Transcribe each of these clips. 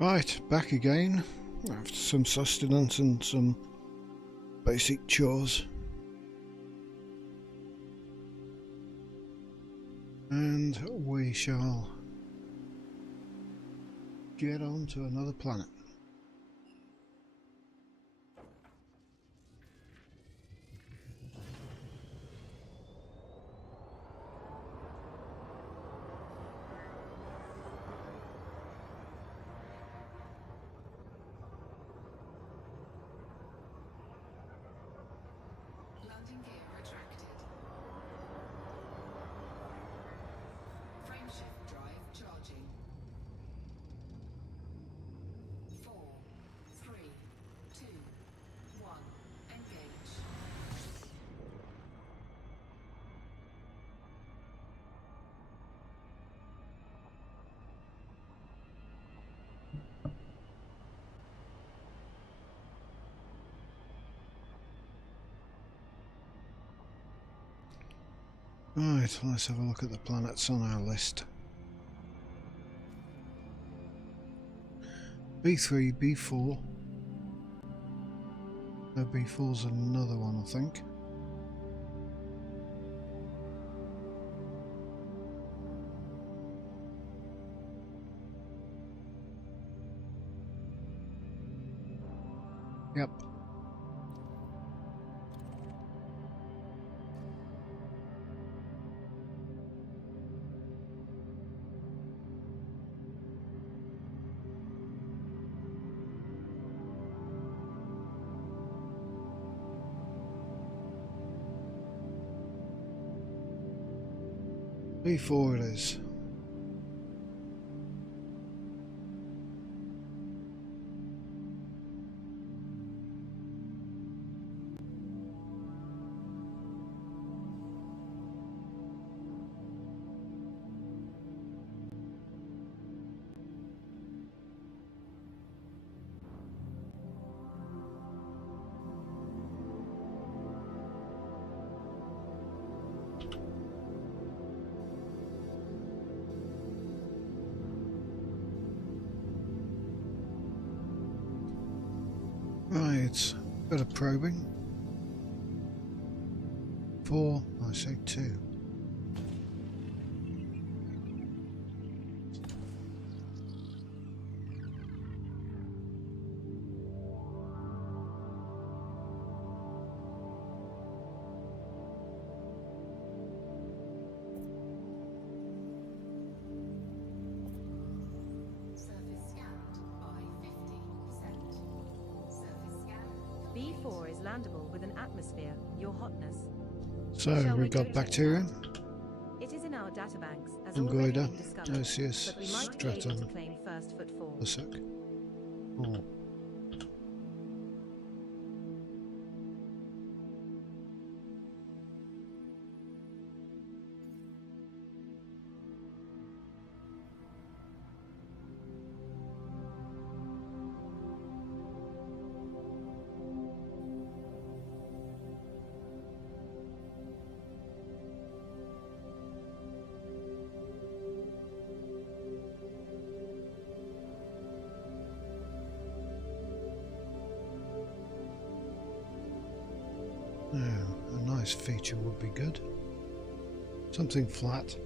Right, back again after some sustenance and some basic chores. And we shall get on to another planet. Landing gear retracted. Frameshift drive charging. 4, 3, 2, 1. Engage. Right, let's have a look at the planets on our list. B3, B4. No, B4's another one, I think. Yep. B4 it is. Right, bit of probing. 4, I say 2. Surface scanned by 50%. Surface scan. B4 is landable with an atmosphere, your hotness. So Shall we've we got go check it bacterium, It is in our databanks as already Angoida, been discovered, Osius, but we might be able to Straton, claim first footfall. Lusuk. Oh. Now, a nice feature would be good. Something flat.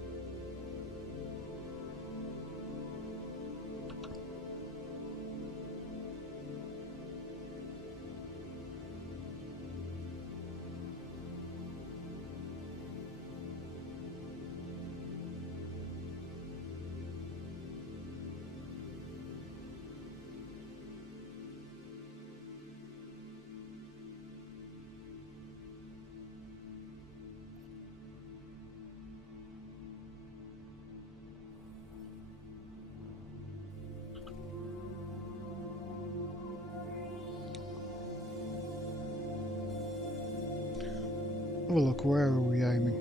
Have a look, where are we aiming?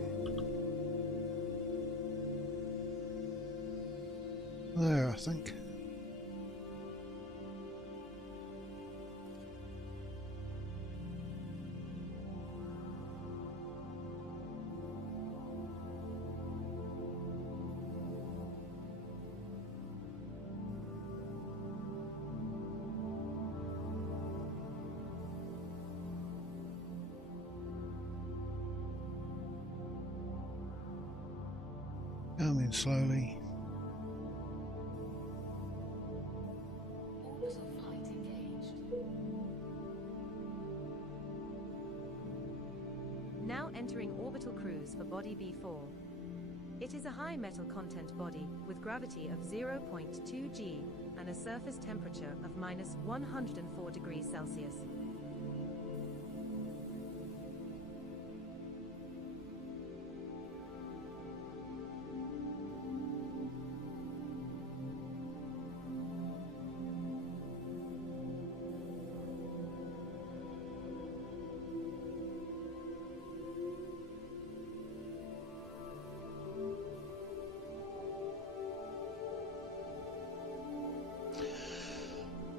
There, I think. Coming slowly. Orbital flight engaged. Now entering orbital cruise for body B4. It is a high metal content body with gravity of 0.2 g and a surface temperature of minus 104 degrees Celsius.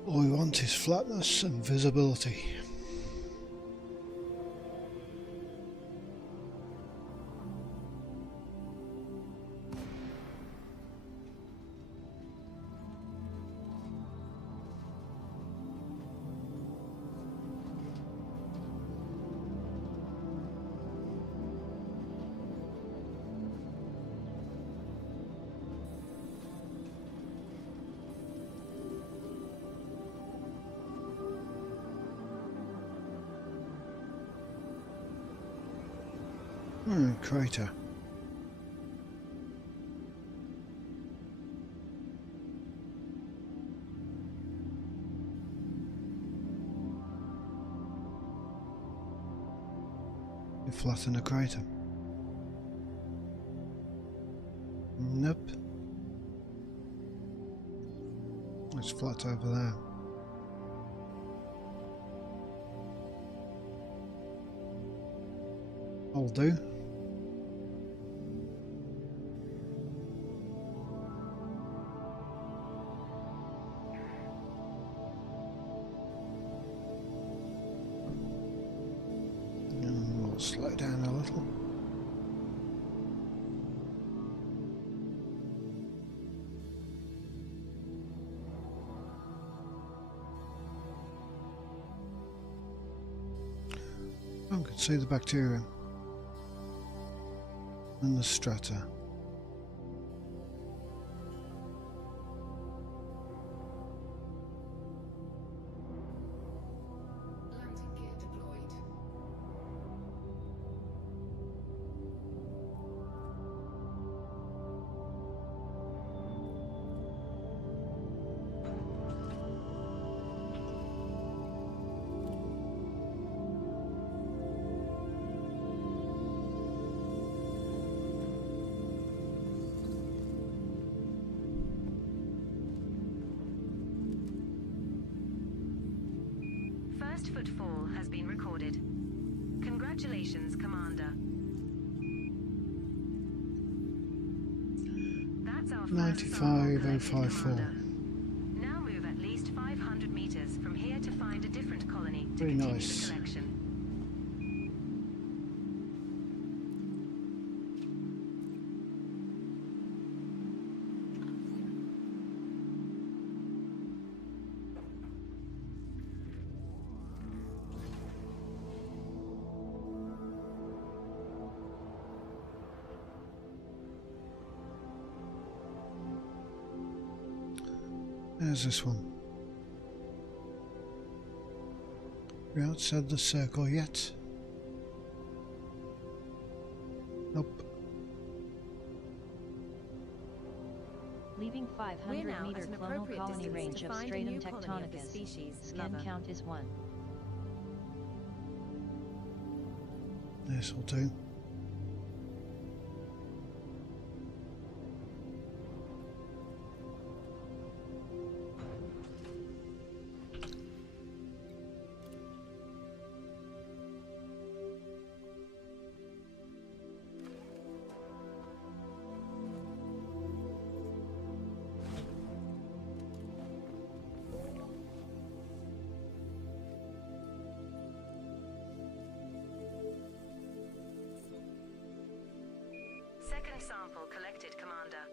All we want is flatness and visibility. Crater. You flatten a crater. Nope. It's flat over there. I'll do. And we'll slow down a little. I can see the bacteria and the strata. Landing gear deployed. First footfall has been recorded. Congratulations, Commander. That's our first sample collected, 95054. Commander. Now move at least 500 meters from here to find a different colony to Very continue nice. the collection. There's this one. We outside the circle yet? Nope. Leaving We're 500 now meter at an clonal appropriate colony distance range to of find a Stratum new colony of the Tectonicus. species Scan Lover. count is 1. This'll do. Second sample collected, Commander.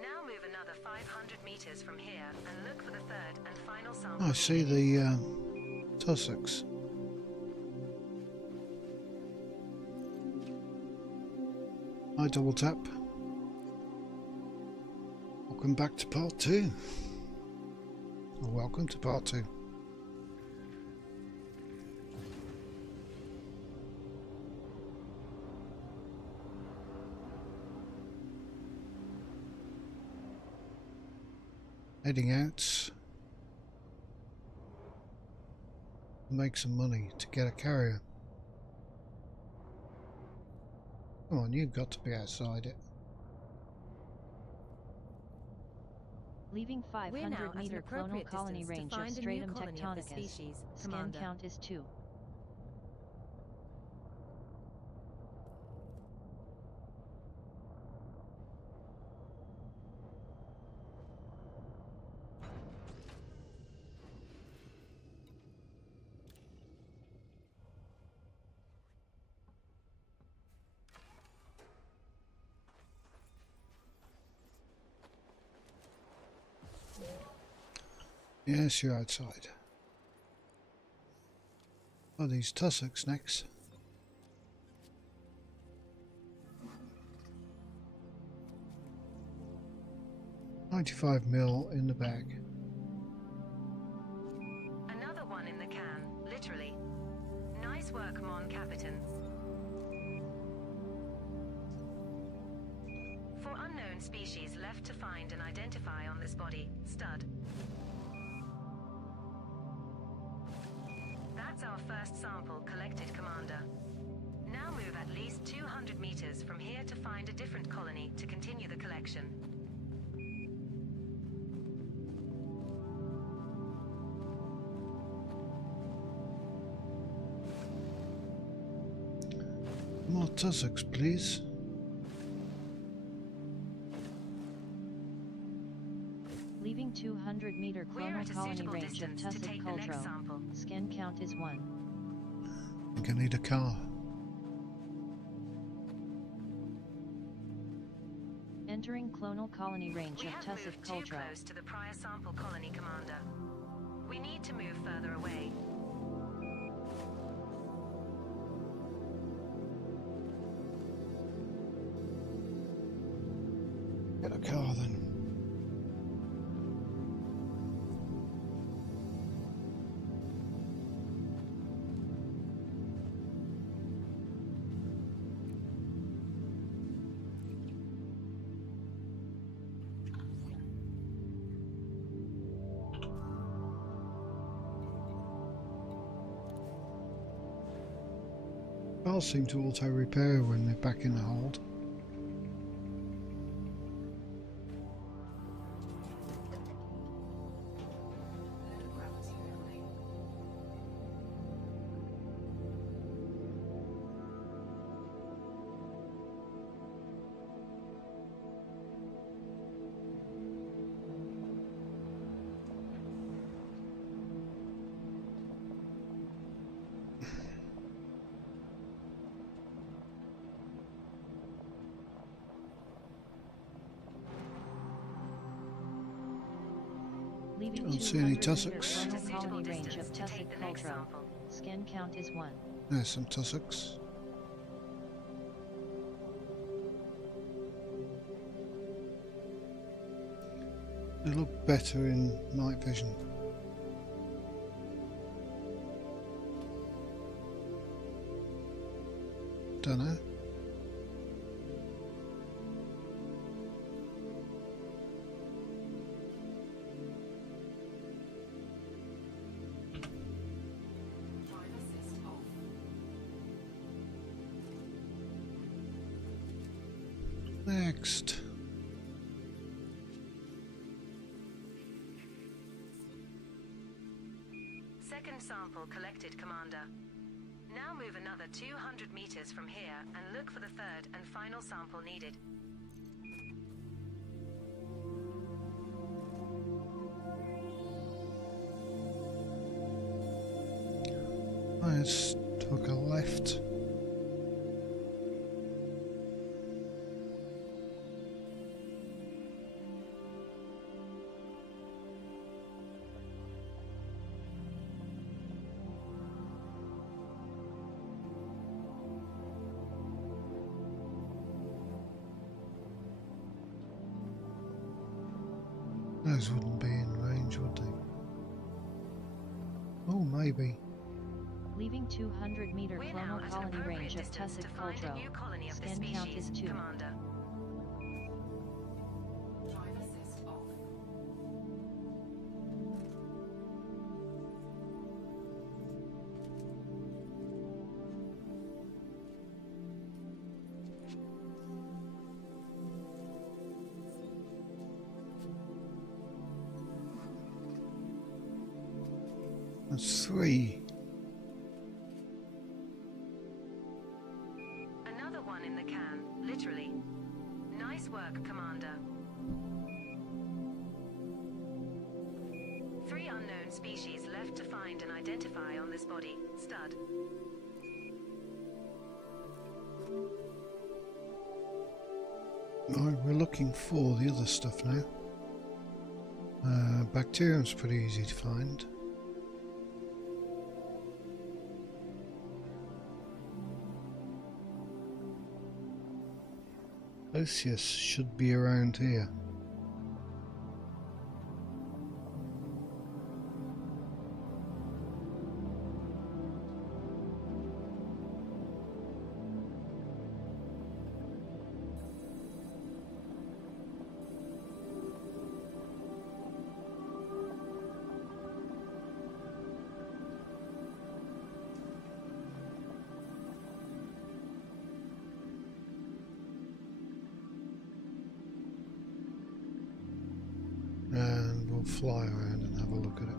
Now move another 500 meters from here and look for the third and final sample. I see the tussocks. I double tap. welcome back to part 2. Or welcome to part 2. Heading out to make some money to get a carrier. Come on, you've got to be outside it. Leaving We're now 500 at an meter clonal appropriate colony distance to range of find a new stratum colony of the tectonicus. species, Scan Commander. count is 2. Yes, you're outside. Oh, these tussocks next. $95 mil in the bag. Another one in the can, literally. Nice work, Mon Capitan. For unknown species left to find and identify on this body, stud. That's our first sample collected, Commander. Now move at least 200 meters from here to find a different colony to continue the collection. More tussocks, please. Leaving 200 meter We're clonal at a colony suitable range of distance to tussock take the next cultro. sample. Scan count is 1. I think I need a car. Entering clonal colony range We of have tussock moved too cultro. close to the prior sample colony, Commander. We need to move further away. Get a car then. Cars seem to auto repair when they're back in the hold. Gravity only. Leaving Don't see any 200 tussocks. meter We're at a clonal suitable colony range distance of to tussock take the next cultro. sample. Scan count is 1. There's some tussocks. They look better in night vision. Dunno. Drive assist off. Next. Second sample collected, Commander. Now move another 200 meters from here and look for the third and final sample needed. Let's took a left. Those wouldn't be in range, would they? Oh, maybe. Leaving 200-meter We're now clonal at an colony appropriate range of distance to Tussock find a Coldro. new colony of the Scan count species, is 2. Commander. Drive assist off. That's 3. Another one in the can, literally. Nice work, Commander. 3 unknown species left to find and identify on this body, Stud. Right, we're looking for the other stuff now. Bacterium's pretty easy to find. Lucius should be around here. And we'll fly around and have a look at it.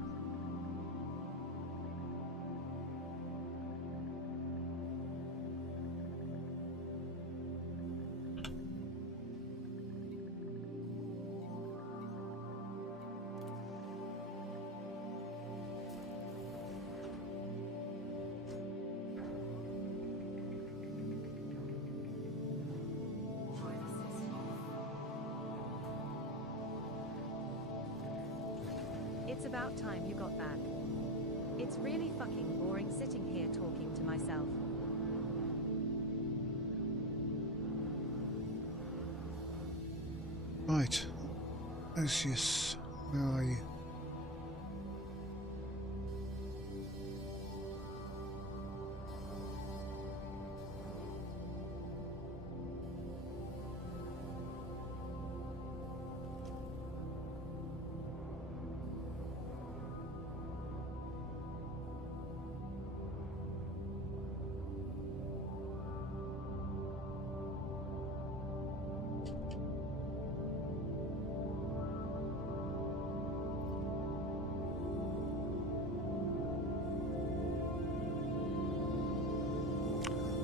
Drive assist off. It's about time you got back. It's really fucking boring sitting here talking to myself. Right, Lucius, where are you?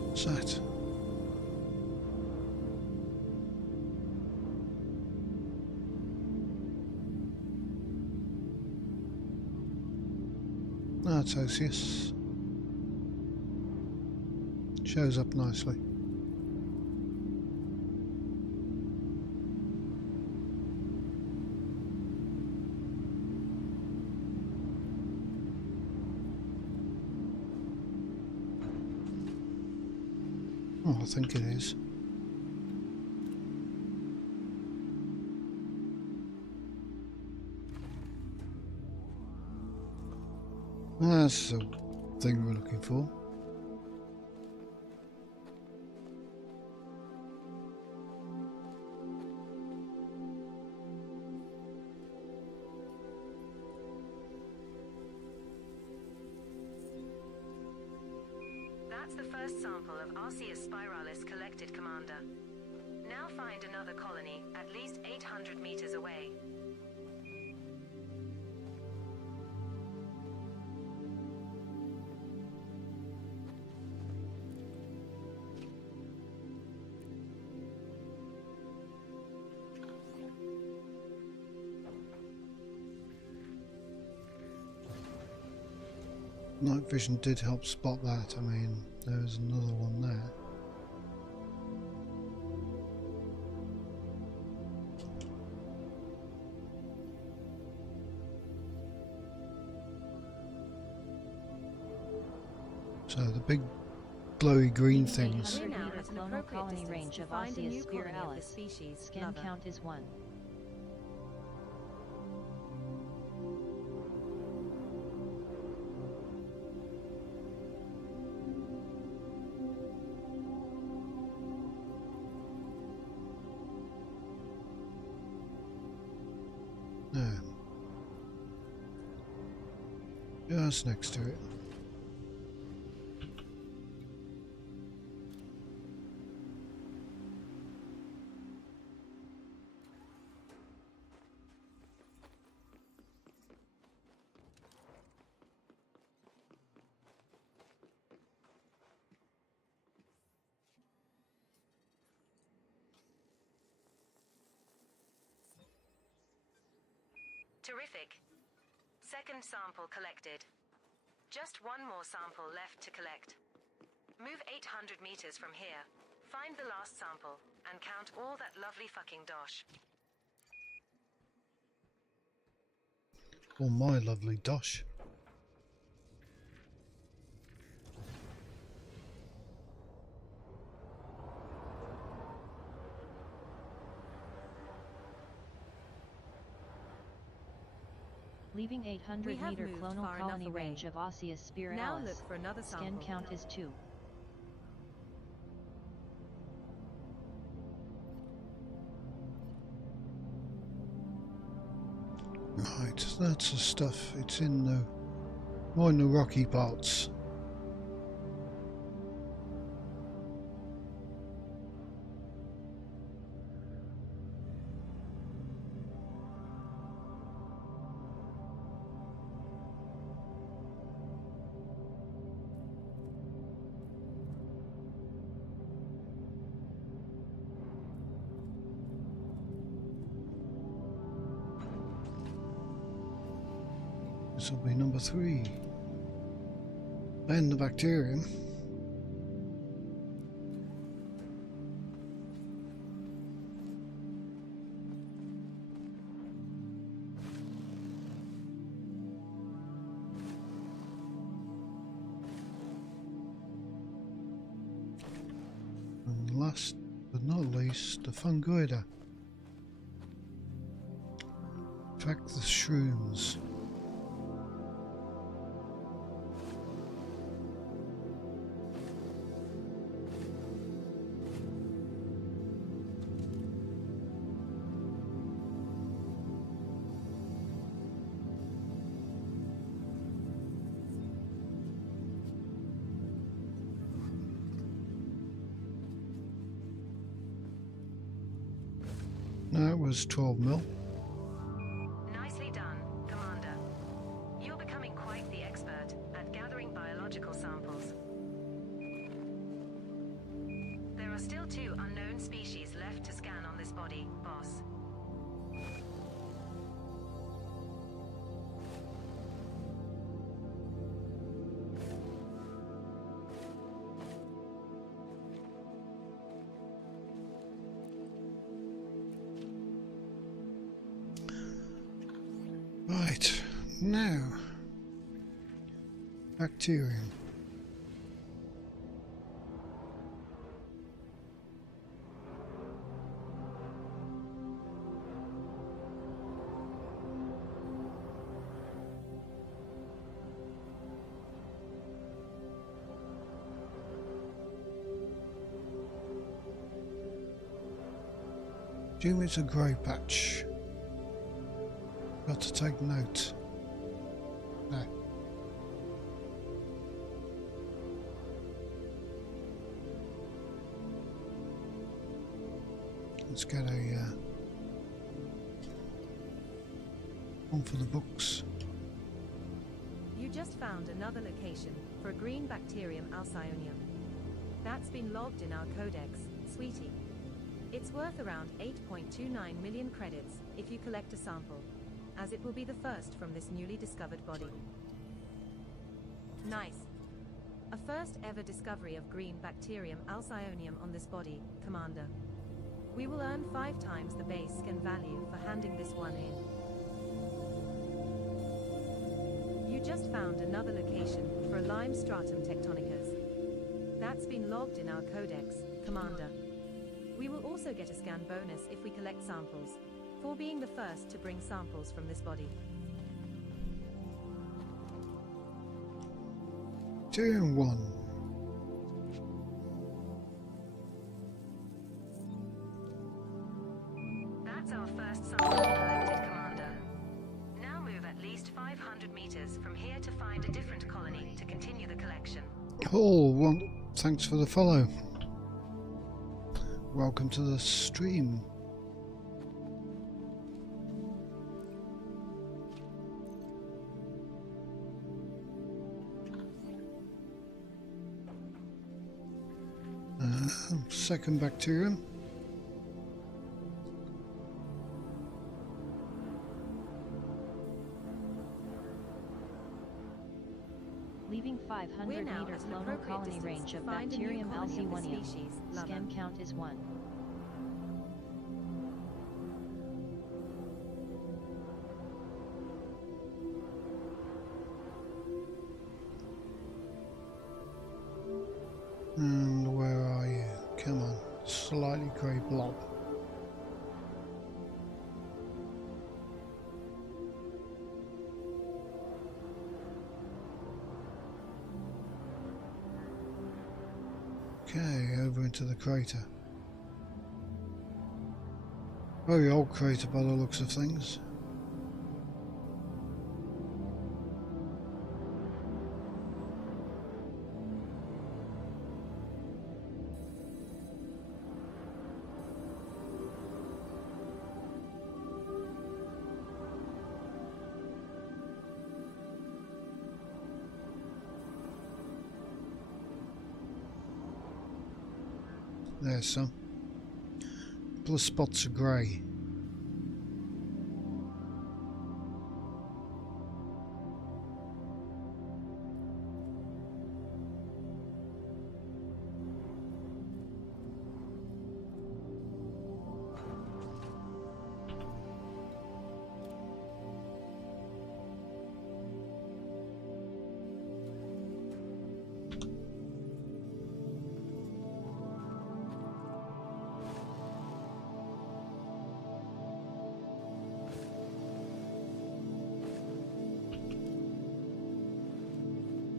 What's that? That's Lucius. Shows up nicely. Oh, I think it is. That's the thing we're looking for. That's the first sample of Arceus spiralis collected, Commander. Now find another colony, at least 800 meters away. Night vision did help spot that. I mean, there's another one there. So the big glowy green things. We're now 800-meter at an clonal appropriate colony distance range to of find a Osseous new colony of the spiralis. species, Scan Lover. count is 1. Just next to it. Terrific. Second sample collected. Just one more sample left to collect. Move 800 meters from here. Find the last sample and count all that lovely fucking dosh. Oh, my lovely dosh. Leaving 800 meter moved clonal far colony enough away. range of Osseous spiralis. Now look for another Scan sample. count is 2. Right, that's the stuff. It's in the more in the rocky parts. This will be number 3. And the bacterium. And last but not least, the fungoida. Track the shrooms. That was 12 mil. Nicely done, Commander. You're becoming quite the expert at gathering biological samples. There are still 2 unknown species left to scan on this body, boss. Right, now, bacterium. Assume it's a grey patch. Got to take note. No. Let's get a one for the books. You just found another location for a green bacterium Alcyonium. That's been logged in our codex, sweetie. It's worth around 8.29 million credits if you collect a sample, as it will be the first from this newly discovered body. Nice. A first ever discovery of green bacterium Alcyonium on this body, Commander. We will earn 5 times the base scan value for handing this one in. You just found another location for a lime stratum tectonicus. That's been logged in our codex, Commander. We will also get a scan bonus if we collect samples, for being the first to bring samples from this body. Turn 1. That's our first sample collected, Commander. find a different colony to continue the collection. Oh, well, thanks for the follow. Welcome to the stream. Second bacterium. Leaving We're 500 now meter at an clonal appropriate colony distance range to of find a new Bacterium colony of the alcywonium. species, Scan Lover. count is 1. And where are you? Come on, slightly grey blob. Okay, over into the crater. Very old crater by the looks of things. There's some. A couple of spots of grey.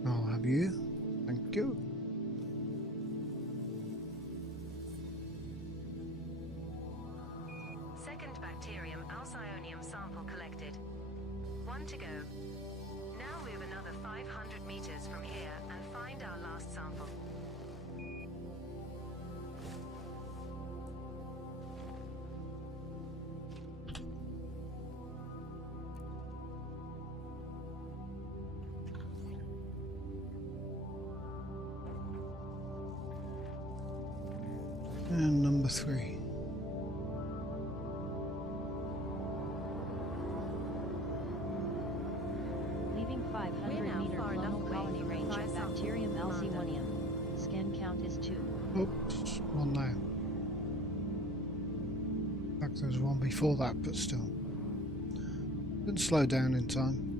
I'll have you. Thank you. Second bacterium alcyonium sample collected. 1 to go. Now move another 500 meters from here and find our last sample. And number 3. Leaving 500 We're now meter far enough clonal away colony from the range fire of sample, Bacterium Commander. alcywonium. Scan count is 2. Oops, one now. In fact, there was one before that, but still. Didn't slow down in time.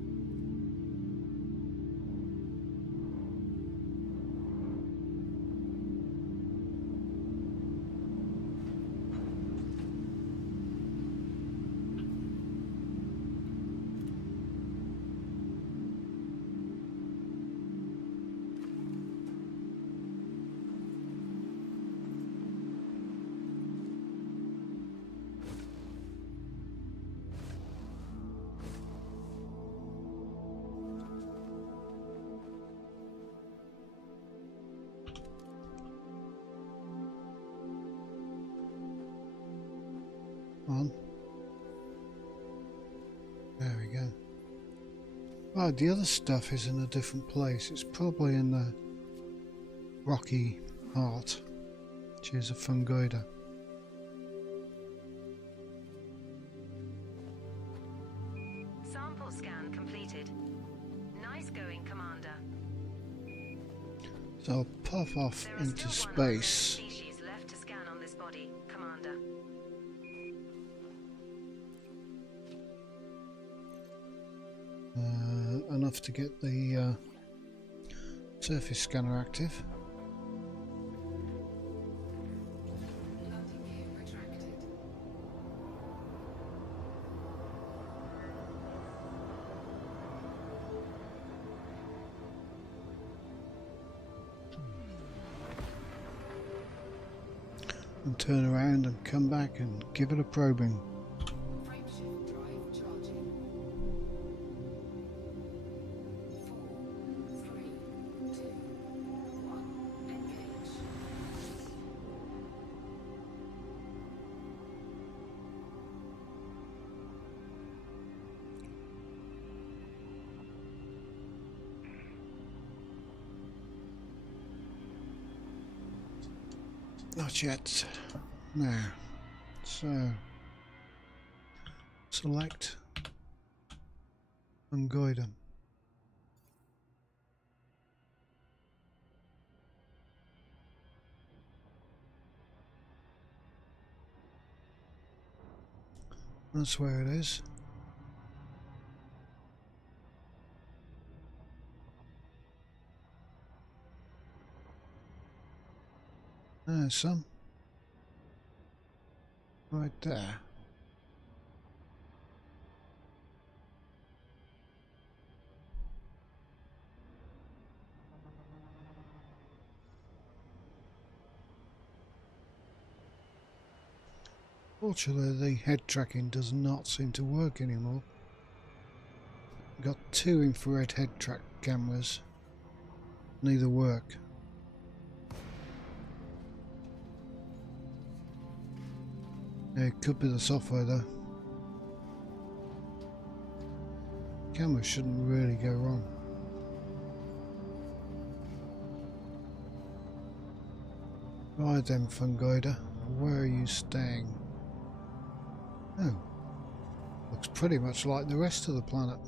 On. There we go. Oh, the other stuff is in a different place. It's probably in the rocky heart, which is a fungoida. Sample scan completed. Nice going, Commander. So I'll puff off There are into still one unknown space. species left to scan on this body, Commander. Enough to get the surface scanner active. Landing gear retracted. And turn around and come back and give it a probing. Frameshift drive charging. 4, Not yet. Now, so select Fungoidum. That's where it is. There's some. Right there. Fortunately, the head tracking does not seem to work anymore. Got two infrared head track cameras. Neither work. Yeah, it could be the software though. Cameras shouldn't really go wrong. Right then, Fungoida, where are you staying? Oh, looks pretty much like the rest of the planet.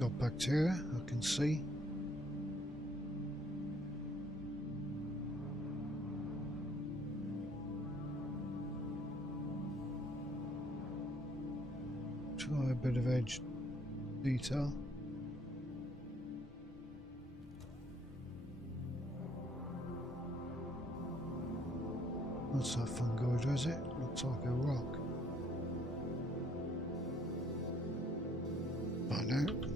Got bacteria, I can see. Try a bit of edge detail. What's that Fungoida, is it? Looks like a rock. Find out.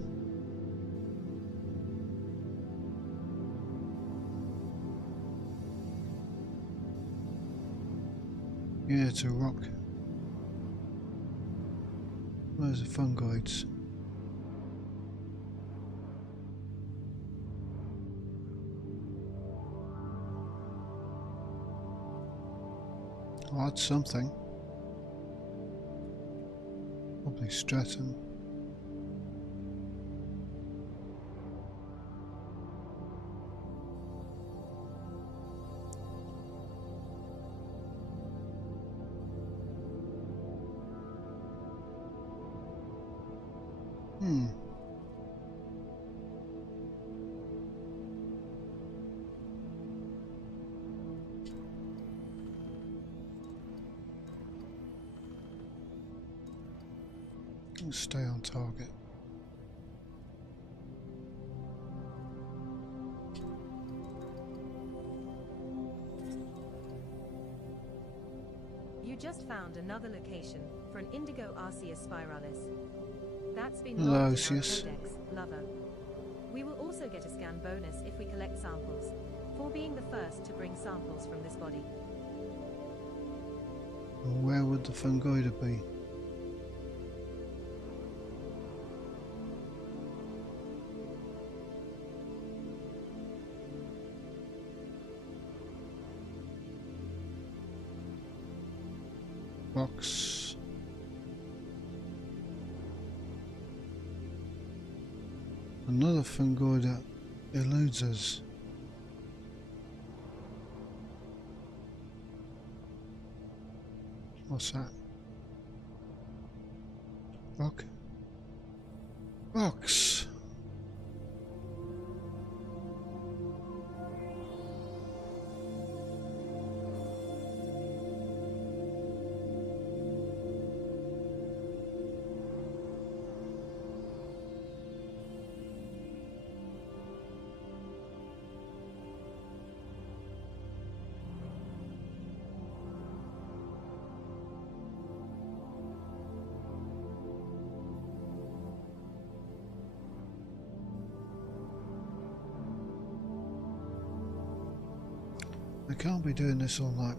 Yeah, it's a rock. Where's the fungoids? Oh, that's something. Probably stratum. Stay on target. You just found another location for an Indigo Arceus spiralis. That's been Hello, logged in our Arceus. codex, Lover. We will also get a scan bonus if we collect samples, for being the first to bring samples from this body. Well, where would the fungoida be? Box. Another fungoida eludes us. What's that? Rock? Box! I can't be doing this all night.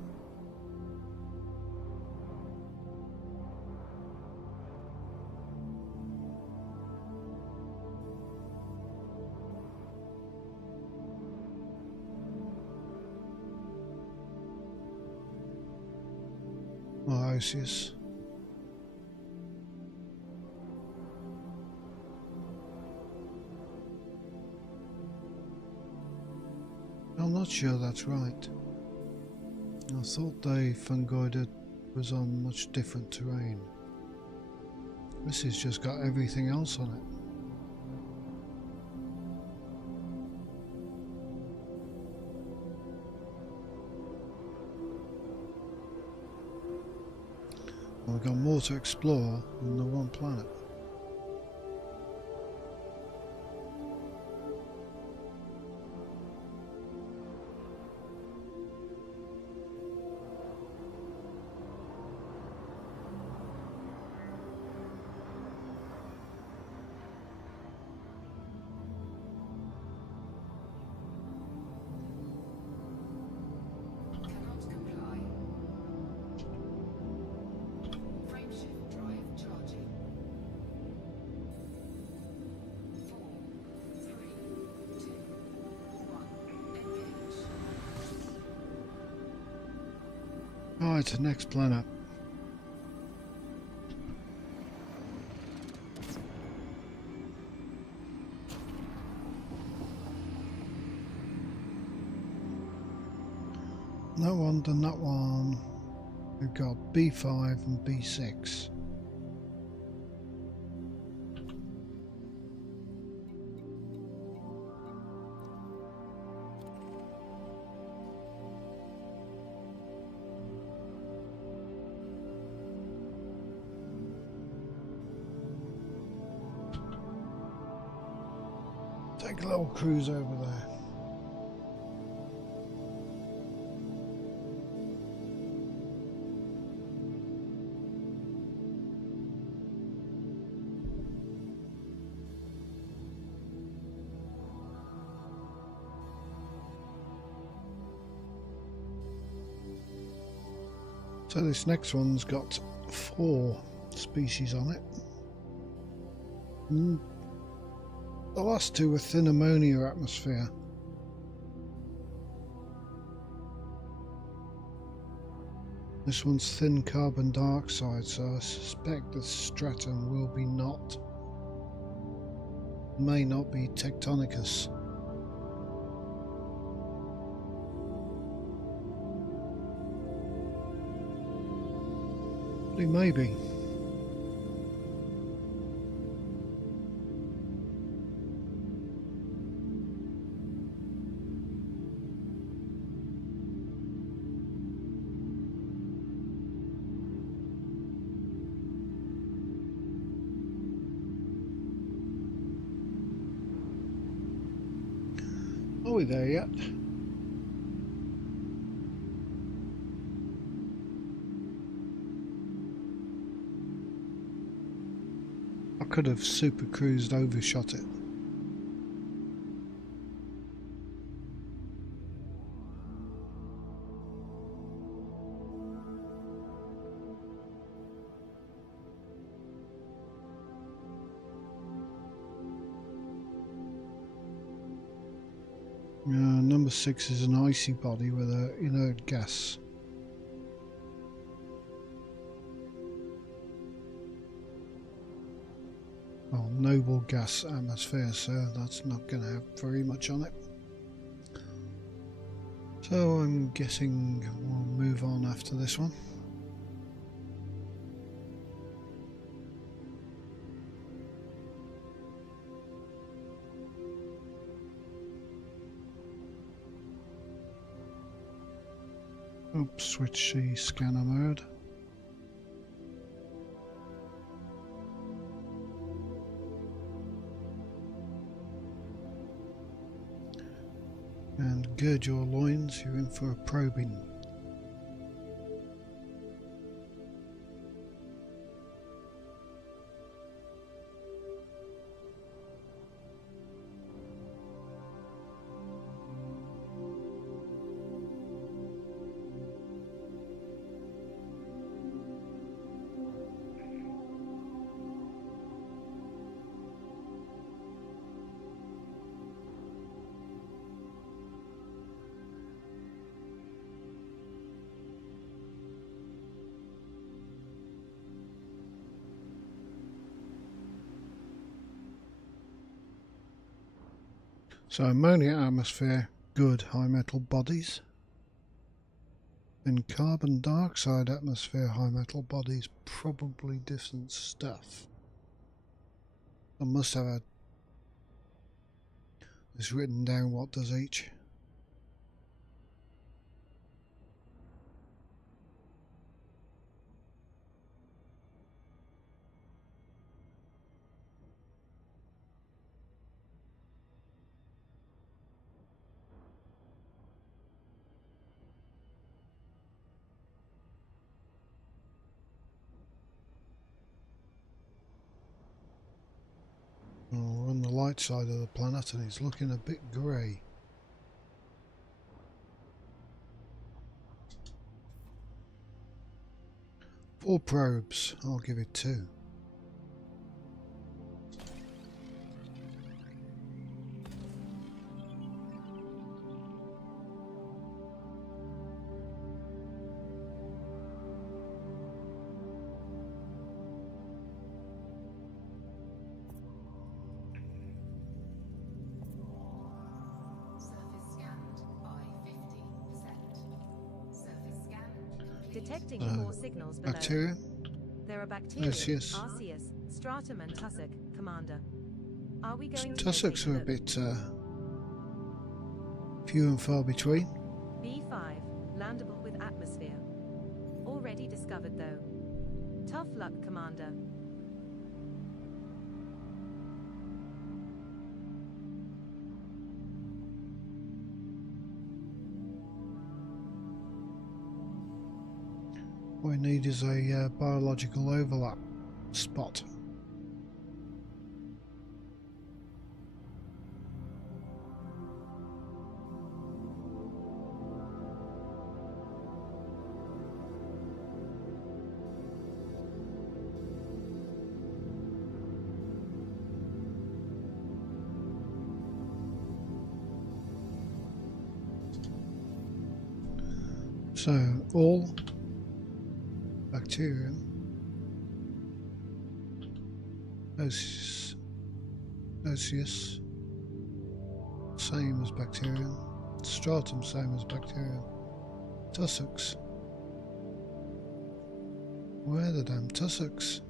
Moasius. I'm not sure that's right. I thought the Fungoida was on much different terrain. This has just got everything else on it. Well, we've got more to explore than the one planet. Cannot comply. Frameshift drive charging. 4, 3, 2, 1. Engage. Right, next planet. That one, done that one. We've got B5 and B6. Take a little cruise over there. So this next one's got 4 species on it. The last 2 were thin ammonia atmosphere. This one's thin carbon dioxide, so I suspect the stratum will be not. May not be Tectonicus. But it may be. Are we there yet? I could have super cruised overshot it. Number 6 is an icy body with an inert gas. Well, noble gas atmosphere, so that's not going to have very much on it. So I'm guessing we'll move on after this one. Oops, switch the scanner mode. And gird your loins, you're in for a probing. So ammonia atmosphere, good high metal bodies. Then carbon dioxide atmosphere, high metal bodies, probably different stuff. I must have had this written down, what does each. Oh, we're on the light side of the planet and it's looking a bit grey. Four probes, I'll give it 2. Surface scanned by 50%. Surface scan complete. Detecting Uh, 4 signals below. Bacteria? There are bacteria, Arceus. Arceus, Stratum and Tussock, Commander. Are we going to Tussocks go are a take bit few and far between. B5, landable with atmosphere. Already discovered though. Tough luck, Commander. What we need is a biological overlap spot. So all bacterium, Osseous, same as bacterium, Stratum same as bacterium, Tussocks, where are the damn Tussocks?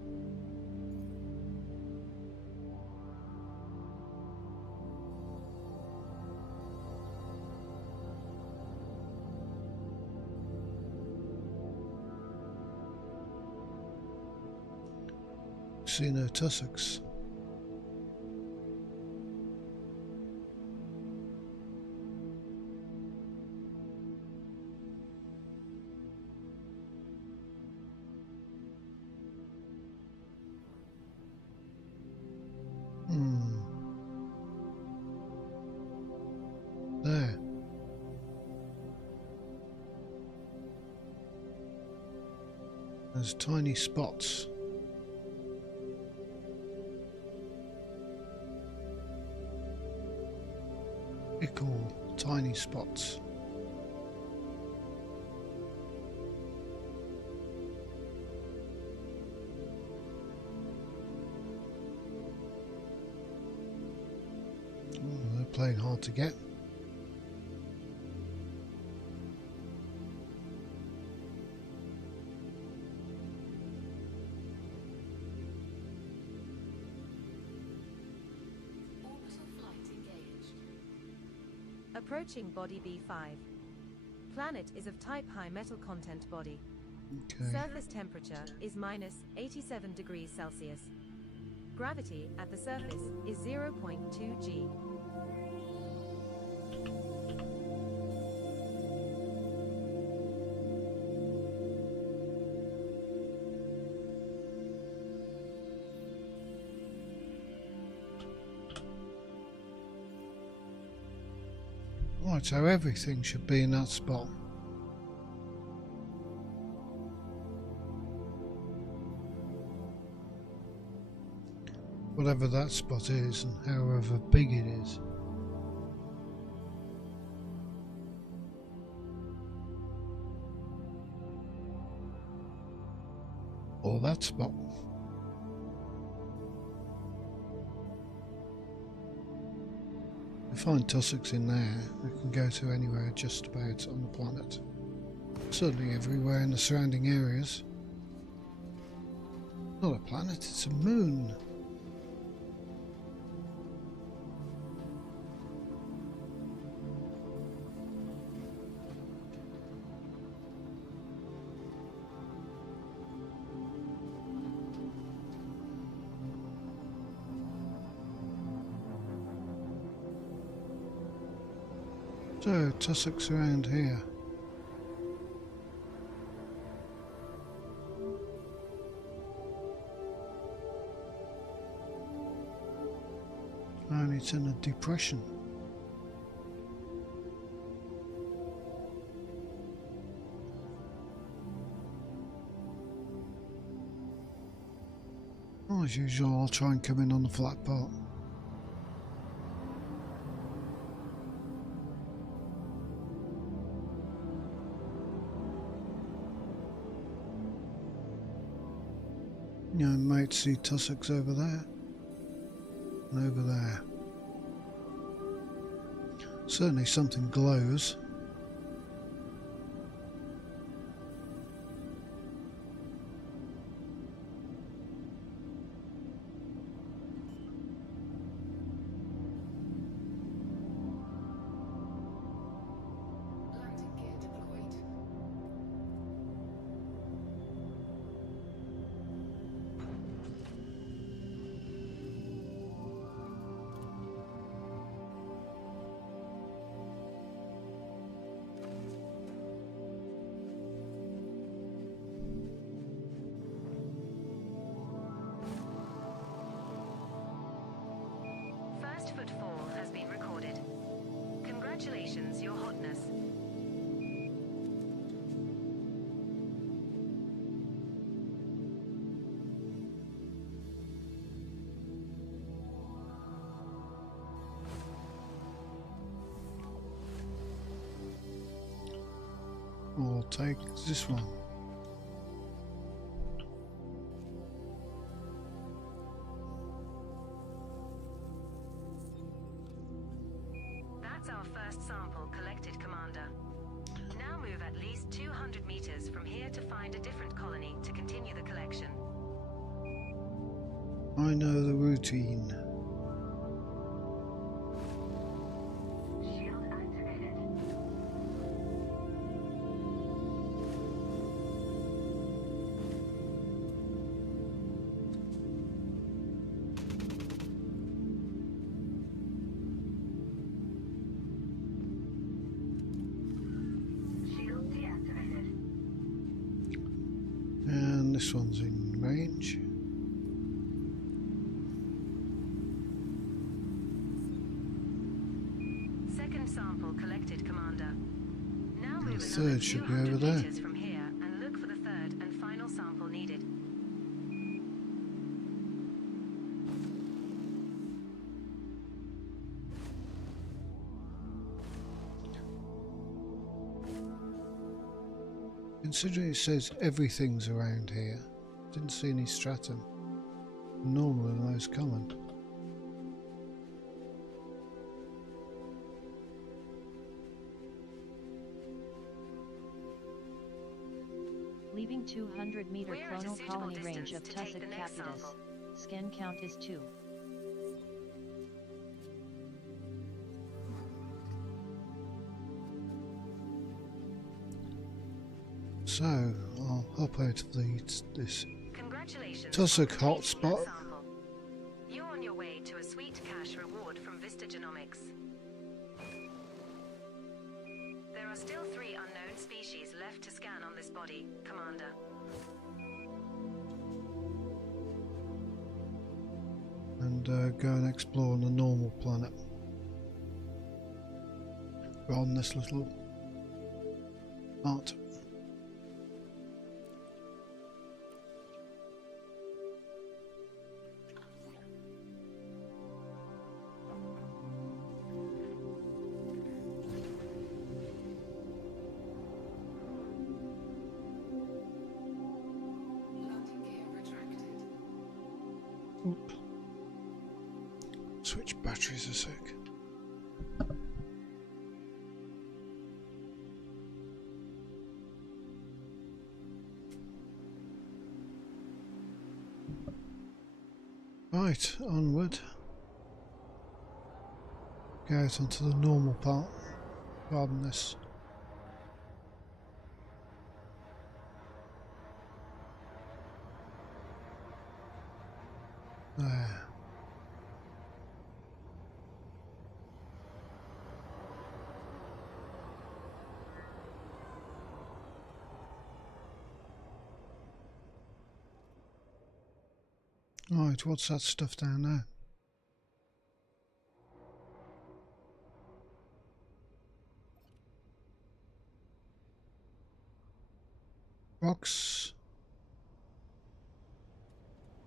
See no Tussocks. There. There's tiny spots. Ickle, tiny spots. Oh, they're playing hard to get. Orbital flight engaged. Approaching body B5. Planet is of type high metal content body. Okay. Surface temperature is minus 87 degrees Celsius. Gravity at the surface is 0.2 g. Right, so everything should be in that spot. Whatever that spot is and however big it is. Or that spot. find tussocks in there, we can go to anywhere just about on the planet. Certainly everywhere in the surrounding areas. Not a planet, it's a moon. So, tussocks around here. And it's in a depression. Well, as usual, I'll try and come in on the flat part. You might see tussocks over there and over there. Certainly something glows. Landing gear deployed. First footfall has been recorded. Congratulations, Your Hotness. I'll take this one. That's our first sample collected, Commander. Now move at least 200 meters from here to find a different colony to continue the collection. I know the routine. Shield activated. Shield deactivated. And this one's in range. Second sample collected, Commander. Now move The another third should be 200 over there. meters from here and look for the third and final sample needed. Considering it says everything's around here, didn't see any stratum. Normal and most common. Leaving 200-meter We're at a chronal suitable colony range of distance to take the Tussock next Capitis. sample. Scan count is 2. So, I'll hop out of this Congratulations. Tussock on completing hotspot. that sample. You're on your way to a sweet cash reward from Vista Genomics. There are still 3 unknown species left to scan on this body, Commander. And go and explore on a normal planet. We're on this little art. Landing gear retracted. Oop. Switch batteries a sec. Right, onward. Go out onto the normal part. Pardon this. There. Right, what's that stuff down there? Rocks.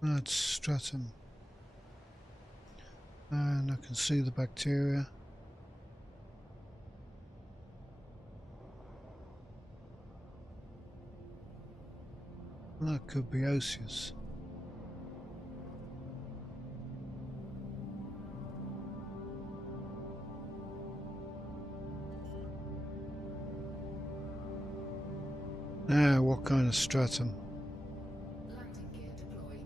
That's stratum. And I can see the bacteria. That could be osseous. Now, what kind of stratum? Landing gear deployed.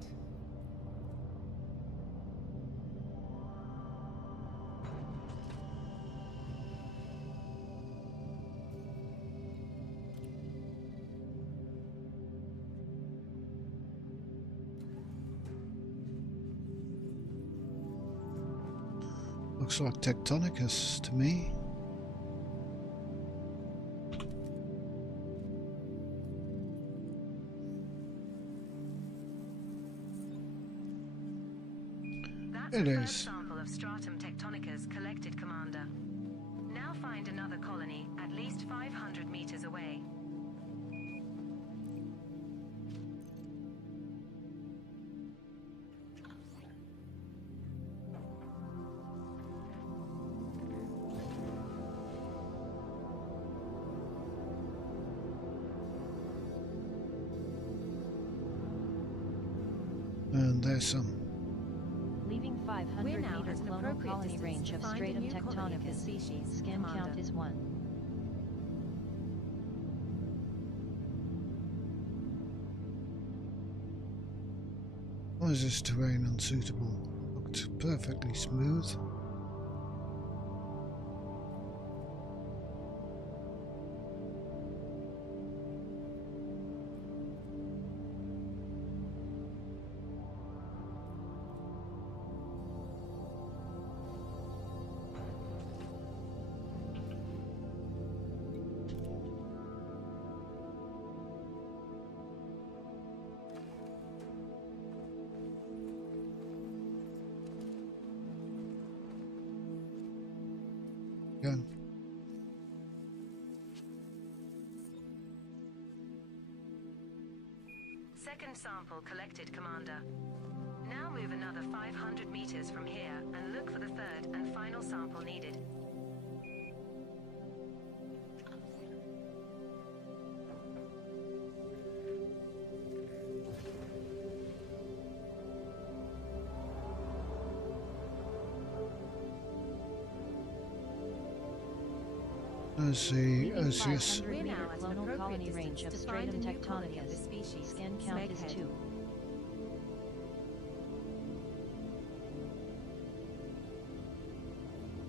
Looks like Tectonicus to me. That's It the is. first sample of Stratum Tectonicus collected, Commander. Now find another colony at least 500 meters away. And there's some. Leaving We're 500 now meter at an clonal appropriate colony distance range to of find a Stratum new colony of this Tectonicus. species, Scan count Commander. is 1. Why is this terrain unsuitable? Looked perfectly smooth. Go. Second sample collected, Commander. Now move another 500 meters from here and look for the third and final sample needed. There's the Leaving osseous. 500 We're meter now at an clonal appropriate colony range distance of to find a Stratum new colony of this Tectonicus. species, Scan count is Smeghead.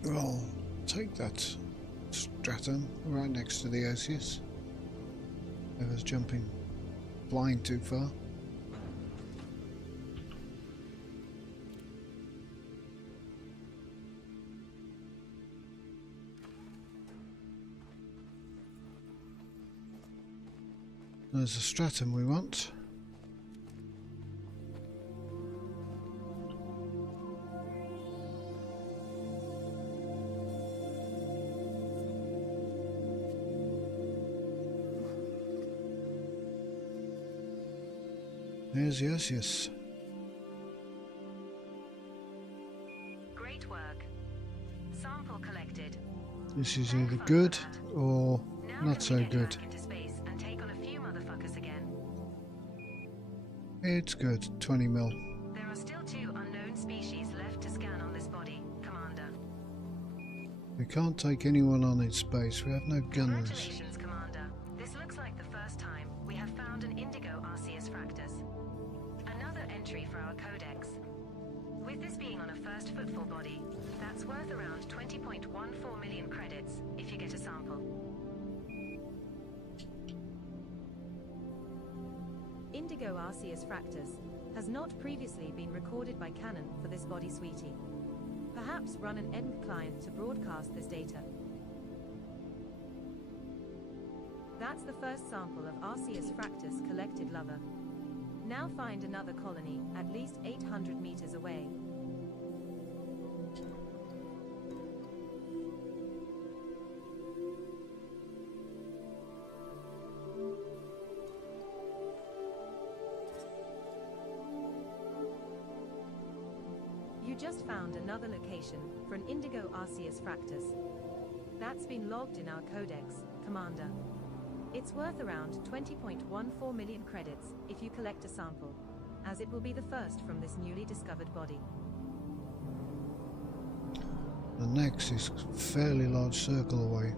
2. Well, take that stratum right next to the osseous. I was jumping, flying too far. There's the stratum we want. There's the osseous. Great work. Sample collected. This is either good or Now not can so we get good. back into space and take on a few motherfuckers again? It's good, 20 mil. There are still 2 unknown species left to scan on this body, Commander. We can't take anyone on in space, we have no gunners. Congratulations, Commander. This looks like the first time we have found an indigo Arceus fractus. Another entry for our codex. With this being on a first footfall body, that's worth around 20.14 million credits if you get a sample. Indigo Arceus Fractus has not previously been recorded by Canon for this body, sweetie. Perhaps run an end client to broadcast this data. That's the first sample of Arceus Fractus collected, lover. Now find another colony at least 800 meters away. You just found another location for an Indigo Arceus Fractus. That's been logged in our codex, Commander. It's worth around 20.14 million credits if you collect a sample, as it will be the first from this newly discovered body. The next is a fairly large circle away.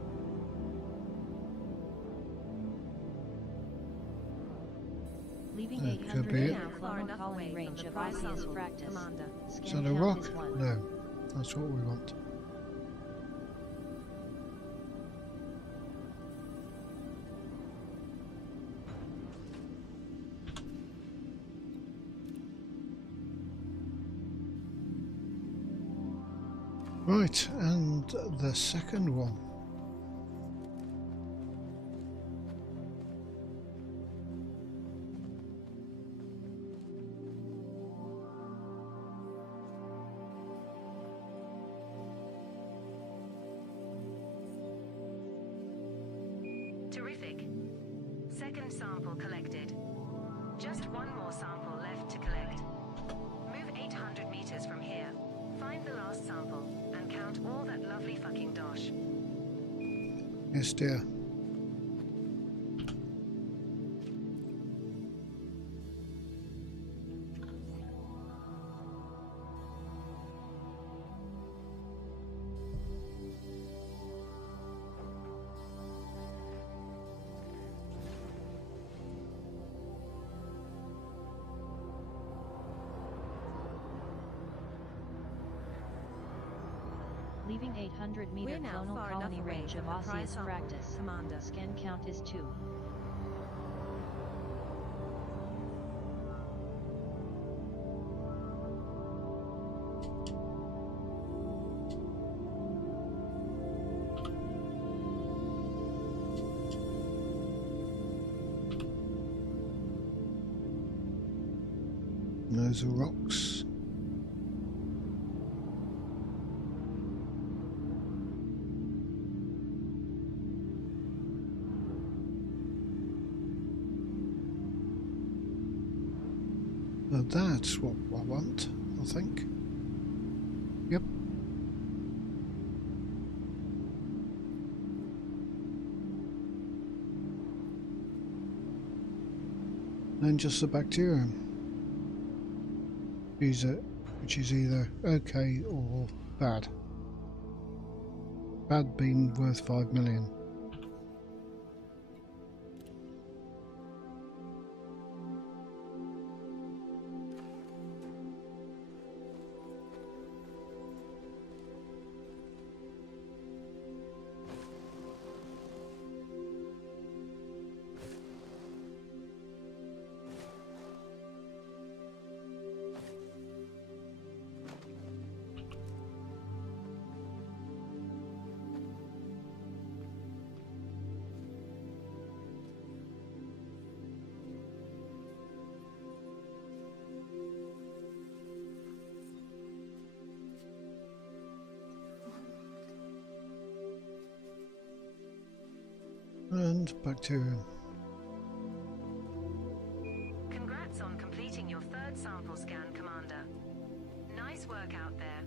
Leaving That could 800 be it. now far enough colony range of Arceus Fractus. Commander. Is that a rock? No, that's what we want. Right, and the second one. Terrific. Second sample collected. Just one more sample left to collect. Move 800 meters from here. Find the last sample and count all that lovely fucking dosh. Yes, dear. Leaving 800 meter We're now clonal far colony enough away range of from the prize Arceus sample, Fractus. Commander. Scan count is 2. Those are rocks. Now that's what I want, I think. Yep. Then just the bacterium, which is either okay or bad. Bad being worth 5 million. And bacterium. Congrats on completing your third sample scan, Commander. Nice work out there.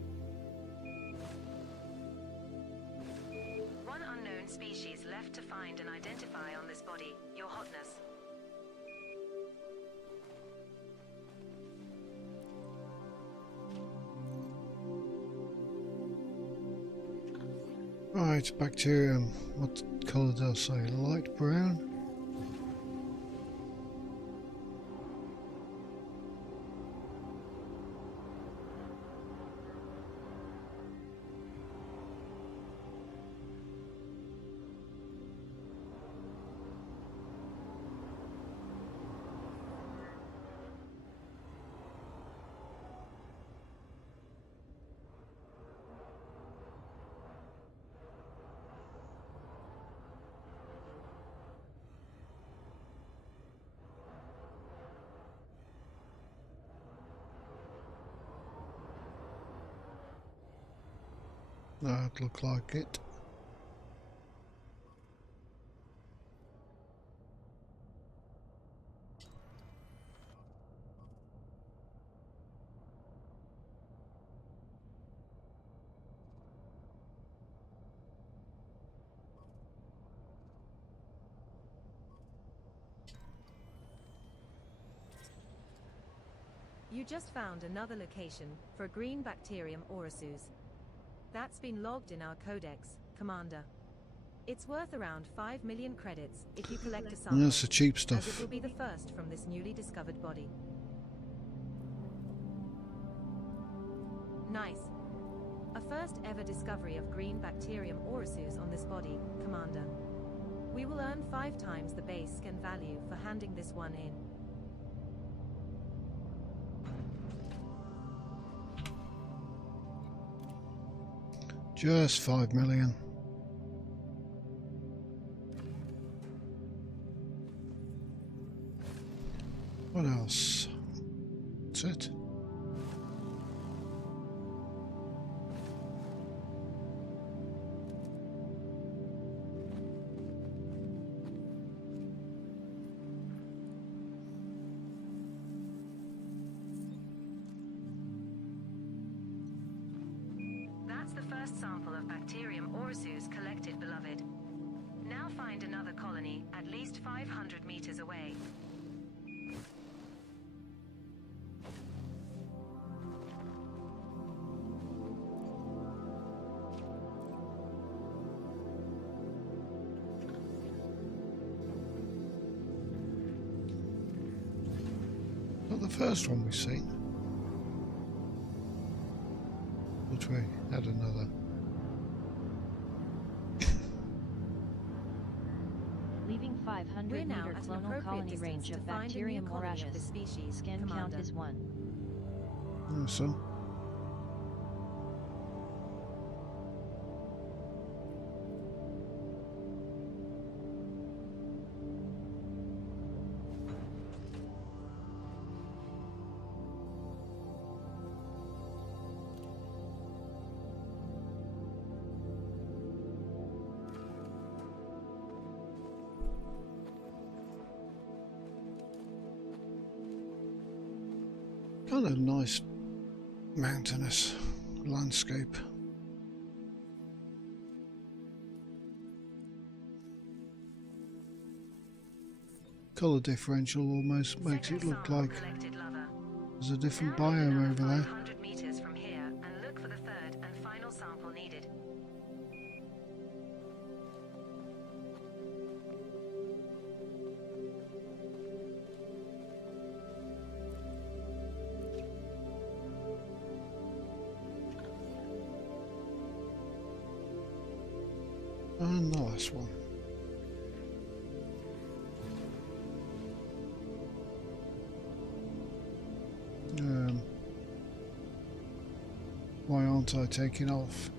One unknown species left to find and identify on this body, Your Hotness. Right, bacterium. What colour did I say? Light brown? That'd look like it. You just found another location for a green bacterium Orosus. That's been logged in our codex, Commander. It's worth around 5 million credits if you collect a sample, That's the cheap as it stuff. will be the first from this newly discovered body. Nice. A first ever discovery of green bacterium Orosus on this body, Commander. We will earn 5 times the base scan value for handing this one in. Just 5 million. What else? That's it. That's the first sample of bacterium Orosus collected, beloved. Now find another colony at least 500 meters away. Not the first one we've seen. But we had another. Leaving We're 500 now meter at an clonal appropriate colony distance range to of find a new Bacterium colony of this moragius. species, Scan count Commander. is 1. Oh, so. Kind of nice mountainous landscape. Colour differential almost makes it look like Collected, lover. there's a different Now leave biome another over there. 500 meters from here and look for the third and final sample needed. And the last one. Why aren't I taking off?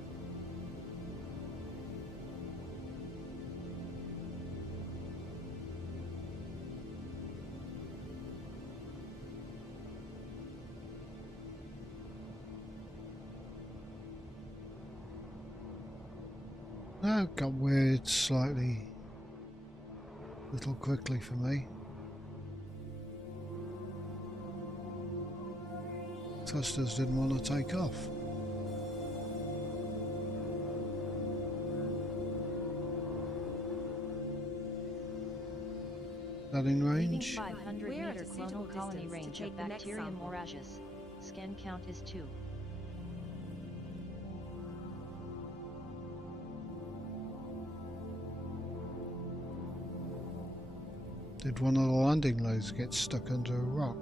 No, it got weird slightly. A little quickly for me. Thrusters didn't want to take off. That in Leaving range? 500 We're at meter a suitable clonal colony distance to range take of the next Bacterium sample. moragius. Scan count is 2. Did one of the landing loads get stuck under a rock?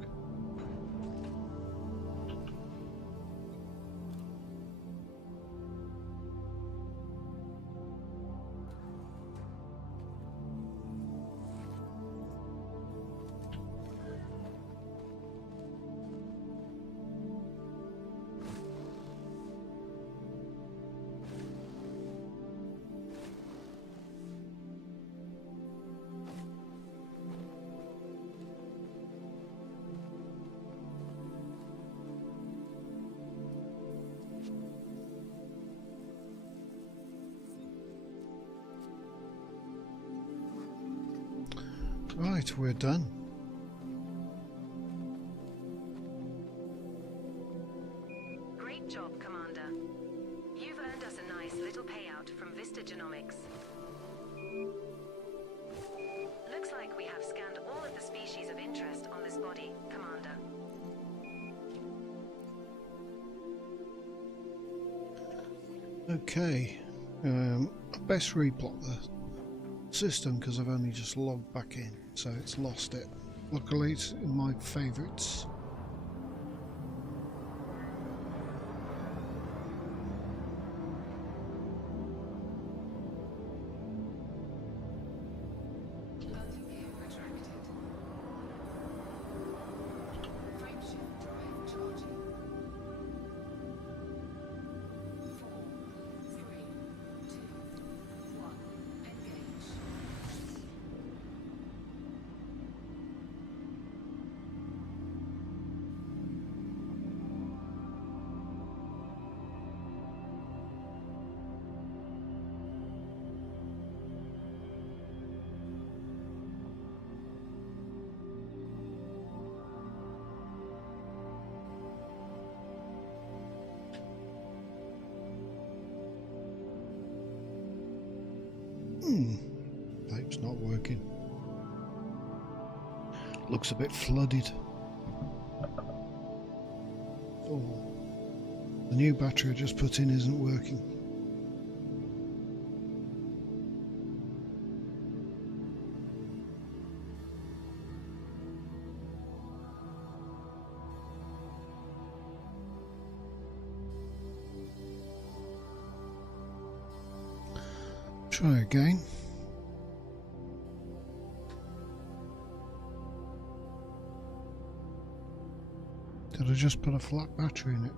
Right, we're done. Great job, Commander. You've earned us a nice little payout from Vista Genomics. Looks like we have scanned all of the species of interest on this body, Commander. Okay, I best replot the system because I've only just logged back in, so it's lost it. Luckily it's in my favourites. Landing gear retracted. Frameshift drive charging. 4, 3, 2, 1. Engage. Tape's not working. Looks a bit flooded. Oh, the new battery I just put in isn't working. Try again. Did I just put a flat battery in it?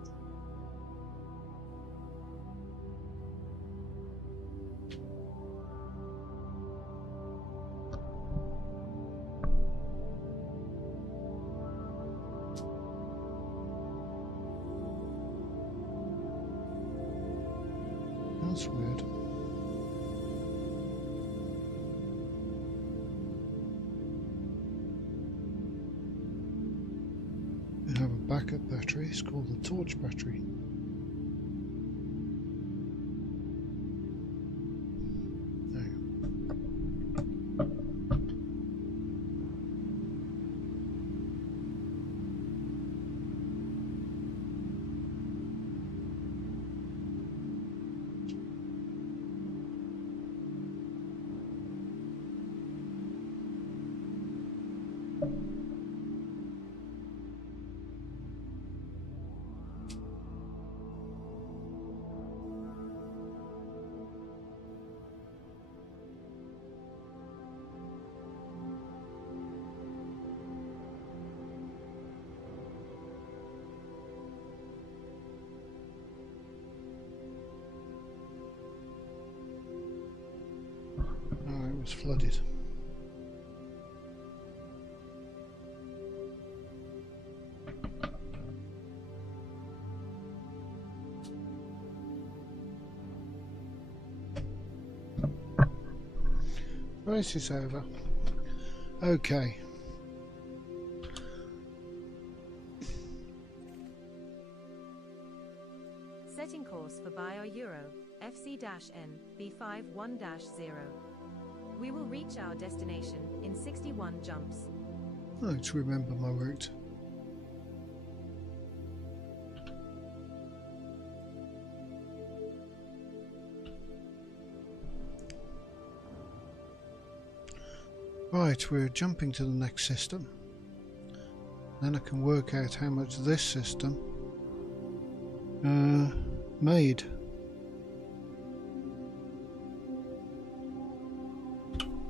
That's weird. We have a backup battery, it's called the torch battery. Oh, it was flooded. Race is over. Okay. Setting course for BioEuro, FC-N, B51-0. We will reach our destination in 61 jumps. Oh, to remember my route. Right, we're jumping to the next system. Then I can work out how much this system made.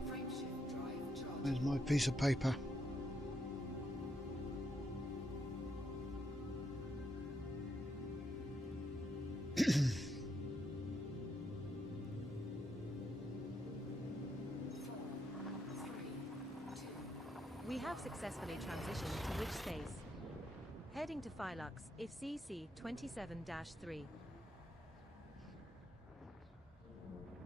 Frameshift drive charging. There's my piece of paper. We have successfully transitioned to witch space. Heading to Phylux, if CC 27-3.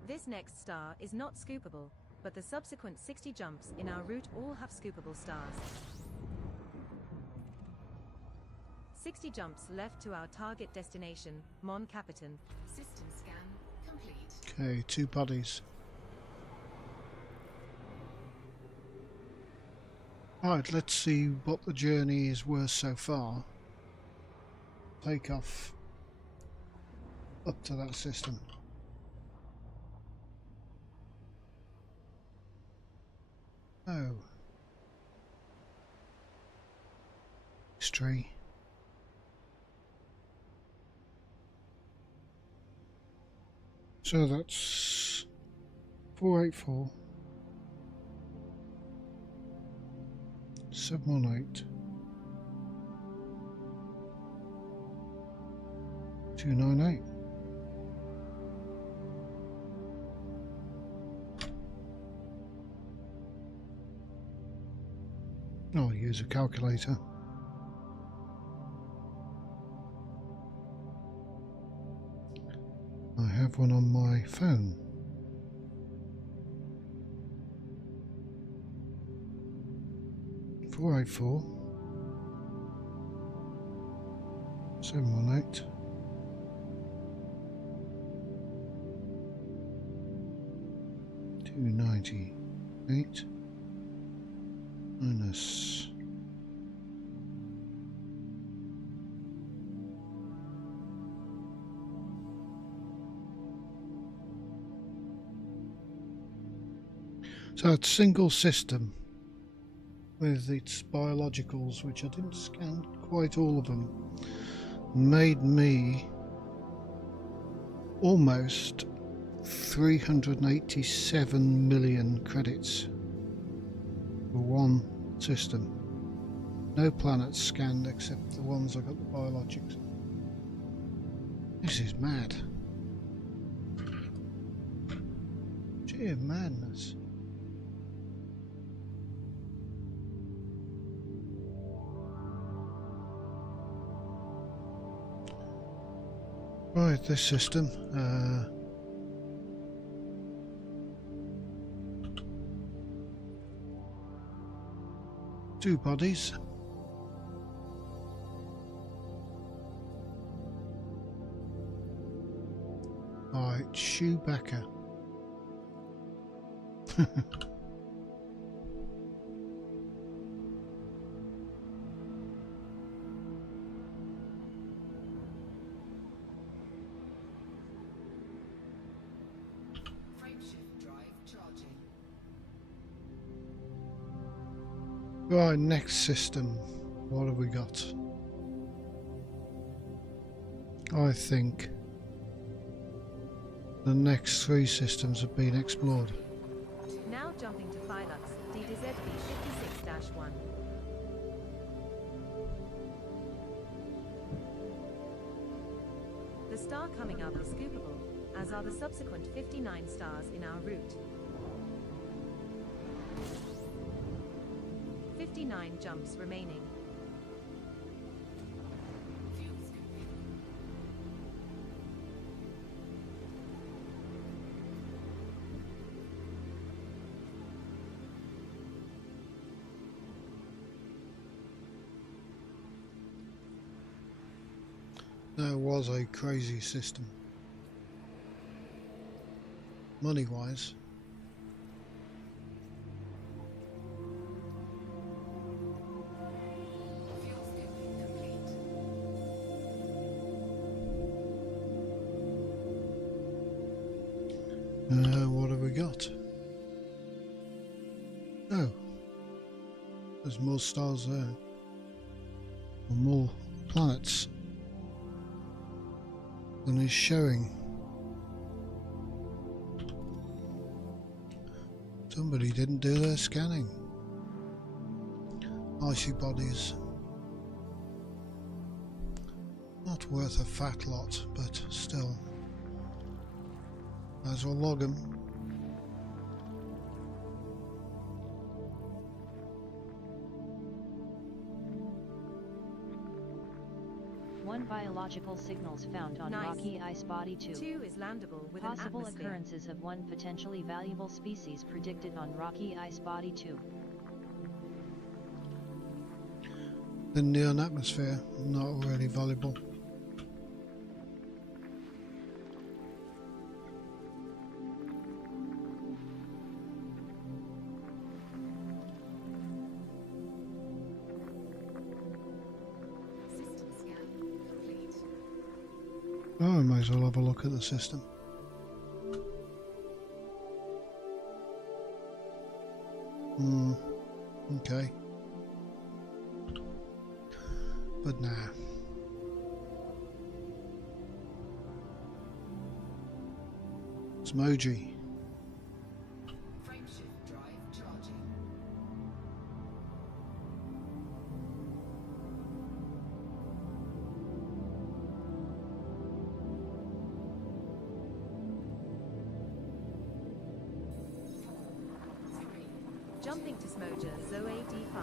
This next star is not scoopable, but the subsequent 60 jumps in our route all have scoopable stars. 60 jumps left to our target destination, Mon Capitan. System scan complete. Okay, 2 bodies. Right, let's see what the journey is worth so far. Take off up to that system. Oh. History. So that's 484. 718. 298. I'll use a calculator. I have one on my phone. Four 884 718 298 minus 1. So it's single system with its biologicals, which I didn't scan quite all of them, made me almost 387 million credits for one system. No planets scanned except the ones I got the biologics. This is mad. Sheer madness. Right, this system. 2 bodies. Right, Chewbacca. Frameshift drive charging. Right, next system. What have we got? I think the next 3 systems have been explored. Now jumping to Phylux, DDZB56-1. The star coming up is scoopable, as are the subsequent 59 stars in our route. 59 jumps remaining. Fuels complete. That was a crazy system. Money-wise. Fuel scooping complete. What have we got? Oh, there's more stars there. Or more planets than is showing. Somebody didn't do their scanning. Icy bodies. Not worth a fat lot, but still. Might as well log them. 1 biological signals found on Nice. rocky ice body 2. 2 is landable with Possible an atmosphere. occurrences of 1 potentially valuable species predicted on rocky ice body 2. The neon atmosphere, not really valuable. System scan complete. Oh, I might as well have a look at the system. Okay. But nah. Smoji. Frameshift drive charging. Jumping to Smoja Zoe D5.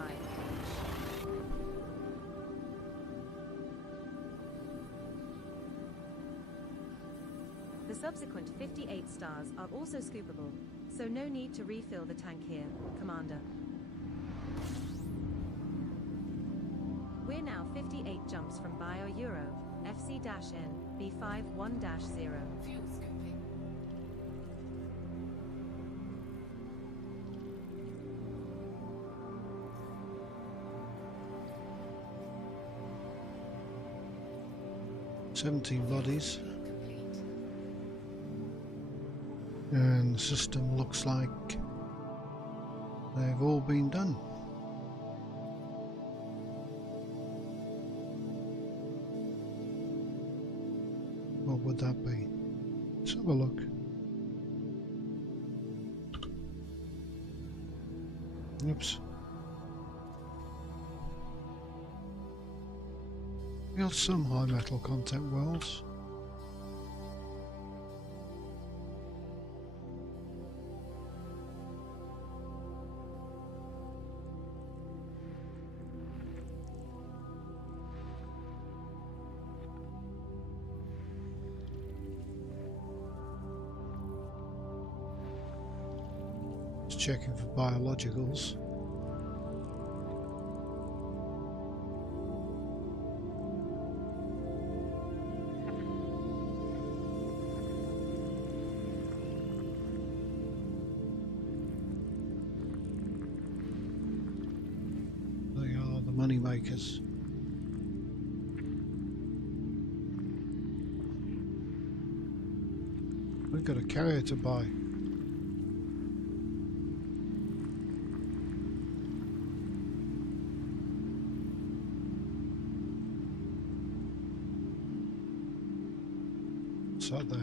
The subsequent 58 stars are also scoopable, so no need to refill the tank here, Commander. We're now 58 jumps from Bio Euro, FC-N, B51-0. Fuel scooping. $17 bodies. Complete. And the system looks like they've all been done. What would that be? Let's have a look. Oops. We got some high metal content worlds. Just checking for biologicals. They are the money makers. We've got a carrier to buy. What's that there?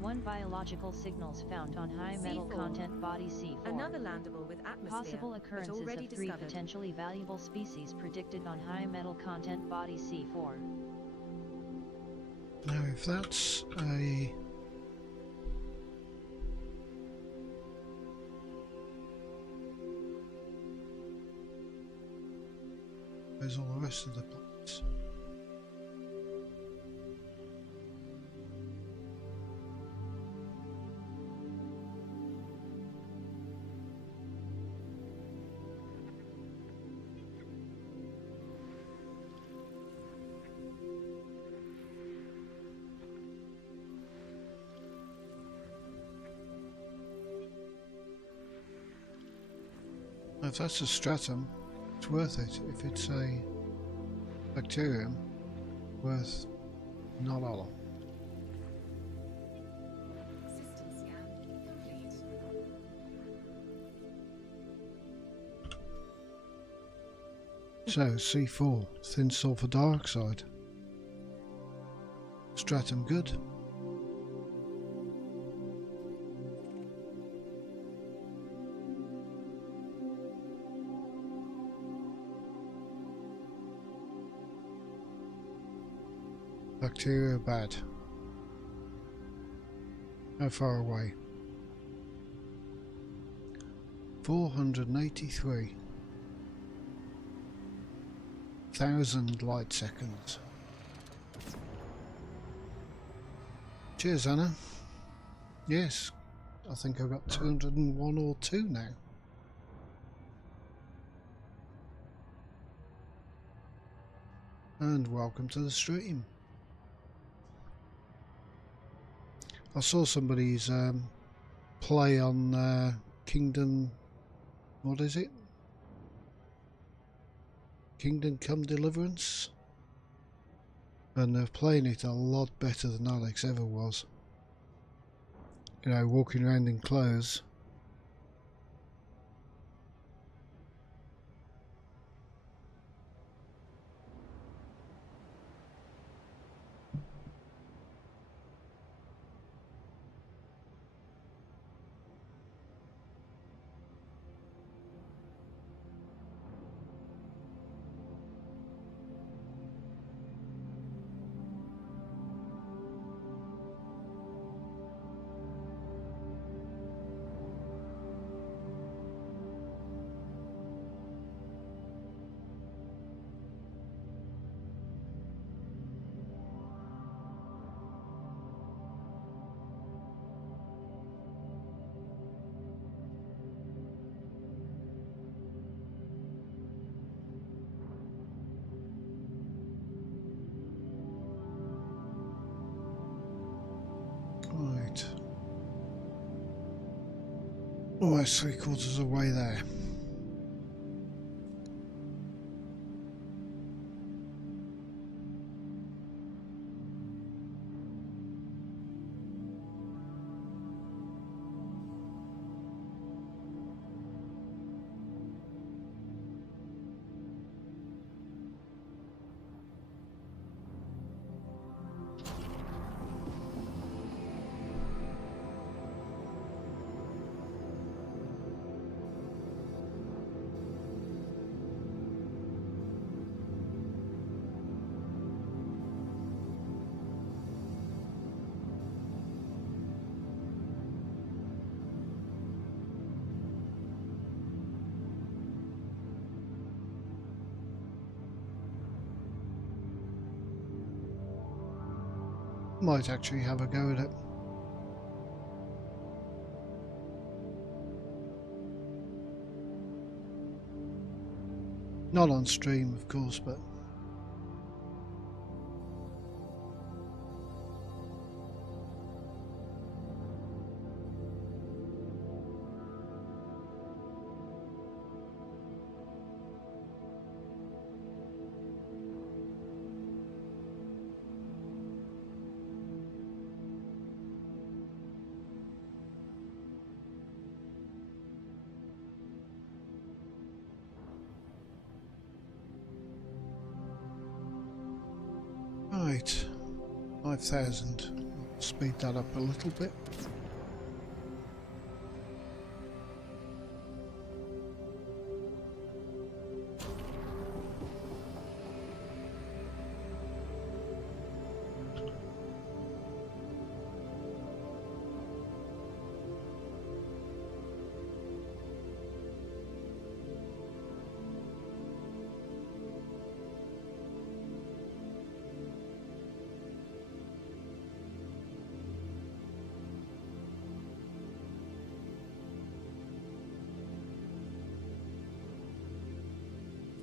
One biological signals found on high metal C4. content body C4. Another landable with atmosphere, Possible but occurrences already of 3 discovered. potentially valuable species predicted on high metal content body C4. Now if that's a... There's all the rest of the planets. If that's a stratum, it's worth it. If it's a bacterium, worth not all. System scan complete. So C4, thin sulfur dioxide. Stratum good. Bacteria bad. How far away? 483,000 light seconds. Cheers, Anna. Yes, I think I've got 201 or 2 now. And welcome to the stream. I saw somebody's play on Kingdom, what is it? Kingdom Come Deliverance, and they're playing it a lot better than Alex ever was. You know, walking around in clothes. Right. Almost 3/4 of the way there. Might actually have a go at it. Not on stream, of course, but right. 5,000. I'll speed that up a little bit.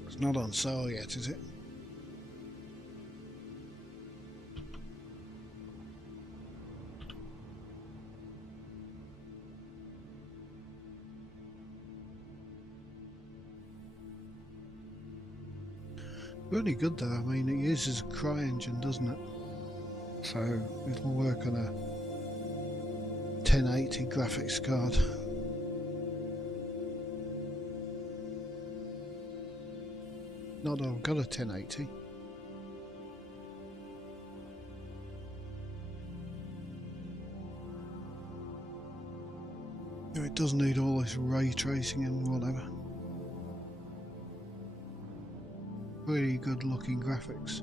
It's not on sale yet, is it? Really good though. I mean, it uses a CryEngine, doesn't it? So it'll work on a 1080 graphics card. Not that I've got a 1080. It doesn't need all this ray tracing and whatever. Really good looking graphics.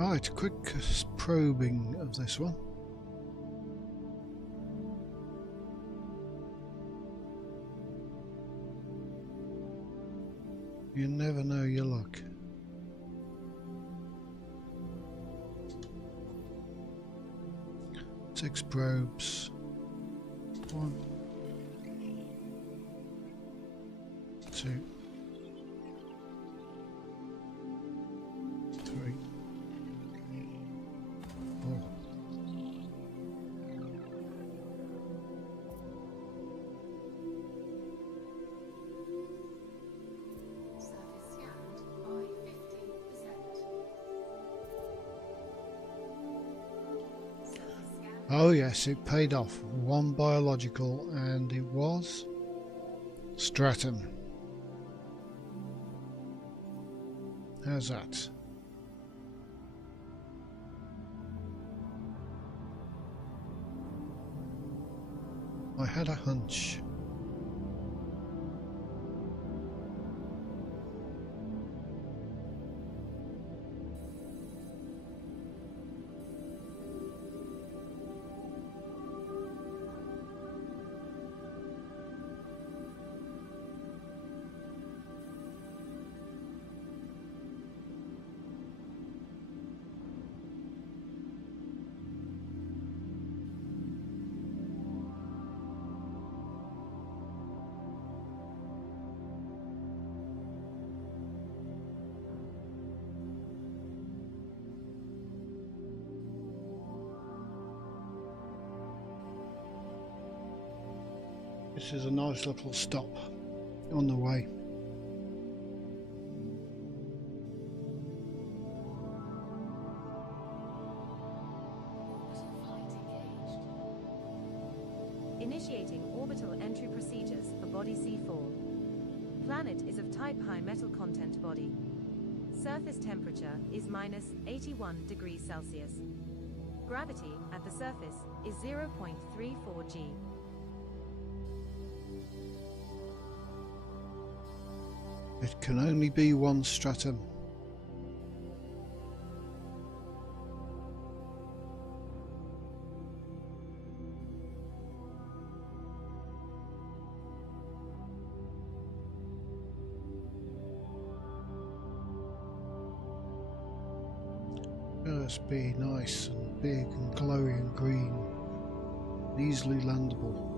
Right, quick probing of this one. You never know your luck. Six probes. 1, 2, 3, 4. Surface scanned by 50%. Surface scanned. Oh yes, it paid off. One biological, and it was Stratum. How's that? I had a hunch. This is a nice little stop on the way. Orbital flight engaged. Initiating orbital entry procedures for body C4. Planet is of type high metal content body. Surface temperature is minus 81 degrees Celsius. Gravity at the surface is 0.34 g. It can only be one stratum. Just be nice and big and glowy and green, easily landable.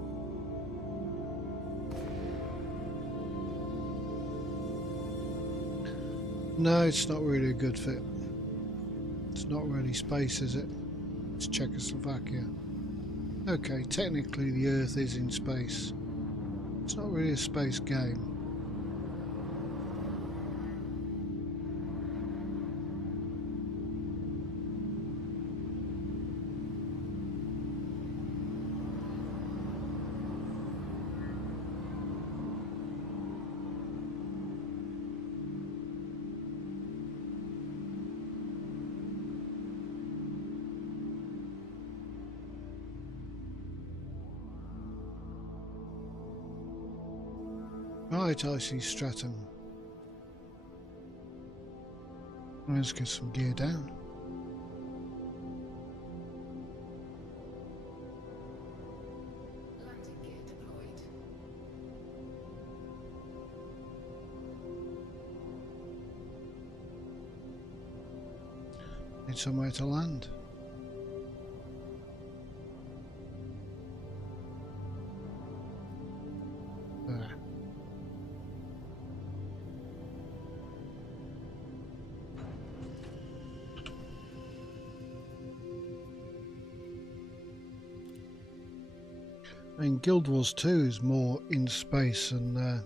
No, it's not really a good fit. It's not really space, is it? It's Czechoslovakia. Okay, technically the Earth is in space. It's not really a space game. Right, I see stratum. Let's get some gear down. Landing gear deployed. Need somewhere to land. There. And Guild Wars 2 is more in space and that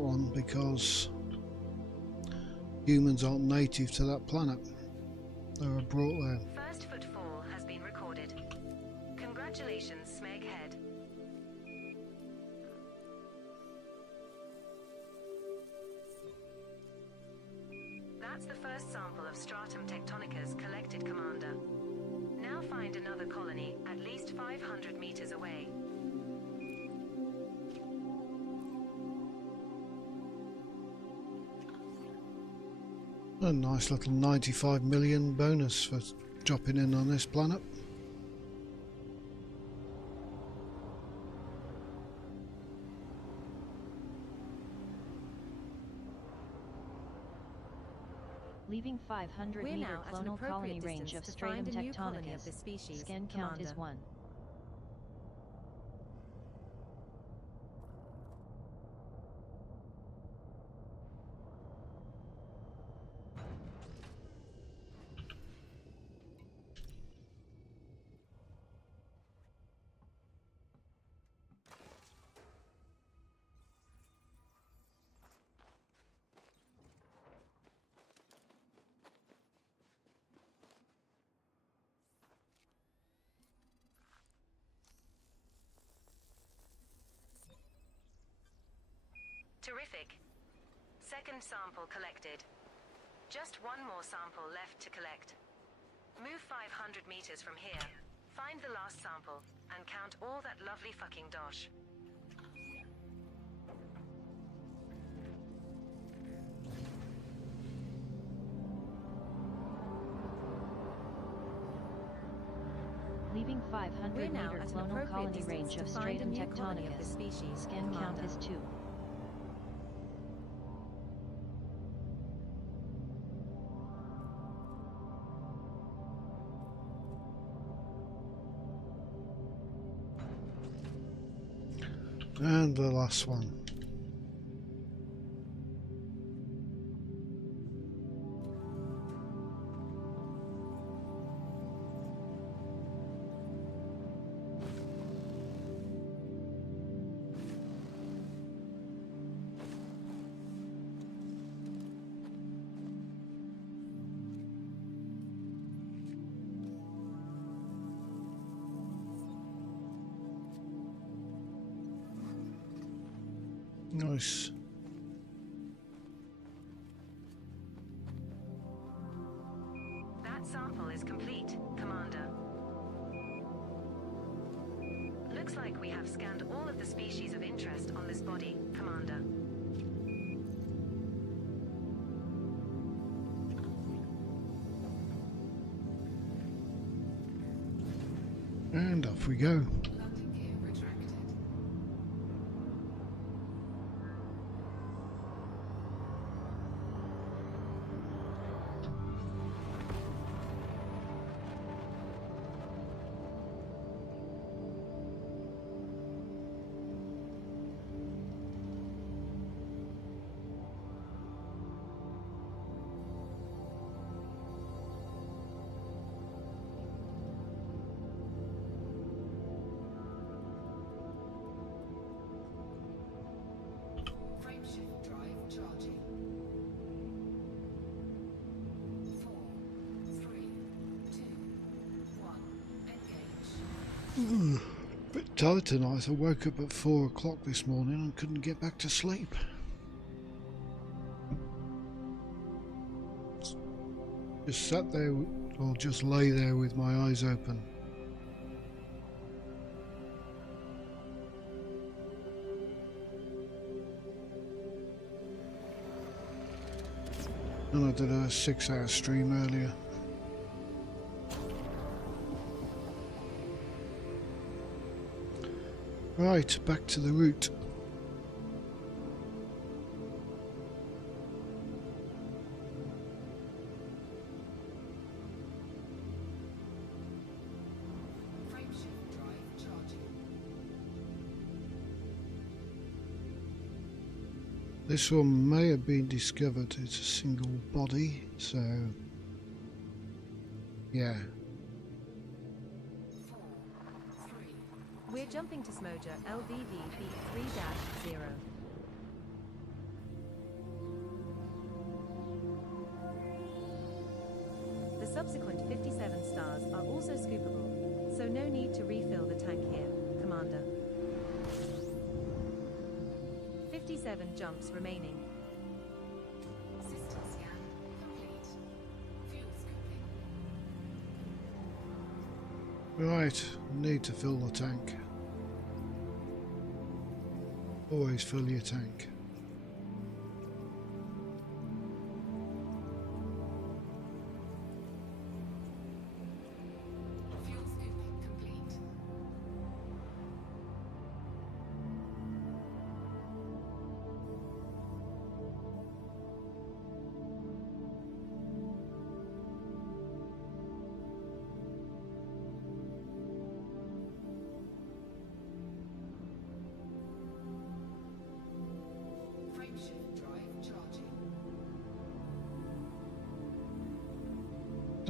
one, because humans aren't native to that planet. They were brought there. First footfall has been recorded. Congratulations, Smeghead. That's the first sample of Stratum Tectonicus collected, Commander. Now find another colony at least 500 meters away. A nice little 95 million bonus for dropping in on this planet. Leaving 500 We're meter now at an clonal colony appropriate range of distance to find Stratum a new colony of Tectonicus. this species, Scan count is Commander. 1. Terrific. Second sample collected. Just one more sample left to collect. Move 500 meters from here. Find the last sample and count all that lovely fucking dosh. Leaving We're 500 now meter at an clonal appropriate colony distance range to of find a Stratum new colony of this Tectonicus. species, Scan count Commander. is 2. And the last one. Nice. That sample is complete, Commander. Looks like we have scanned all of the species of interest on this body, Commander. And off we go. Landing gear retracted. Frameshift drive charging. 4, 3, 2, 1. Engage. Bit tired tonight. I woke up at 4 o'clock this morning and couldn't get back to sleep. Just sat there, or just lay there with my eyes open. And I did a 6-hour stream earlier. Right, back to the route. Frameshift drive charging. This one may have been discovered. It's a single body, so yeah. 4, 3, We're jumping to Smoja LVV B3-0. The subsequent 57 stars are also scoopable, so no need to refill the tank here, Commander. 57 jumps remaining. system scan complete. Fuel scooping. Right, need to fill the tank. Always fill your tank.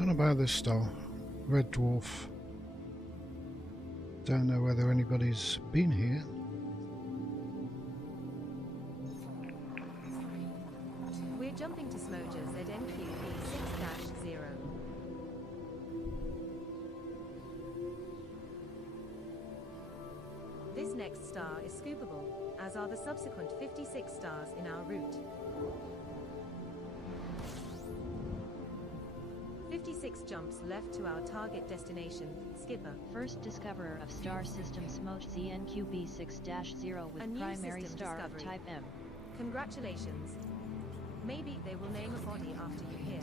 What about this star? Red dwarf. Don't know whether anybody's been here. We're jumping to Smoja ZNQB6-0. This next star is scoopable, as are the subsequent 56 stars in our route. 56 jumps left to our target destination, Skipper. First discoverer of star system Smoj ZNQB6-0 with A new primary system star of discovery. type M. Congratulations. Maybe they will name a body after you here.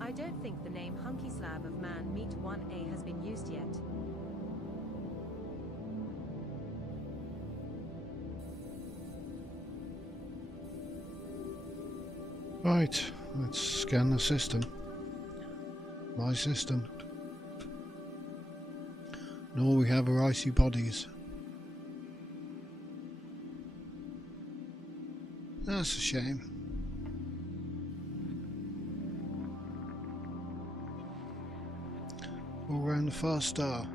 I don't think the name Hunky Slab of Man Meat 1A has been used yet. Right, let's scan the system. My system. And all we have are icy bodies. That's a shame. All around the far star.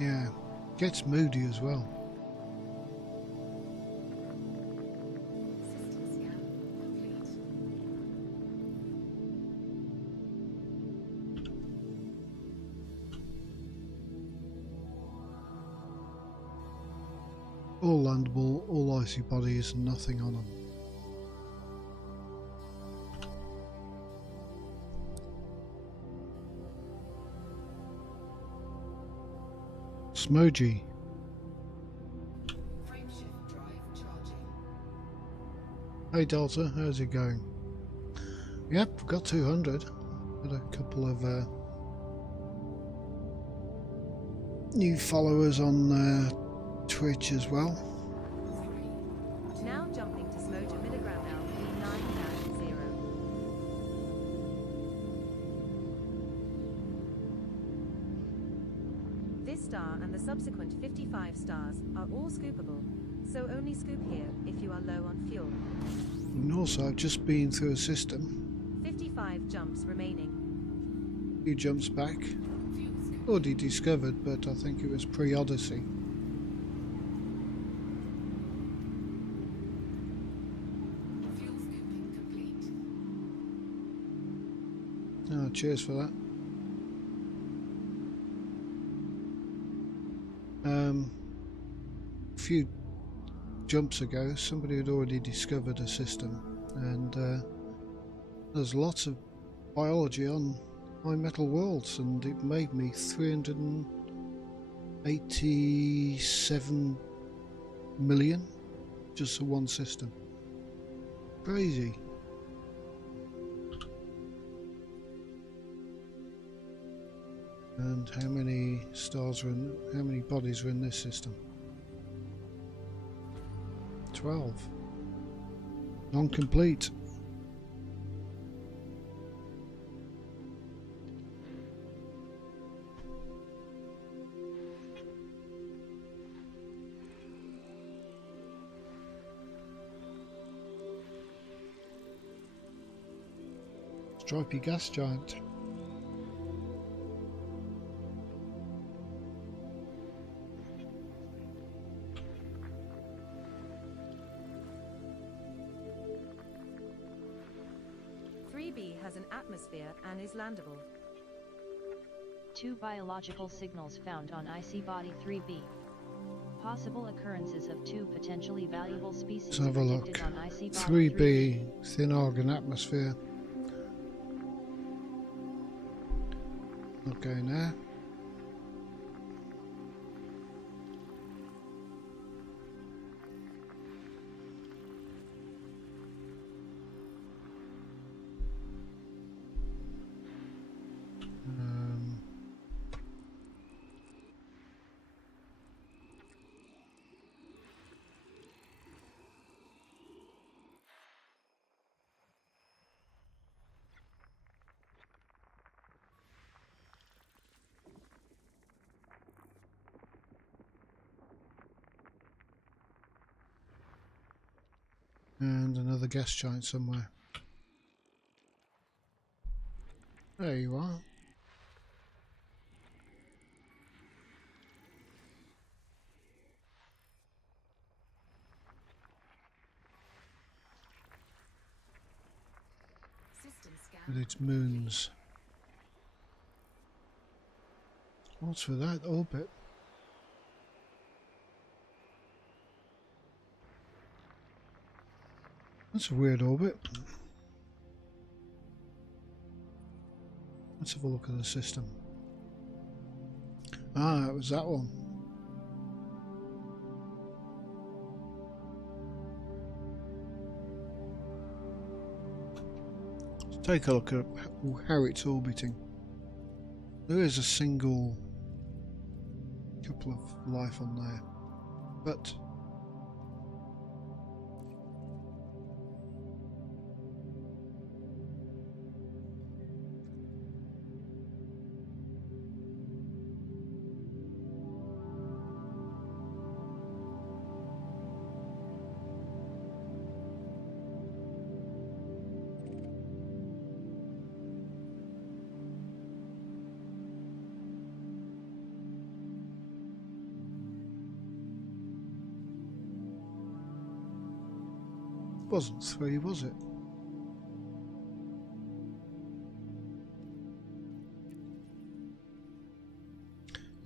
Yeah, gets moody as well. System scan complete. All landable, all icy bodies, nothing on them. Smoji. Frameshift drive charging. Hey Delta, how's it going? Yep, we've got 200. Got a couple of new followers on Twitch as well. Now jumping to Smoja Milligram LP9-0. This star and the subsequent 55 stars are all scoopable, so only scoop here if you are low on fuel. And also, I've just been through a system. 55 jumps remaining. He jumps back. Already discovered, but I think it was pre-Odyssey. Fuel scooping complete. Oh, cheers for that. A few jumps ago, somebody had already discovered a system, and there's lots of biology on My Metal Worlds, and it made me 387 million just for one system. Crazy. And how many stars are in, how many bodies are in this system? 12. Non-complete. Stripy gas giant. B has an atmosphere and is landable. 2 biological signals found on icy body 3B. Possible occurrences of 2 potentially valuable species Let's have a look. predicted on icy body 3B, thin argon atmosphere. Not going there. And another gas giant somewhere. There you are. System scan. With its moons. What's with that orbit? That's a weird orbit. Let's have a look at the system. Ah, it was that one. Let's take a look at how it's orbiting. There is a single couple of life on there, but wasn't 3, was it?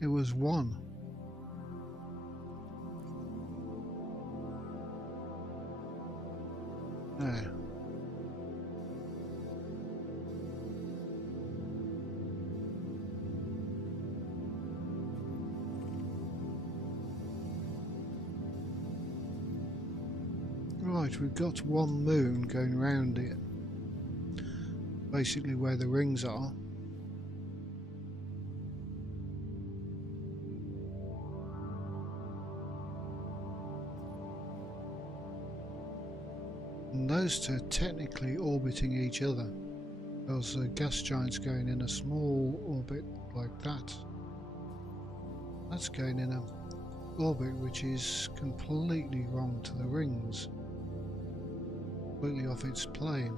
It was 1. There. Right, we've got one moon going around it, basically where the rings are. And those two are technically orbiting each other, because the gas giant's going in a small orbit like that. That's going in an orbit which is completely wrong to the rings. Completely off its plane.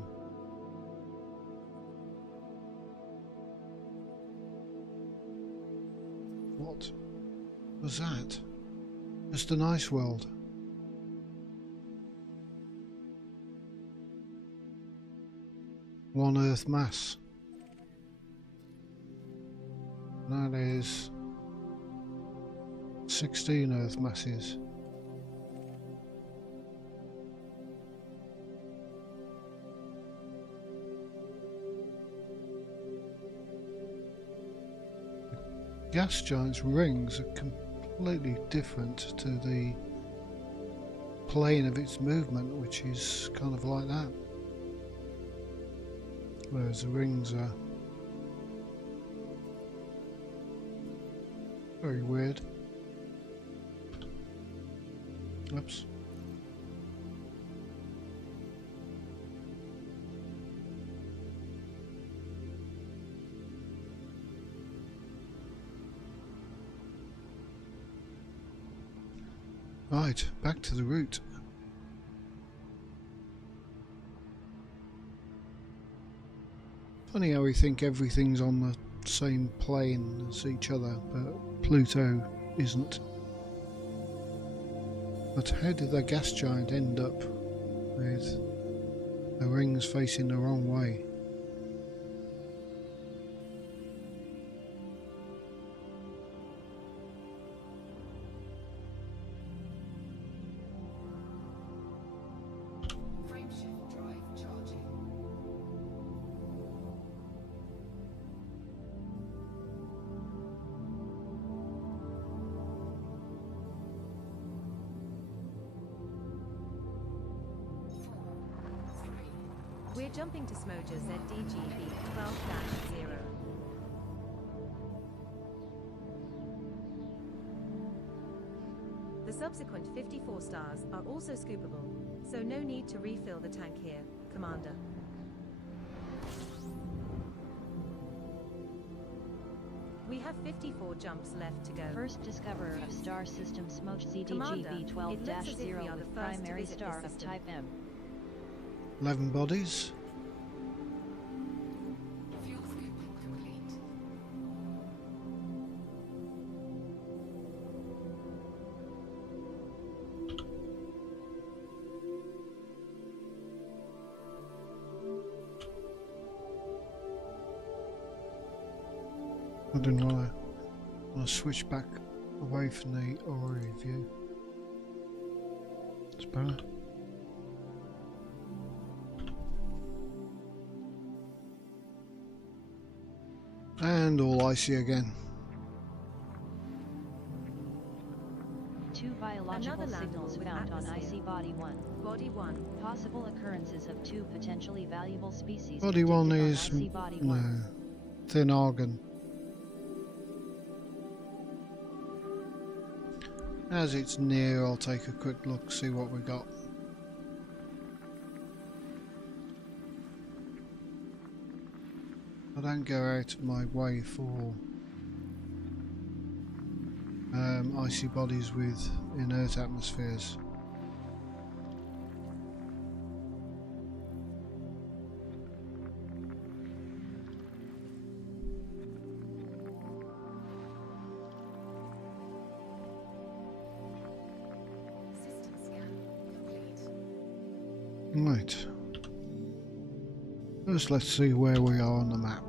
What was that? Just an ice world. One Earth mass. That is 16 Earth masses. Gas giant's rings are completely different to the plane of its movement, which is kind of like that, whereas the rings are very weird. Oops. Right, back to the route. Funny how we think everything's on the same plane as each other, but Pluto isn't. But how did the gas giant end up with the rings facing the wrong way? Frameshift drive charging. We're jumping to Smoja ZDGB 12-0. The subsequent 54 stars are also scoopable, so no need to refill the tank here, Commander. We have 54 jumps left to go. First discoverer of star system Smoj Commander, ZDGB it looks as if we 12-0 are the with first to primary visit star this of system. type M. 11 bodies. Fuel scooping complete. I didn't want to switch back away from the Ori view. It's better. And all icy again. 2 biological Another signals landfall with found on atmosphere. IC Body 1. Body 1. Possible occurrences of 2 potentially valuable species Body 1 detected on is IC Body 1. no thin argon. As it's near, I'll take a quick look, see what we got. I don't go out of my way for icy bodies with inert atmospheres. System scan complete. Right. First, let's see where we are on the map.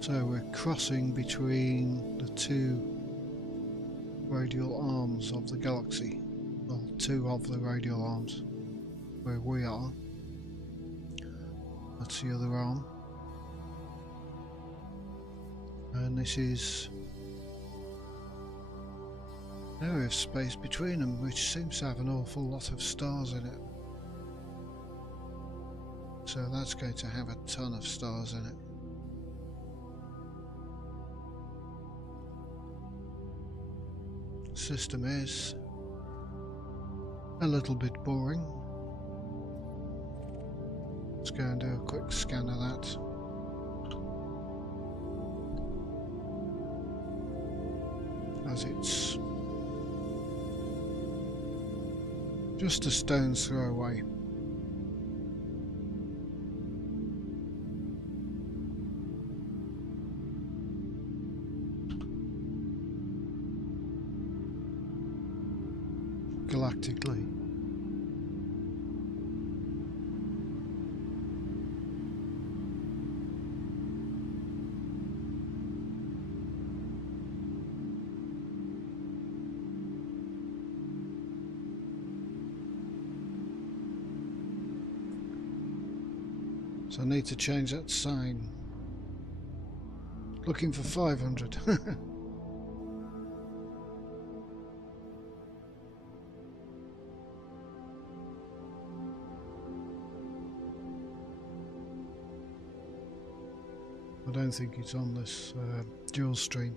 So we're crossing between the 2 radial arms of the galaxy. Well, 2 of the radial arms. Where we are. That's the other arm. And this is an area of space between them, which seems to have an awful lot of stars in it. So that's going to have a ton of stars in it. System is a little bit boring. Let's go and do a quick scan of that. As it's just a stone's throw away. Galactically. So I need to change that sign. Looking for 500. I don't think it's on this dual stream.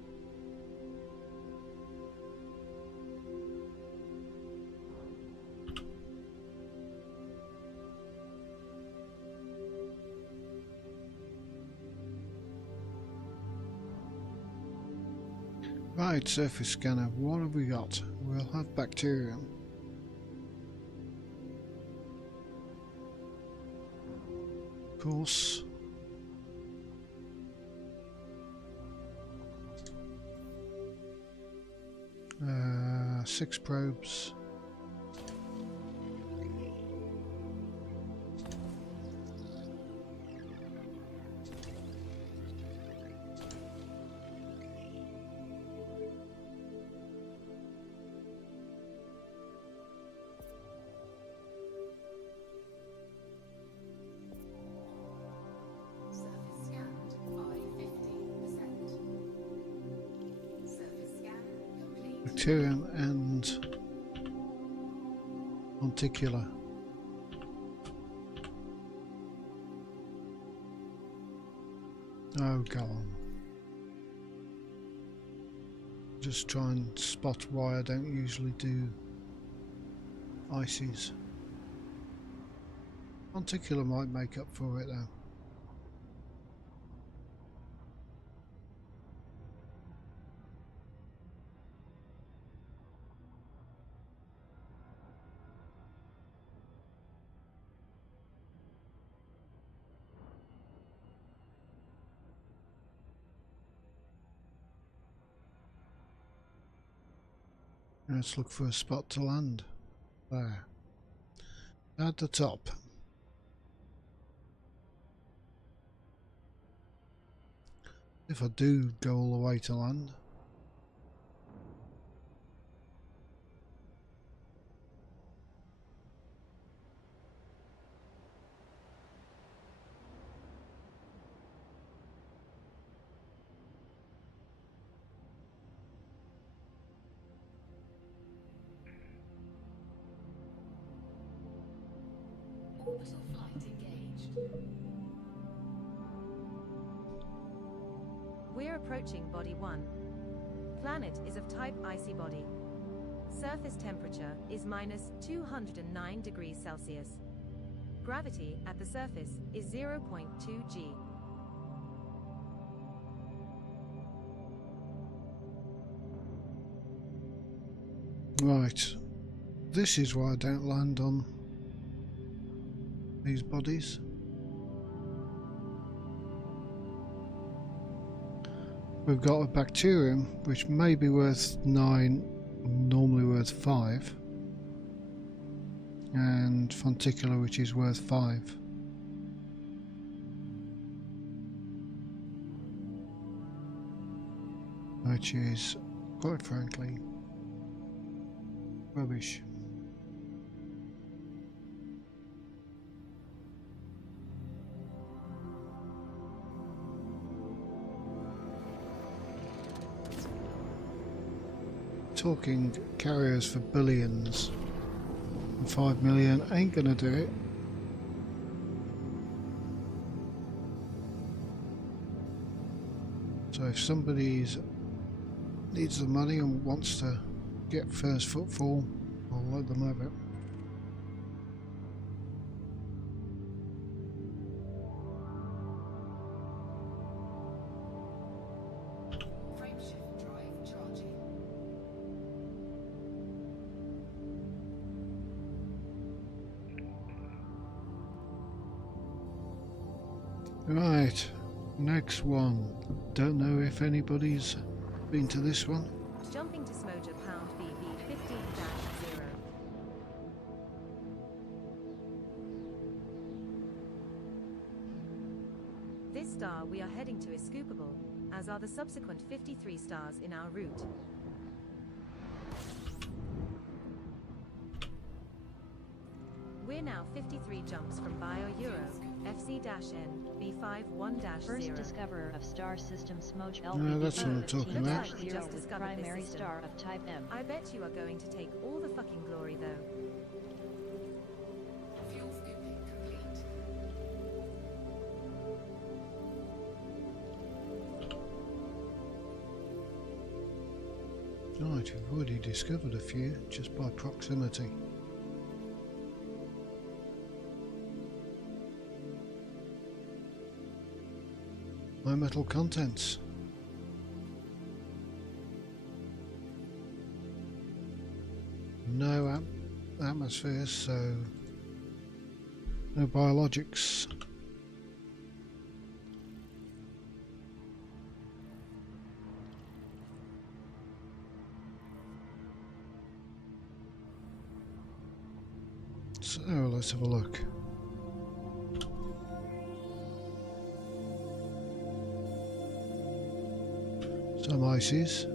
Right, surface scanner, what have we got? We'll have bacterium. Of course. 6 probes. Surface scanned by 50%. Surface scan complete. Bacterium and monticular. Oh, go on. Just try and spot why I don't usually do ices. Monticular might make up for it though. Let's look for a spot to land. There. At the top. If I do go all the way to land. Orbital flight engaged. We're approaching Body 1. Planet is of type icy body. Surface temperature is minus 209 degrees Celsius. Gravity at the surface is 0.2 g. Right. This is why I don't land on these bodies. We've got a bacterium which may be worth 9, normally worth 5, and Fonticula which is worth 5. Which is, quite frankly, rubbish. Talking carriers for billions, and 5 million ain't gonna do it. So if somebody needs the money and wants to get first footfall, I'll let them have it. Frameshift drive charging. Right, next one. Don't know if anybody's been to this one. Jumping to Smoja Pound BB 15-0. This star we are heading to is scoopable, as are the subsequent 53 stars in our route. We're now 53 jumps from Bio-Euro, FC-N, B51-0. First discoverer of star system Smoj No, that's what I'm talking about. Looks like we 0 just with discovered this primary system. star of type M. I bet you are going to take all the fucking glory though. Fuel scooping complete. Right, we've already discovered a few just by proximity. High metal contents. No atmosphere, so no biologics. So let's have a look. Some ices.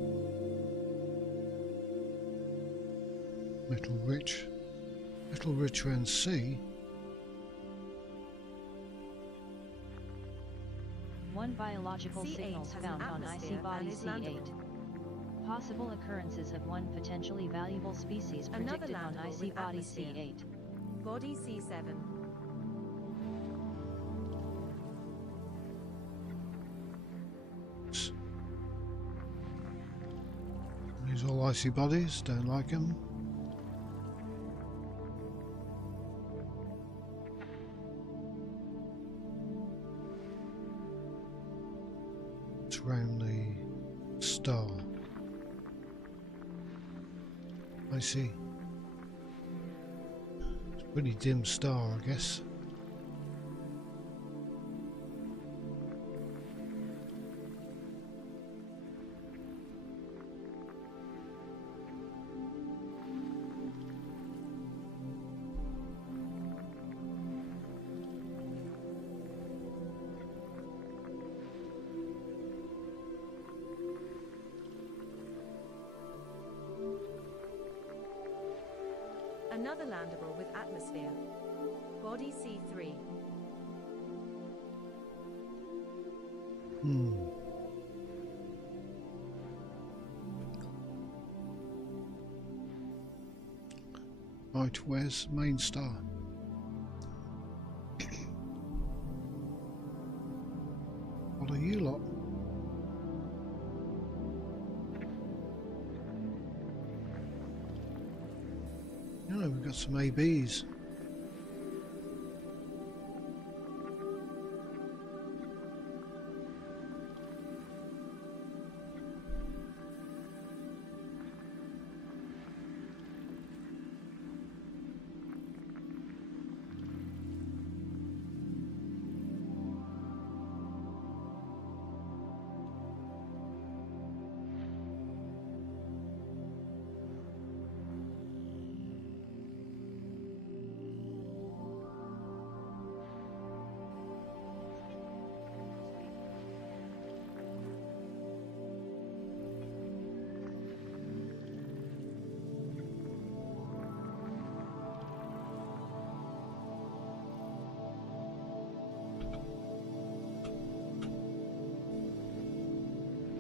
Metal rich when C. One biological C8 signals has found an on icy atmosphere body and is C8. landable. Possible occurrences of one potentially valuable species Another predicted on landable icy with body atmosphere. C8. Body C7. These all icy bodies, don't like them. It's around the star. I see. It's a pretty dim star, I guess. Another landable with atmosphere. Body C3. Right, where's main star? What are you lot? You know, we've got some ABs.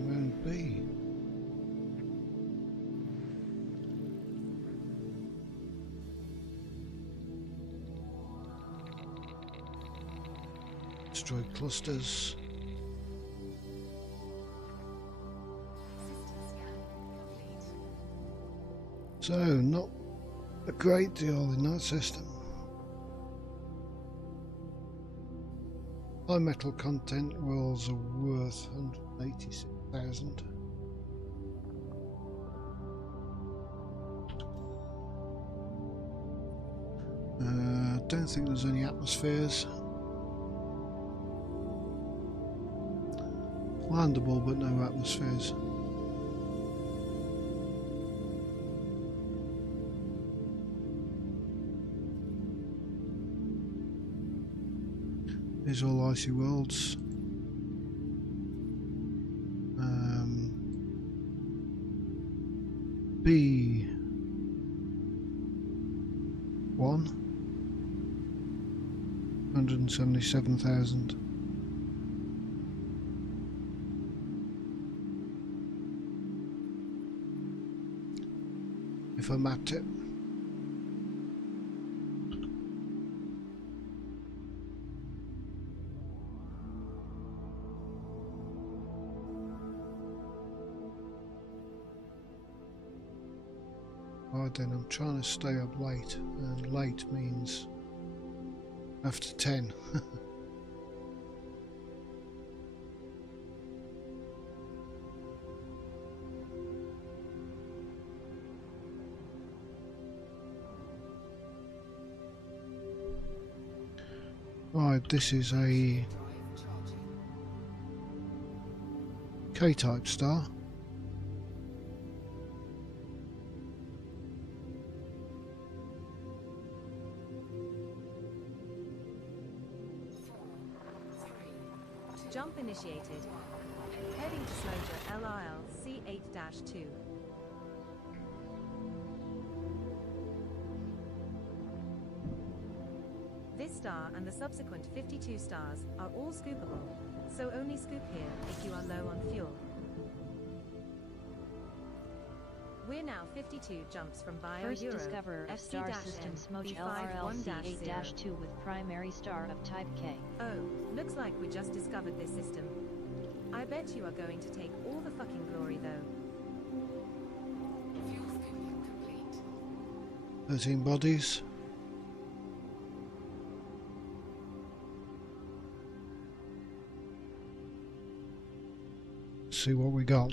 Moon B. Asteroid clusters. System scan complete. So, not a great deal in that system. High metal content worlds are worth 186,000. Don't think there's any atmospheres. Landable, but no atmospheres. These are all icy worlds. B1 177,000. If I mapped it. Right then, I'm trying to stay up late, and late means after 10. Right, this is a Drive charging. K-type star. Jump initiated. Heading disclosure LRL C8-2. This star and the subsequent 52 stars are all scoopable, so only scoop here if you are low on fuel. We're now 52 jumps from Bio First Euro discoverer of star system Smoch LRLC8-2 with primary star of type K. Oh, looks like we just discovered this system. I bet you are going to take all the fucking glory though. Fuel scooping complete. 13 bodies. See what we got.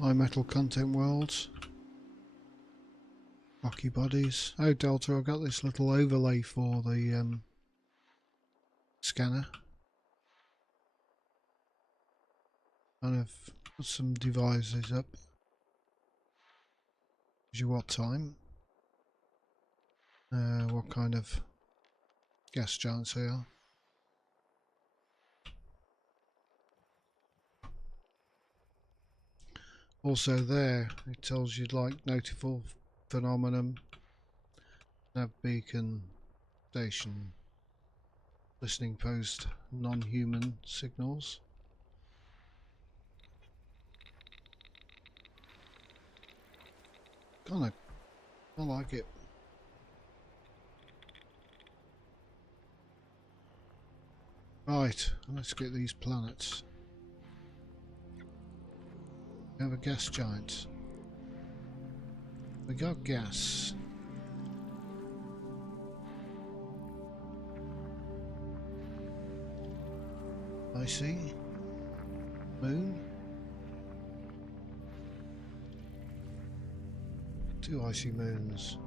High metal content worlds. Rocky bodies. Oh, Delta, I've got this little overlay for the scanner. Kind of put some devices up. Gives you what time. What kind of gas giants they are. Also there, it tells you like notable phenomenon, nav beacon, station, listening post, non-human signals. Kinda, I like it. Right, let's get these planets. We have a gas giant. We got gas. I see. Moon. 2 icy moons.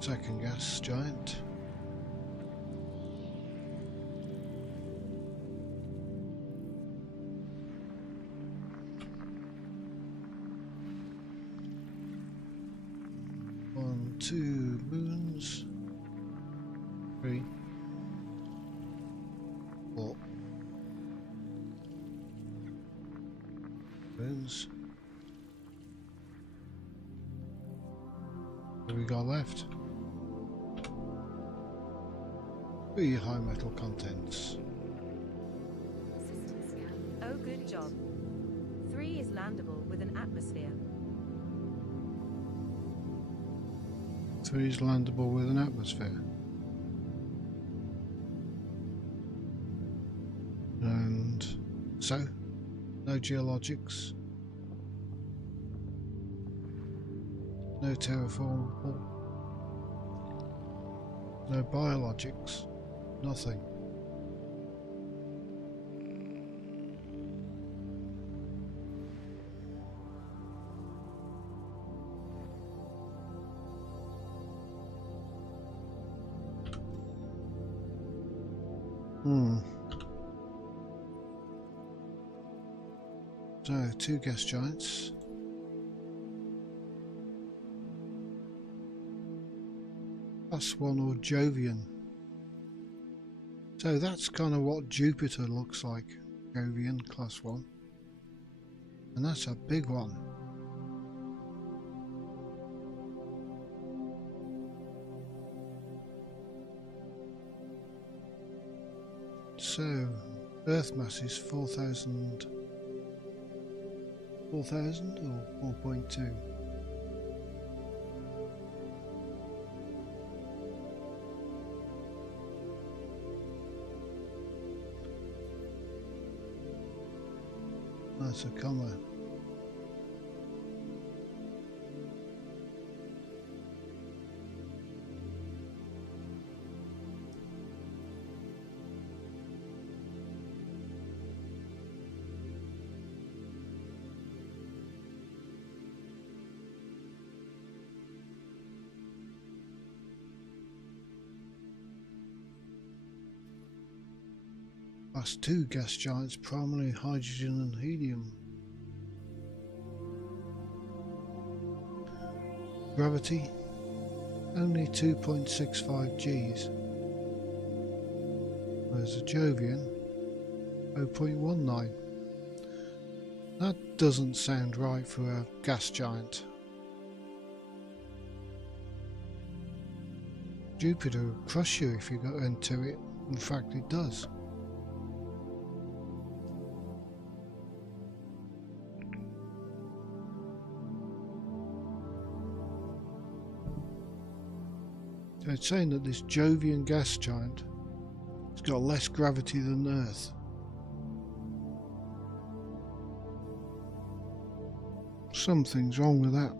Second gas giant. One, 2 moons. 3, 4 moons. What have we got left? 3 high metal contents. System scan. Oh, good job. 3 is landable with an atmosphere. 3 is landable with an atmosphere. And so, no geologics, no terraformable, no biologics, nothing. So, 2 gas giants. +1 or Jovian. So that's kind of what Jupiter looks like. Jovian class 1. And that's a big one. So, Earth mass is 4,000 or 4.2? That's a comma. Plus 2 gas giants, primarily hydrogen and helium. Gravity, only 2.65 Gs. Whereas a Jovian, 0.19. That doesn't sound right for a gas giant. Jupiter will crush you if you go into it. In fact, it does. So it's saying that this Jovian gas giant has got less gravity than Earth. Something's wrong with that.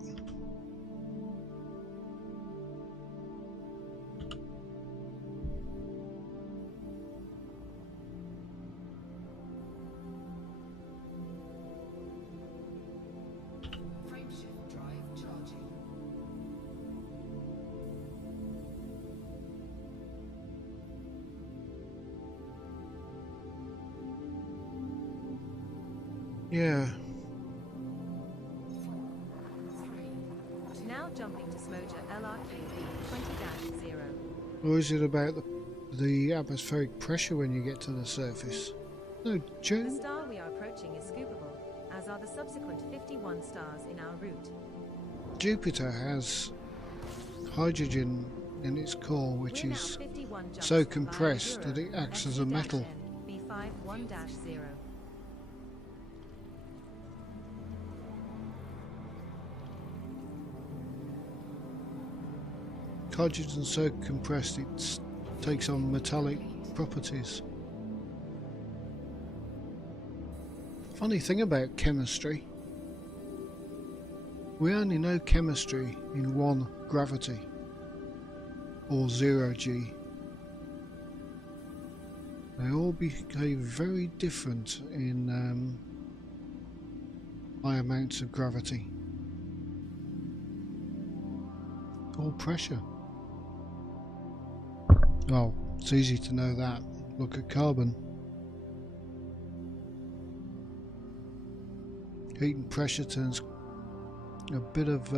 Frameshift drive charging. Yeah, now jumping to Smoja LRQ B 20-0. Or is it about the atmospheric pressure when you get to the surface? No, The Joe. star we are approaching is scoopable, as are the subsequent 51 stars in our route. Jupiter has hydrogen in its core, which We're now is 51 jumps so via compressed Euro that it acts as a metal. SE-N B51-0. Hydrogen so compressed it takes on metallic properties. Funny thing about chemistry, we only know chemistry in one gravity, or 0 G. They all behave very different in high amounts of gravity or pressure. Well, it's easy to know that. Look at carbon. Heat and pressure turns a bit of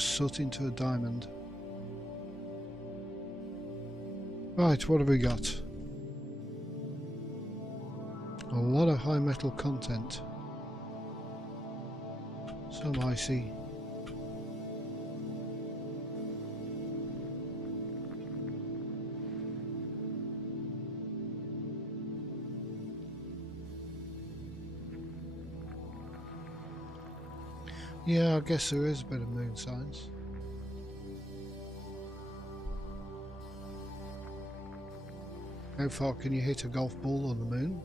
soot into a diamond. Right, what have we got? A lot of high metal content. Some icy. Yeah, I guess there is a bit of moon science. How far can you hit a golf ball on the moon?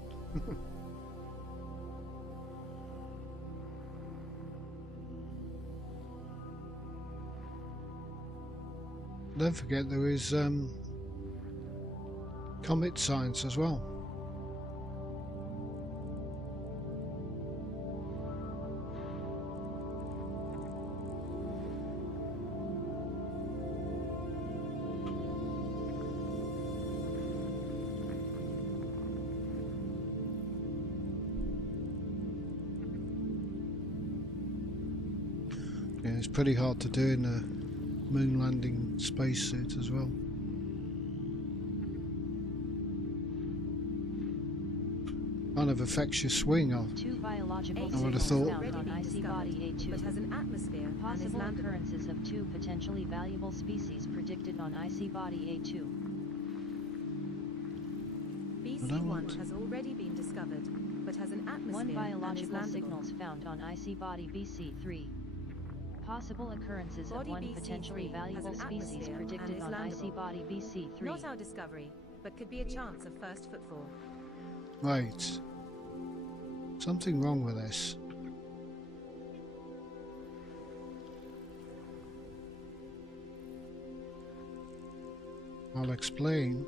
Don't forget there is comet science as well. Yeah, it's pretty hard to do in a moon landing spacesuit as well. Kind of affects your swing off. Two biological I would have signals thought- found on icy body A2. but has an atmosphere and is Possible landable. occurrences of two potentially valuable species predicted on icy body A2. BC1 want- has already been discovered, but has an atmosphere One and is biological landable. signals found on icy body BC3. Possible occurrences of Body one BC3 potentially has valuable an species atmosphere and predicted is on icy landable. body BC3. Not our discovery, but could be a chance of first footfall. Right. Something wrong with this. I'll explain.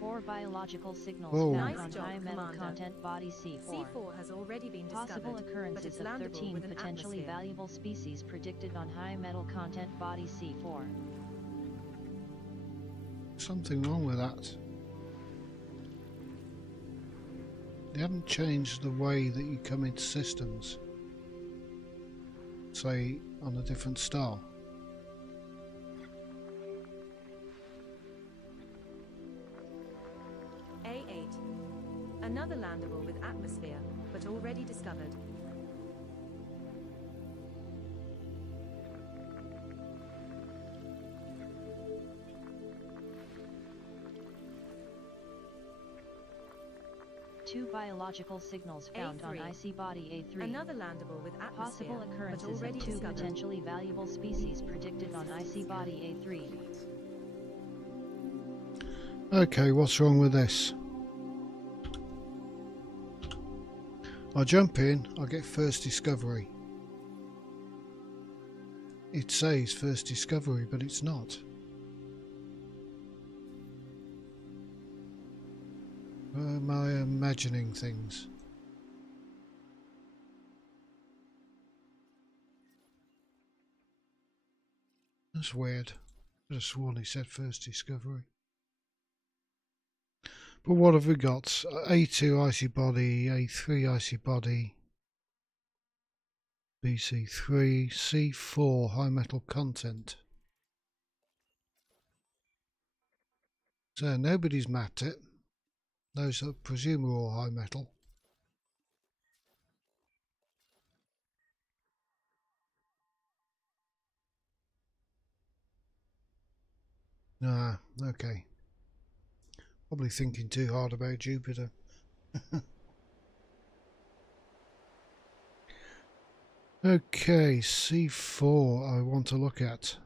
Four biological signals Whoa. found Nice on job, high metal Commander. content body C4. C4 has already been Possible discovered, but occurrences it's of landable 13 with an potentially atmosphere. valuable species predicted on high metal content body C4. Something wrong with that. They haven't changed the way that you come into systems. Say, on a different star. A8. Another landable with atmosphere, but already discovered. Two biological signals found on A3. icy body A3. Another landable with atmosphere, Possible but occurrences already of two discovered. potentially valuable species predicted on icy body A3. Okay, what's wrong with this? I jump in, I get first discovery. It says first discovery, but it's not. Or am I imagining things? That's weird. I could have sworn he said first discovery. But what have we got? A2 icy body, A3 icy body, BC3, C4, high metal content. So nobody's mapped it. Those I presume are all high metal. Ah, okay. Probably thinking too hard about Jupiter. Okay, C4 I want to look at.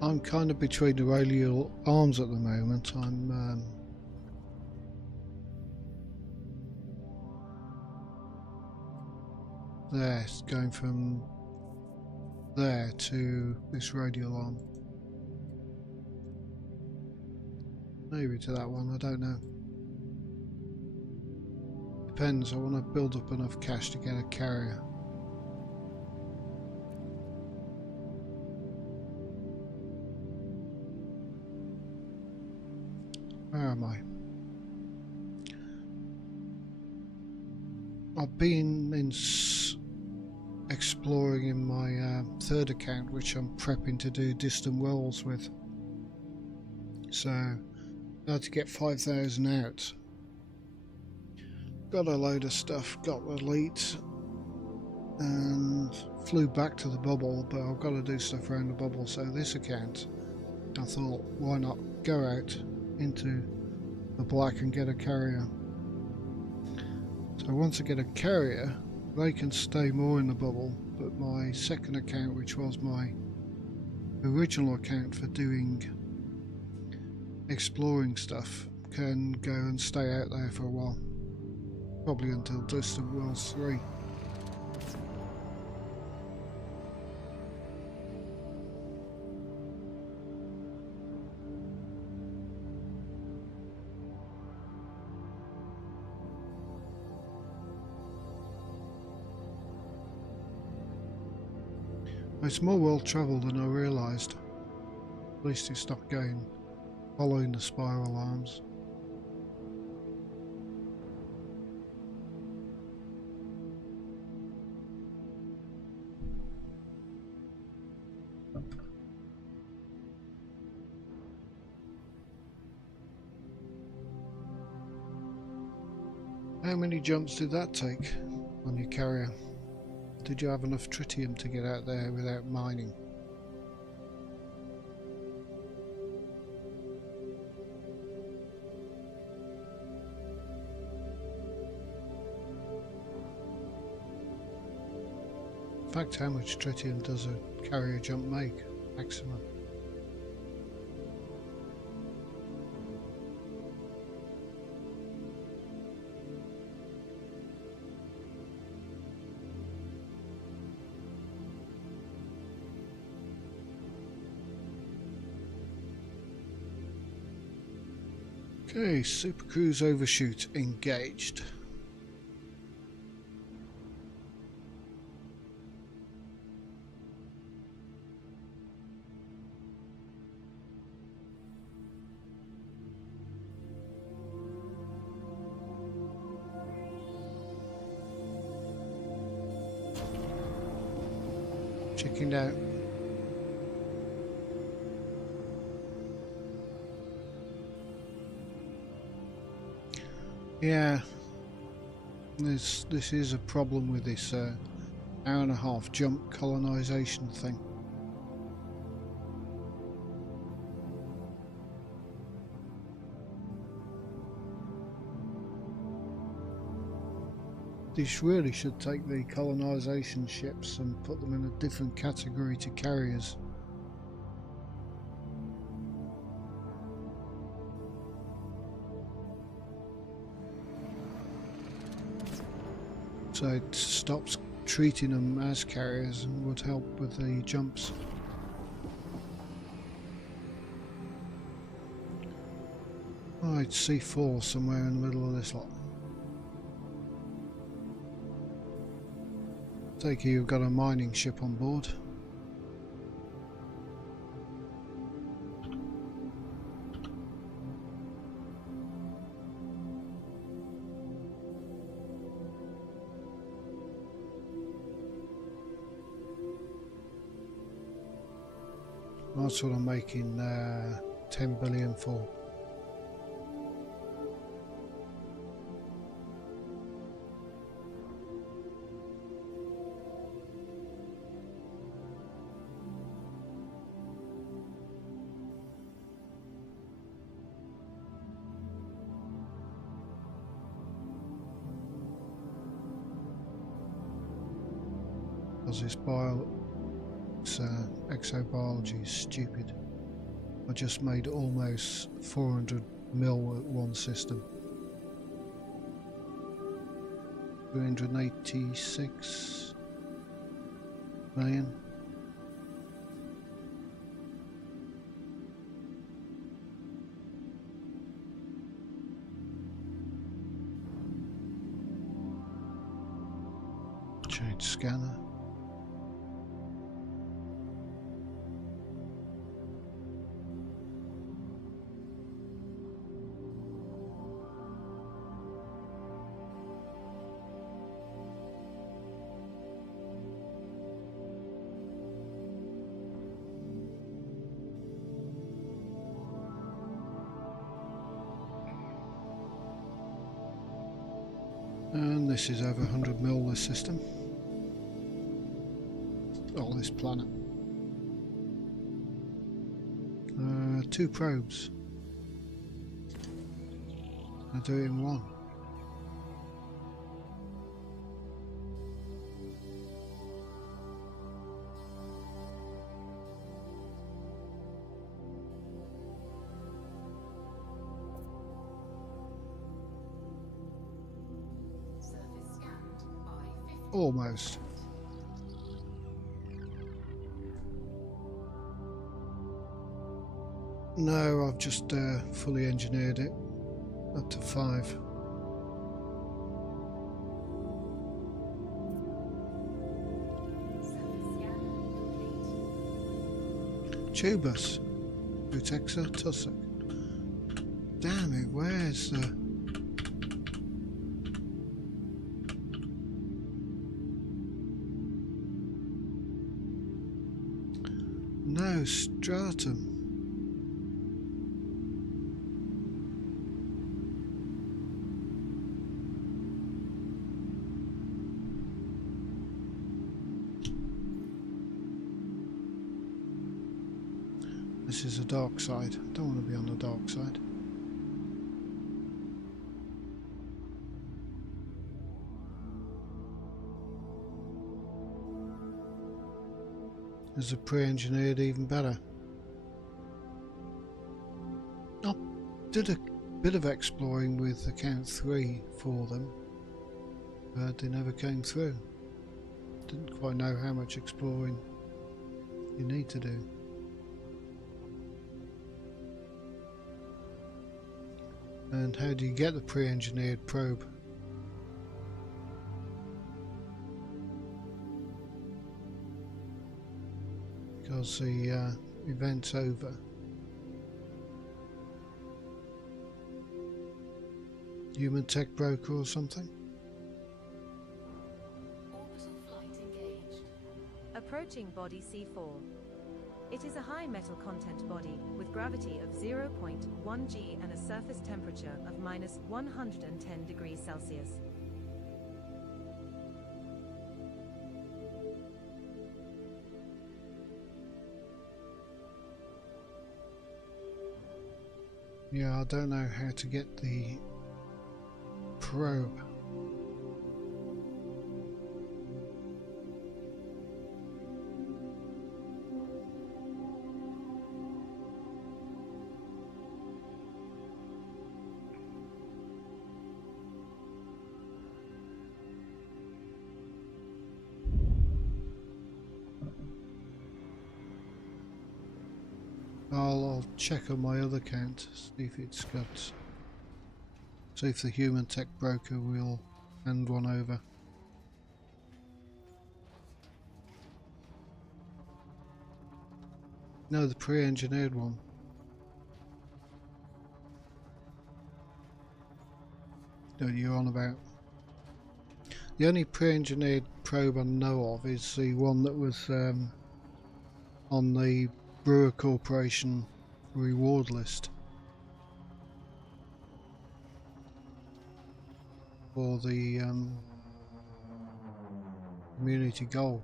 I'm kind of between the radial arms at the moment. I'm there, it's going from there to this radial arm. Maybe to that one, I don't know. Depends, I want to build up enough cash to get a carrier. Where am I? I've been exploring in my third account, which I'm prepping to do distant wells with. So I had to get 5,000 out. Got a load of stuff, got the elite, and flew back to the bubble, but I've got to do stuff around the bubble. So this account, I thought, why not go out into the black and get a carrier. So once I get a carrier, they can stay more in the bubble, but my second account, which was my original account for doing exploring stuff, can go and stay out there for a while, probably until Distant Worlds 3. It's more well travelled than I realised. At least it's not going following the spiral arms. How many jumps did that take on your carrier? Did you have enough tritium to get out there without mining? In fact, how much tritium does a carrier jump make, maximum? Okay, Super Cruise overshoot engaged. Checking out. Yeah, this is a problem with this hour and a half jump colonization thing. This really should take the colonization ships and put them in a different category to carriers. So it stops treating them as carriers and would help with the jumps. Right, C4 somewhere in the middle of this lot. Take it you've got a mining ship on board. That's what I'm making 10 billion for. Because this exobiology is stupid. I just made almost 400 mil at one system. 386 million. Change scanner. And this is over 100 mil, this system. Oh, this planet. 2 probes. I do it in one. Surface scanned by 50. Almost. No, I've just fully engineered it up to 5. Surface scan complete. Tubus. Butexa tussock. Damn it, where's the... No, stratum. This is the dark side. I don't want to be on the dark side. Is the pre-engineered even better? I did a bit of exploring with account 3 for them, but they never came through. Didn't quite know how much exploring you need to do. And how do you get the pre-engineered probe? Because the event's over. Human tech broker or something? Orbital flight engaged. Approaching body C4. It is a high metal content body with gravity of 0.1 g and a surface temperature of minus 110 degrees Celsius. Yeah, I don't know how to get the probe. I'll check on my other account, see if it's got... See if the human tech broker will hand one over. No, the pre-engineered one. That you're on about. The only pre-engineered probe I know of is the one that was on the Brewer Corporation reward list for the community goal.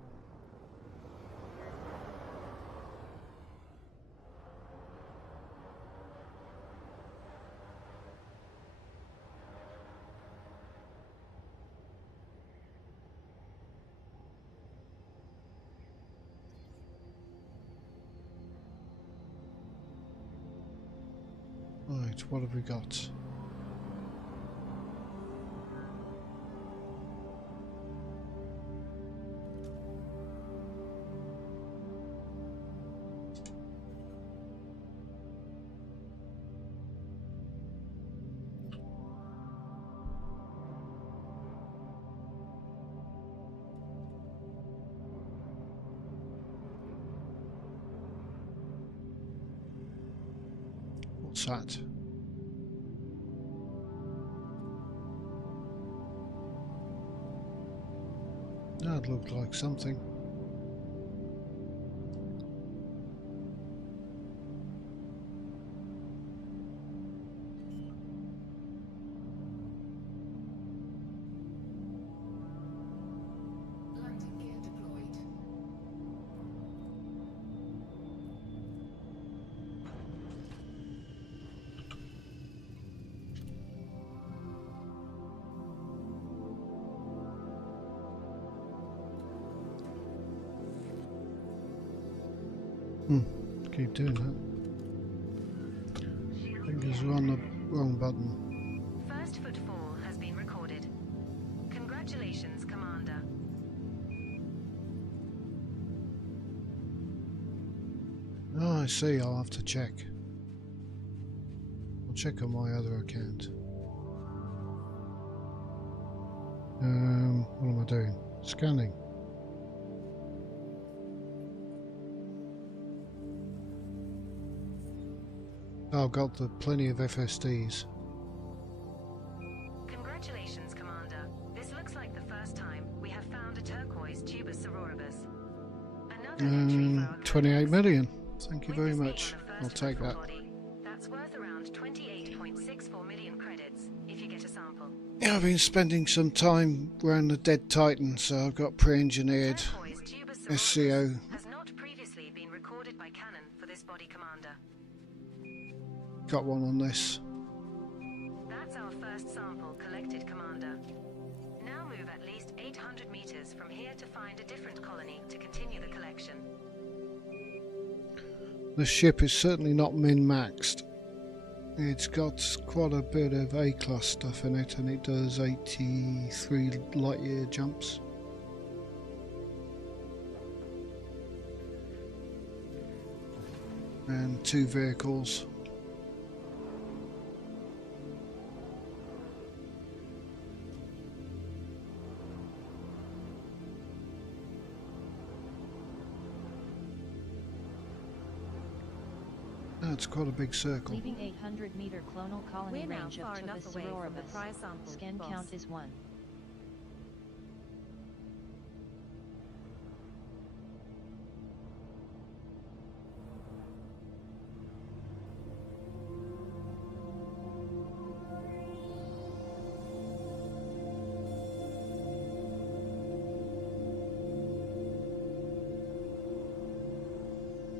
Right, what have we got? What's that? That looked like something. Landing gear deployed. Keep doing that. Fingers are on the wrong button. First footfall has been recorded. Congratulations, Commander. Oh, I see. I'll have to check. I'll check on my other account. What am I doing? Scanning. Oh, I've got plenty of FSDs. Congratulations, Commander. This looks like the first time we have found a turquoise Tubus sororibus. Another entry for our 28 codex. million. Thank you With very this being much. on the I'll first take footfall that. body, that's worth around 28.64 million credits if you get a sample. Yeah, I've been spending some time around the Dead Titan, so I've got pre-engineered Turquoise Tubus SCO. sororibus has not previously been recorded by Canon for this body, Commander. Got one on this. That's our first sample collected, Commander. Now move at least 800 meters from here to find a different colony to continue the collection. The ship is certainly not min-maxed. It's got quite a bit of A-class stuff in it, and it does 83 light-year jumps. And 2 vehicles. That's quite a big circle. Leaving 800-meter clonal colony We're now range far of enough Tubus away from the sororibus. prior sample, Scan boss. count is 1.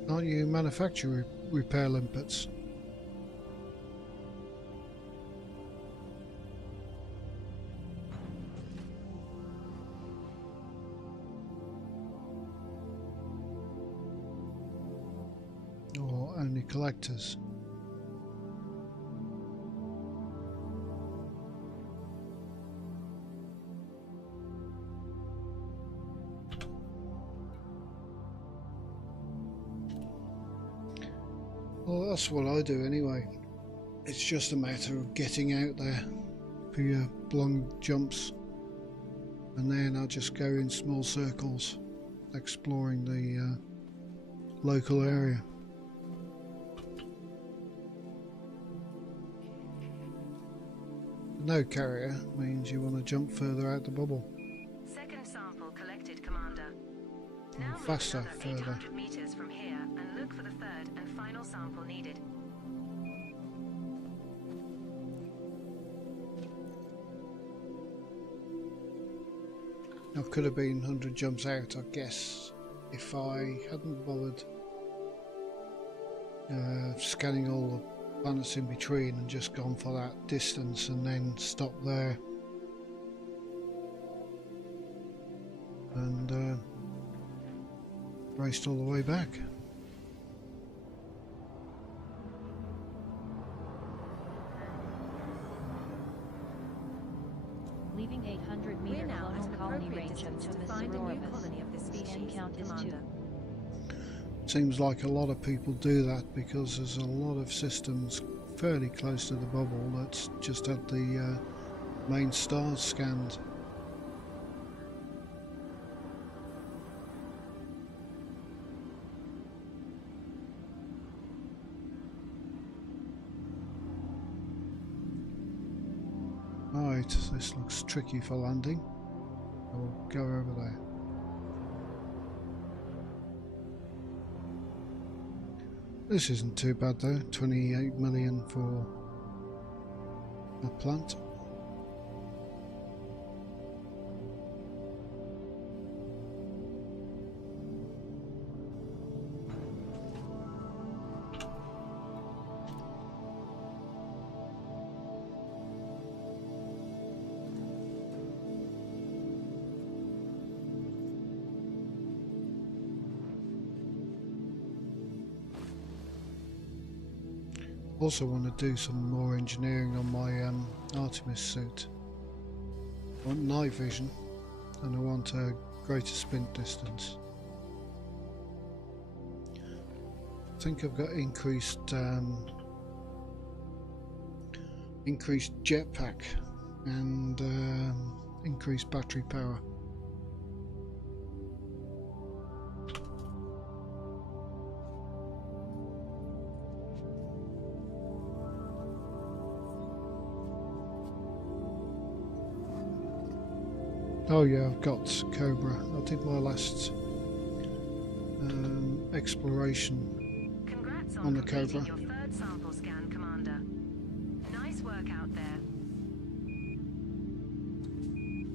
Aren't you manufacture repair limpets? Or only collectors? Well, that's what I do anyway. It's just a matter of getting out there for your long jumps, and then I just go in small circles exploring the local area. no carrier means you want to jump further out the bubble. Second sample collected, Commander. Now move Faster, another further. 800 meters from here and look for the third and final sample needed. I could have been 100 jumps out, I guess, if I hadn't bothered scanning all the planets in between and just gone for that distance and then stopped there and raced all the way back. Leaving 800 We're meter now at clonal an colony appropriate range of distance to Tomis find a new Sororibus. colony of this Scan species, count is 2. Commander. Seems like a lot of people do that because there's a lot of systems fairly close to the bubble that's just had the main stars scanned. Right, this looks tricky for landing. I'll go over there. This isn't too bad though, 28 million for a plant. Also want to do some more engineering on my Artemis suit. I want night vision and I want a greater sprint distance. I think I've got increased jetpack and increased battery power. Oh yeah, I've got Cobra. I did my last exploration Congrats on on the completing Cobra. your third sample scan, Commander. Nice work out there.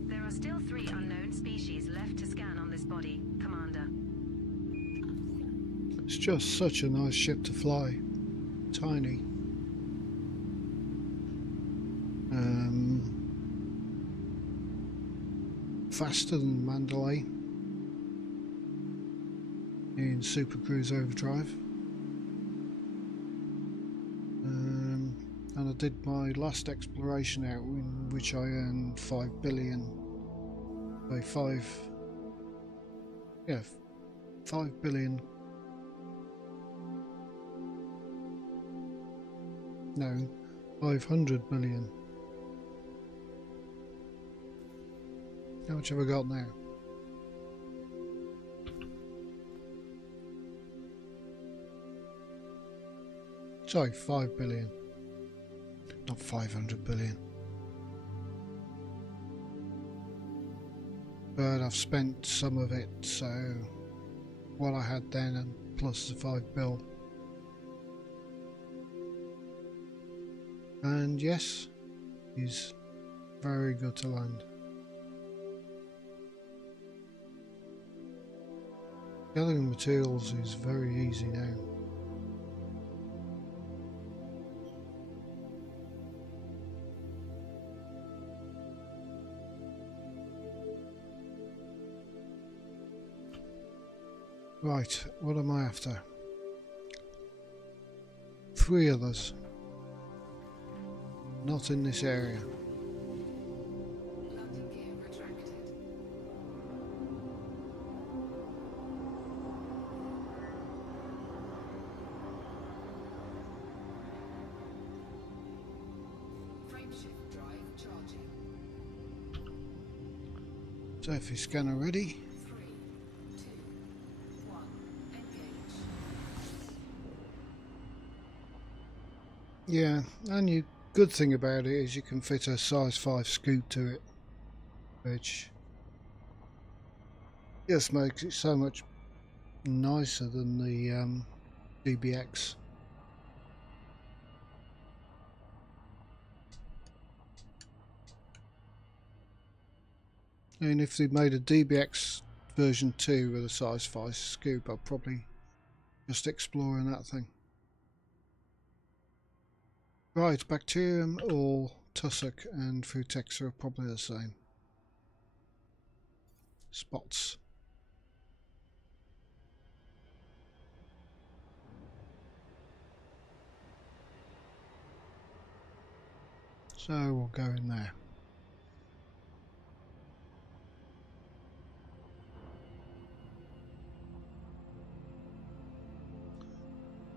There are still 3 unknown species left to scan on this body, Commander. It's just such a nice ship to fly. Tiny. Faster than Mandalay in Super Cruise Overdrive. And I did my last exploration out in which I earned 5 billion. By 5 billion. No, 500 million. How much have I got now? Sorry, 5 billion. Not 500 billion. But I've spent some of it, so what I had then and plus the 5 bill. And yes, he's very good to land. Gathering materials is very easy now. Right, what am I after? 3 others. Not in this area. Landing gear retracted. Frameshift drive charging. Surface scanner ready. 3, 2, 1, engage. Yeah, and you Good thing about it is you can fit a size 5 scoop to it, which just makes it so much nicer than the DBX. And if they made a DBX version 2 with a size 5 scoop, I'll probably just exploring that thing. Right, Bacterium or Tussock and Futexa are probably the same. Spots. So we'll go in there.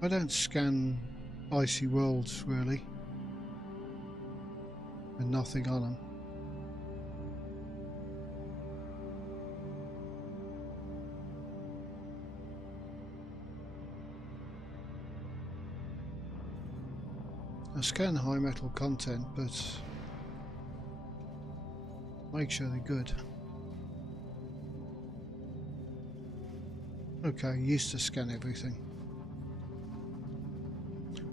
I don't scan icy worlds really, with nothing on them. I scan high metal content, but make sure they're good. Okay, used to scan everything.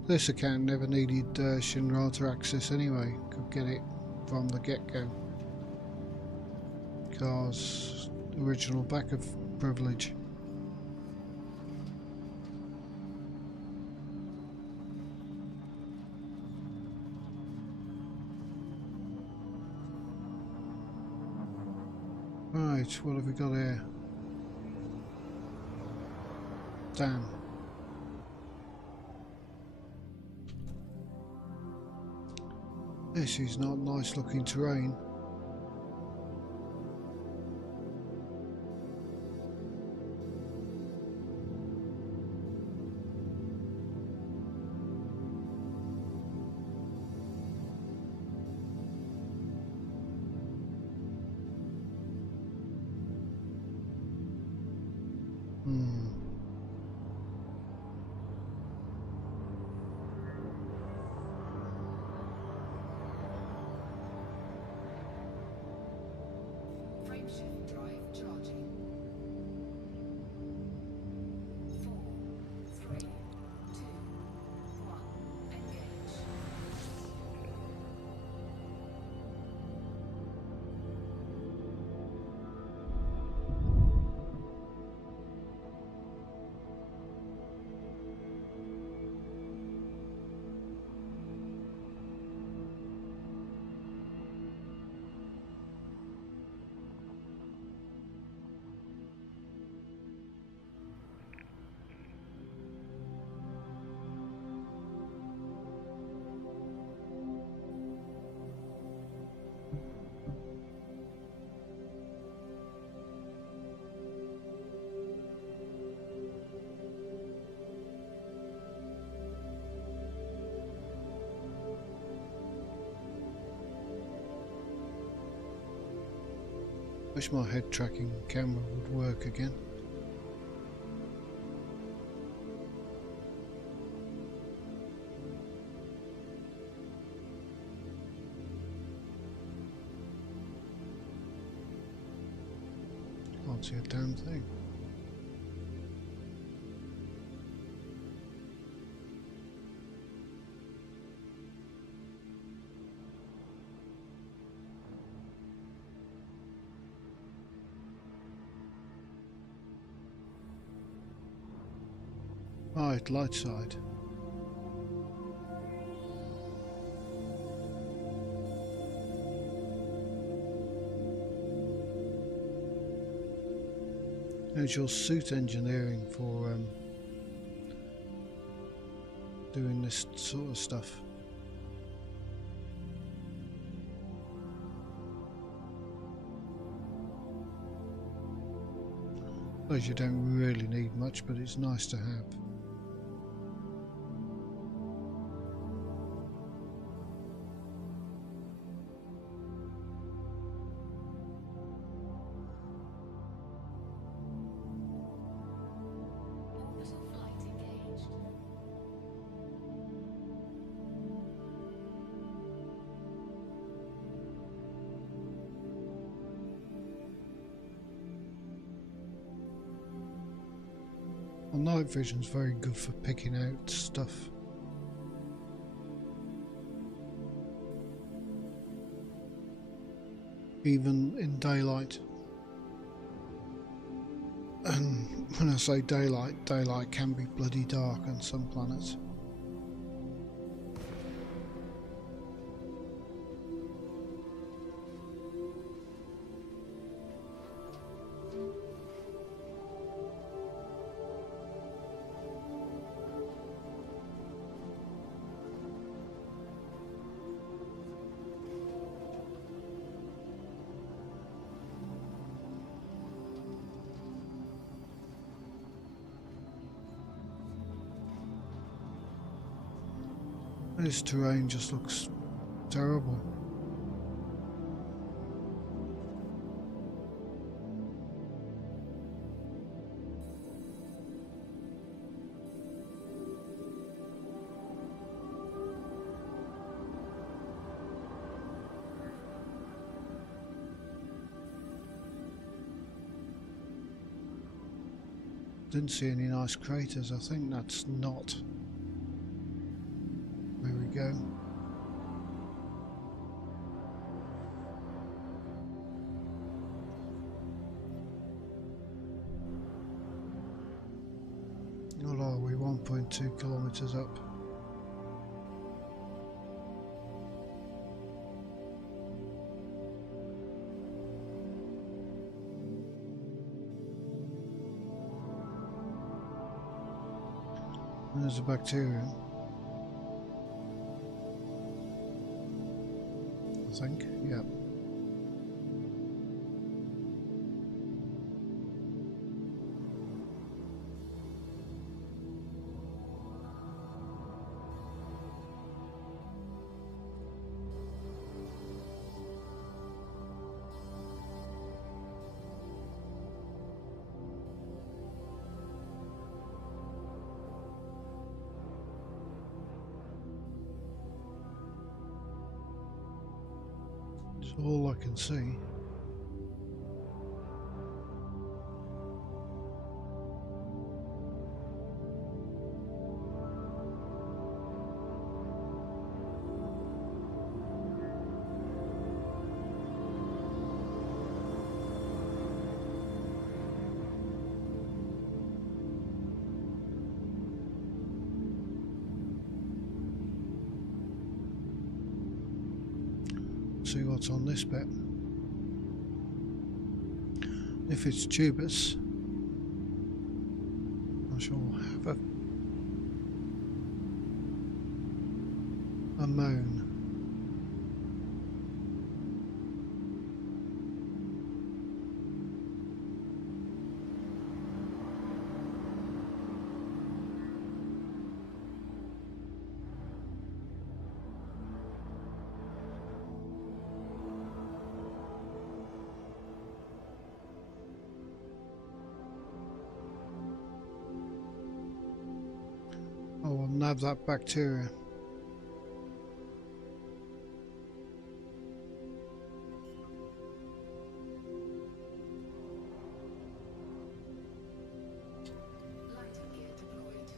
This account never needed Shinrata access anyway, could get it from the get-go. Because original backup privilege. Right, what have we got here? Damn. This is not nice looking terrain. Frameshift drive charging. 4, 3, 2, 1. Engage. Wish my head tracking camera would work again. Can't see a damn thing. Right, light side. There's your suit engineering for doing this sort of stuff. Suppose you don't really need much, but it's nice to have. Orbital flight engaged. Well, night vision's very good for picking out stuff. Even in daylight. And when I say daylight, daylight can be bloody dark on some planets. This terrain just looks terrible. Didn't see any nice craters. I think that's not. There we go. What are we? 1.2 kilometers up. And there's a bacterium. I think, yeah. It's all I can see. See what's on this bit. If it's tubous, I shall have a moan. Oh, we'll nab that bacteria. Lighting gear deployed.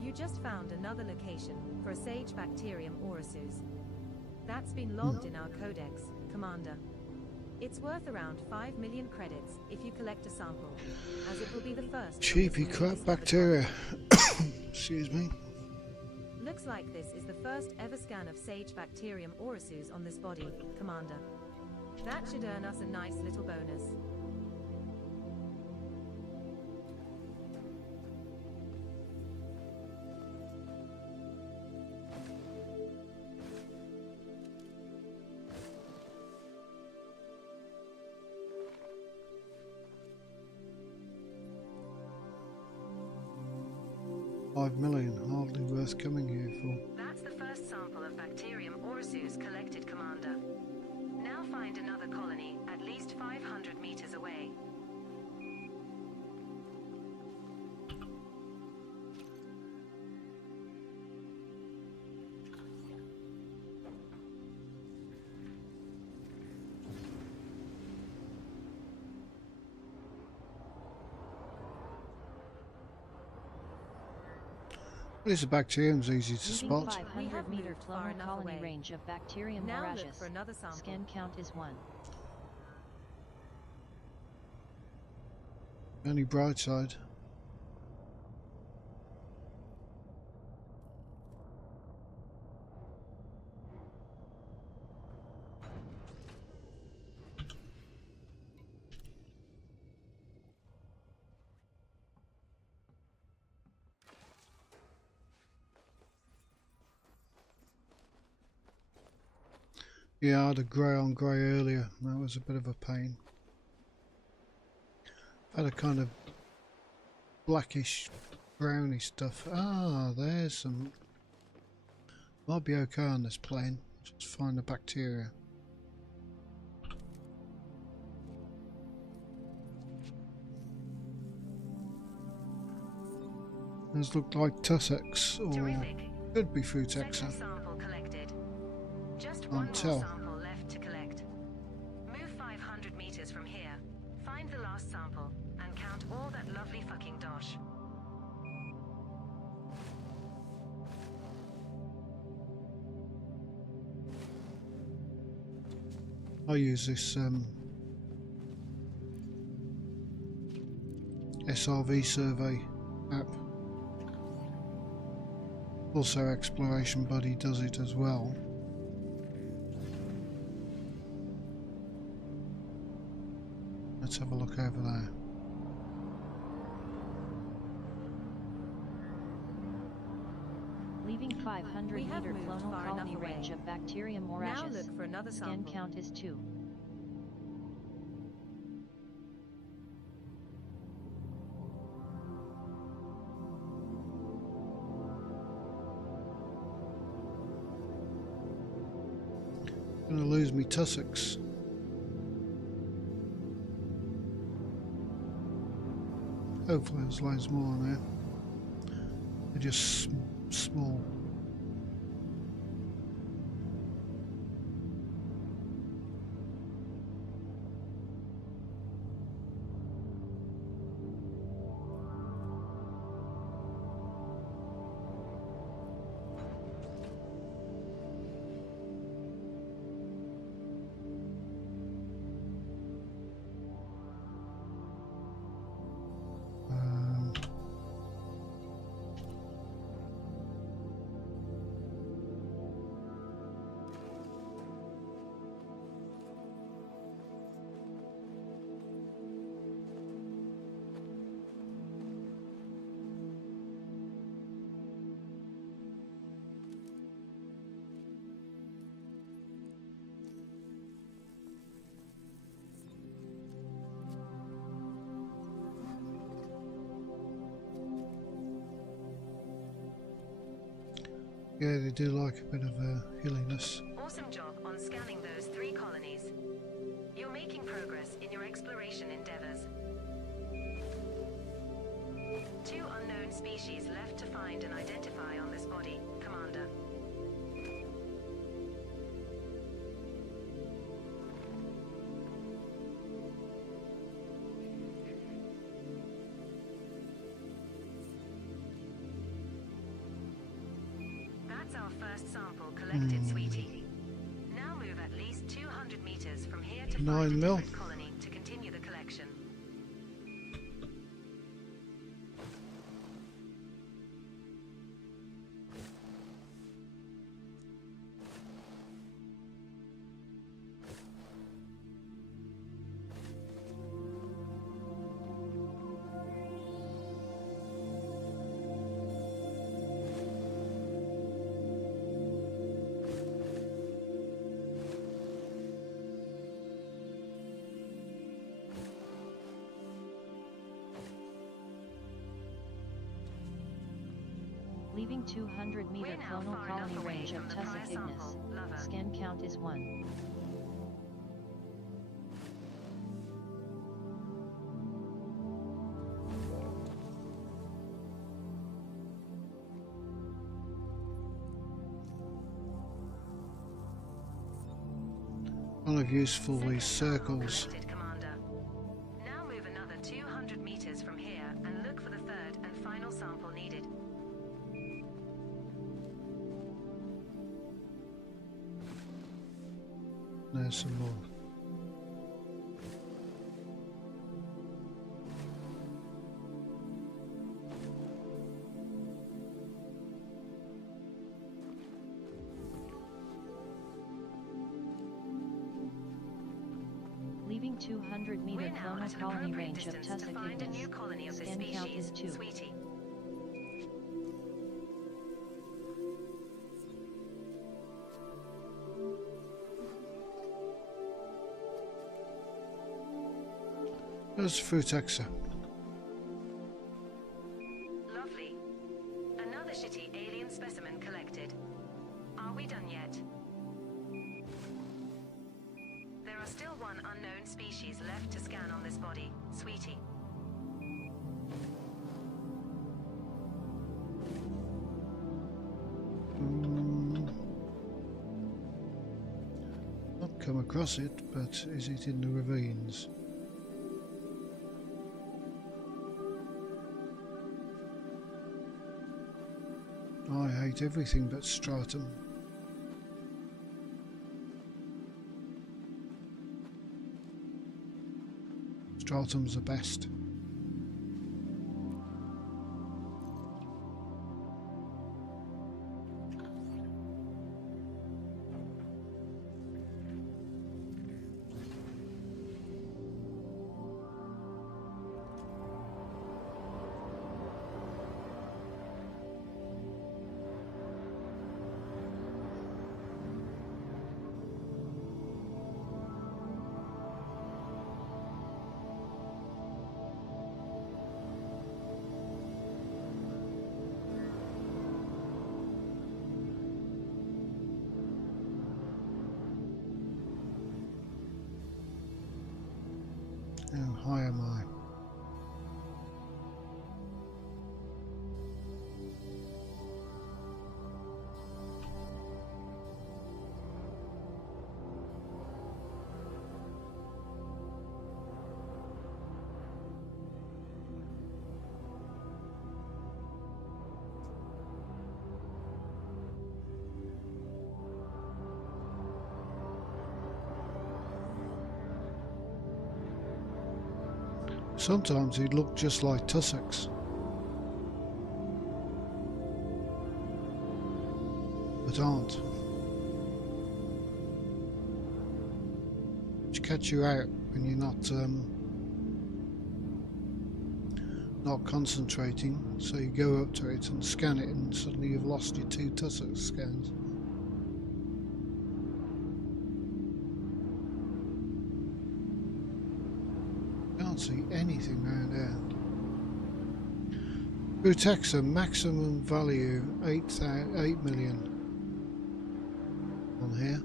You just found another location for a Sage Bacterium Orossus. That's been logged in our codex, Commander. It's worth around 5 million credits if you collect a sample, as it will be the first. Cheapy crap bacteria. Excuse me. Looks like this is the first ever scan of Sage Bacterium Orossus on this body, Commander. That should earn us a nice little bonus. $5 million, hardly worth coming here for. That's the first sample of Bacterium Orossus collected, Commander. Now find another colony at least 500 meters away. This bacterium's easy to Leaving spot. 500 meter moved far clonal enough colony away. range of Bacterium Now look moragus. for another sample. Scan count is 1. Only bright side. Yeah, I had a grey on grey earlier. That was a bit of a pain. Had a kind of blackish, browny stuff. Ah, there's some. Might be okay on this plane. Just find the bacteria. Those look like Tussex, or Terrific. could be Futexa. Second sample collected. Just Can't one more tell. sample left to collect. Move 500 meters from here. Find the last sample and count all that lovely fucking dosh. I use this SRV survey app. Also, Exploration Buddy does it as well. Let's have a look over there. Leaving 500 We have meter moved clonal far colony enough away. range of Bacterium Now moragus. look for another Scan sample. count is 2. Gonna lose me tussocks. Hopefully there's loads more on there. They're just small. Yeah, they do like a bit of hilliness. Awesome job on scanning those 3 colonies. You're making progress in your exploration endeavors. 2 unknown species left to find and identify on this body, Commander. That's our first sample collected, sweetie. Now move at least 200 meters from here to 9 find a mil. different colony to continue the collection. Leaving 200 meter We're now clonal far colony enough away range of from the prior Tussock ignis. sample, Lover. Scan count is 1. Kind of useful, Second these sample circles. collected, Commander. Now move another 200 meters from here and look for the third and final sample needed. There's some more. Leaving 200-meter We're now clonal at an colony appropriate range of distance to find a Tussock new colony of this Scan count is species, 2. Sweetie. There's Frutexa. Lovely. Another shitty alien specimen collected. Are we done yet? There are still one unknown species left to scan on this body, Sweetie. Not come across it, but is it in the ravines? I hate everything but stratum. Stratum's the best. How high am I? Sometimes he'd look just like tussocks, but aren't. Which catch you out when you're not concentrating. So you go up to it and scan it, and suddenly you've lost your 2 tussock scans. Can't see anything around here. Frutexa maximum value 8 million on here.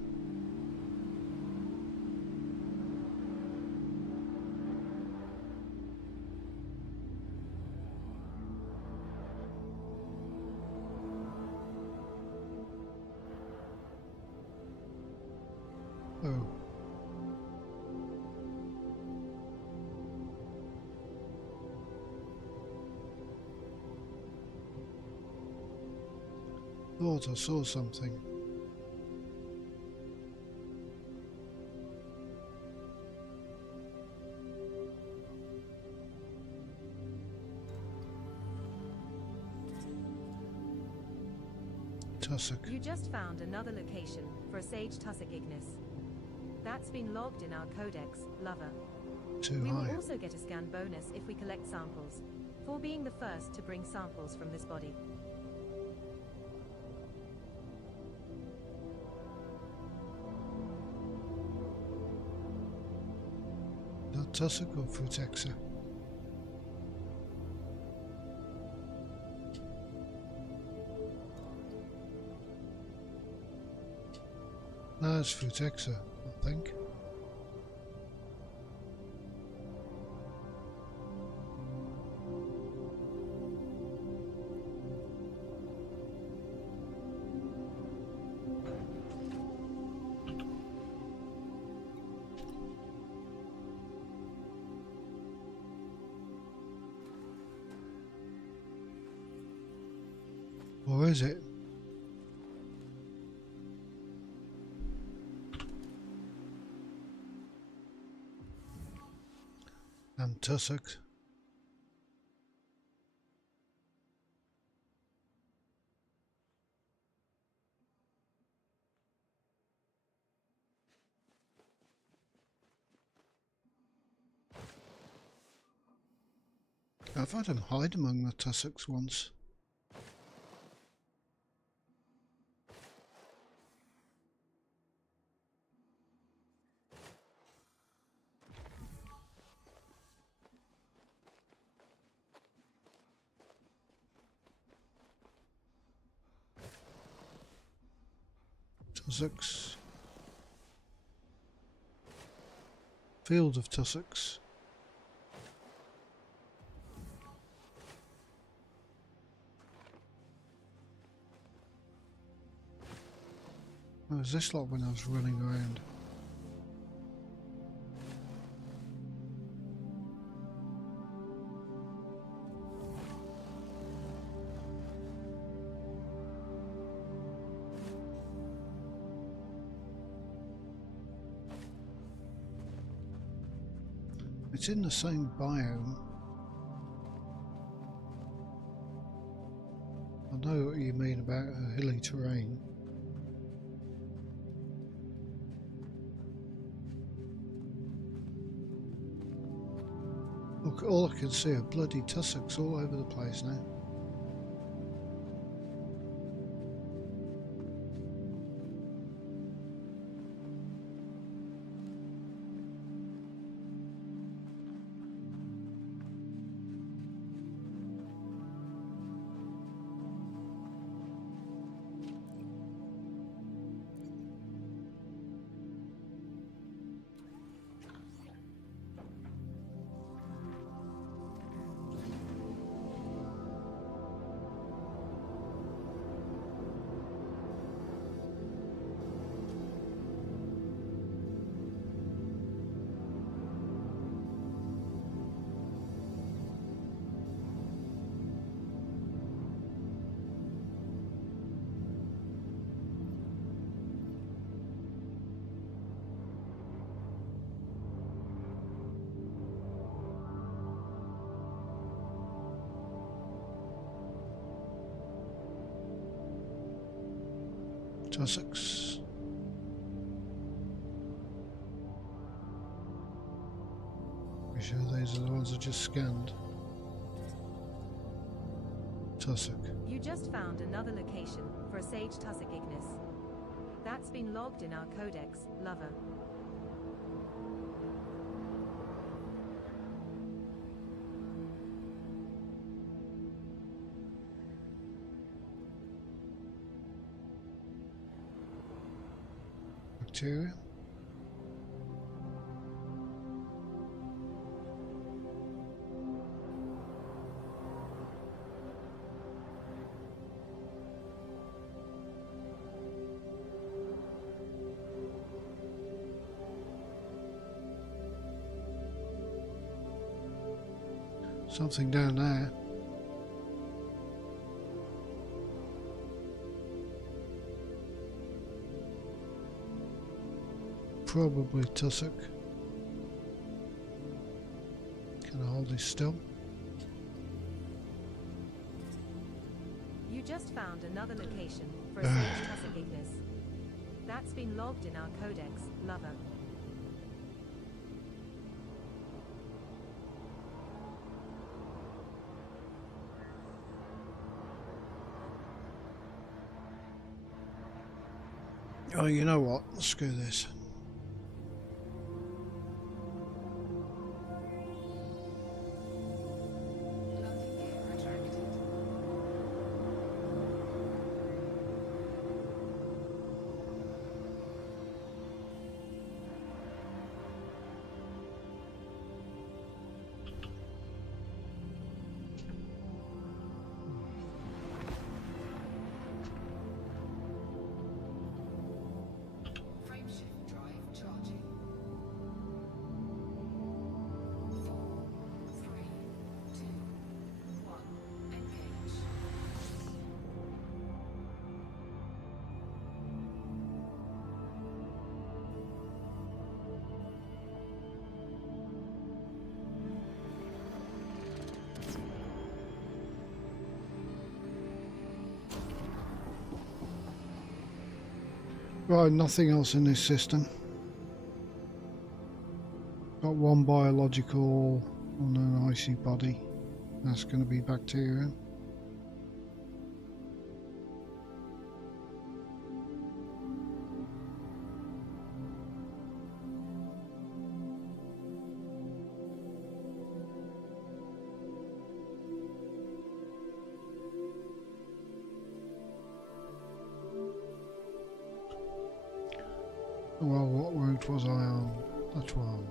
Oh. Thought I saw something. Tussock. You just found another location for a Sage Tussock Ignis. That's been logged in our codex, Lover. Too We high. will also get a scan bonus if we collect samples, for being the first to bring samples from this body. That tussock or Frutexa? No, it's Frutexa, I think. Or is it? And tussocks. I've had him hide among the tussocks once. Tussocks. Field of tussocks. What was this lot when I was running around? It's in the same biome. I know what you mean about a hilly terrain. Look, all I can see are bloody tussocks all over the place now. Tussocks. Are you sure these are the ones I just scanned? Tussock. You just found another location for a Sage Tussock Ignis. That's been logged in our codex, Lover. Bacteria. Something down there. Probably tussock. Can I hold this still? You just found another location for a Sage Tussock Ignis. That's been logged in our codex, Lover. Oh, you know what? Screw this. Landing gear retracted. Frame shift Right, nothing else in this system. Got one biological on an icy body. That's going to be bacteria. Well, what route was I on? That one.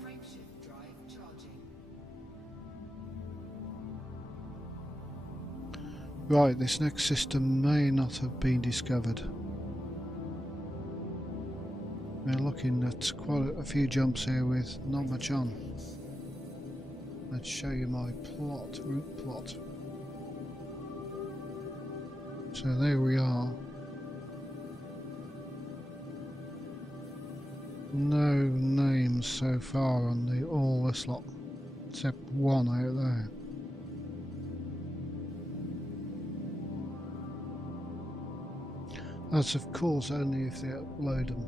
Frameshift drive charging. Right, this next system may not have been discovered. We're looking at quite a few jumps here with not much on. Let's show you my plot, route plot. So there we are. No names so far on the all this lot, except one out there. That's of course only if they upload them.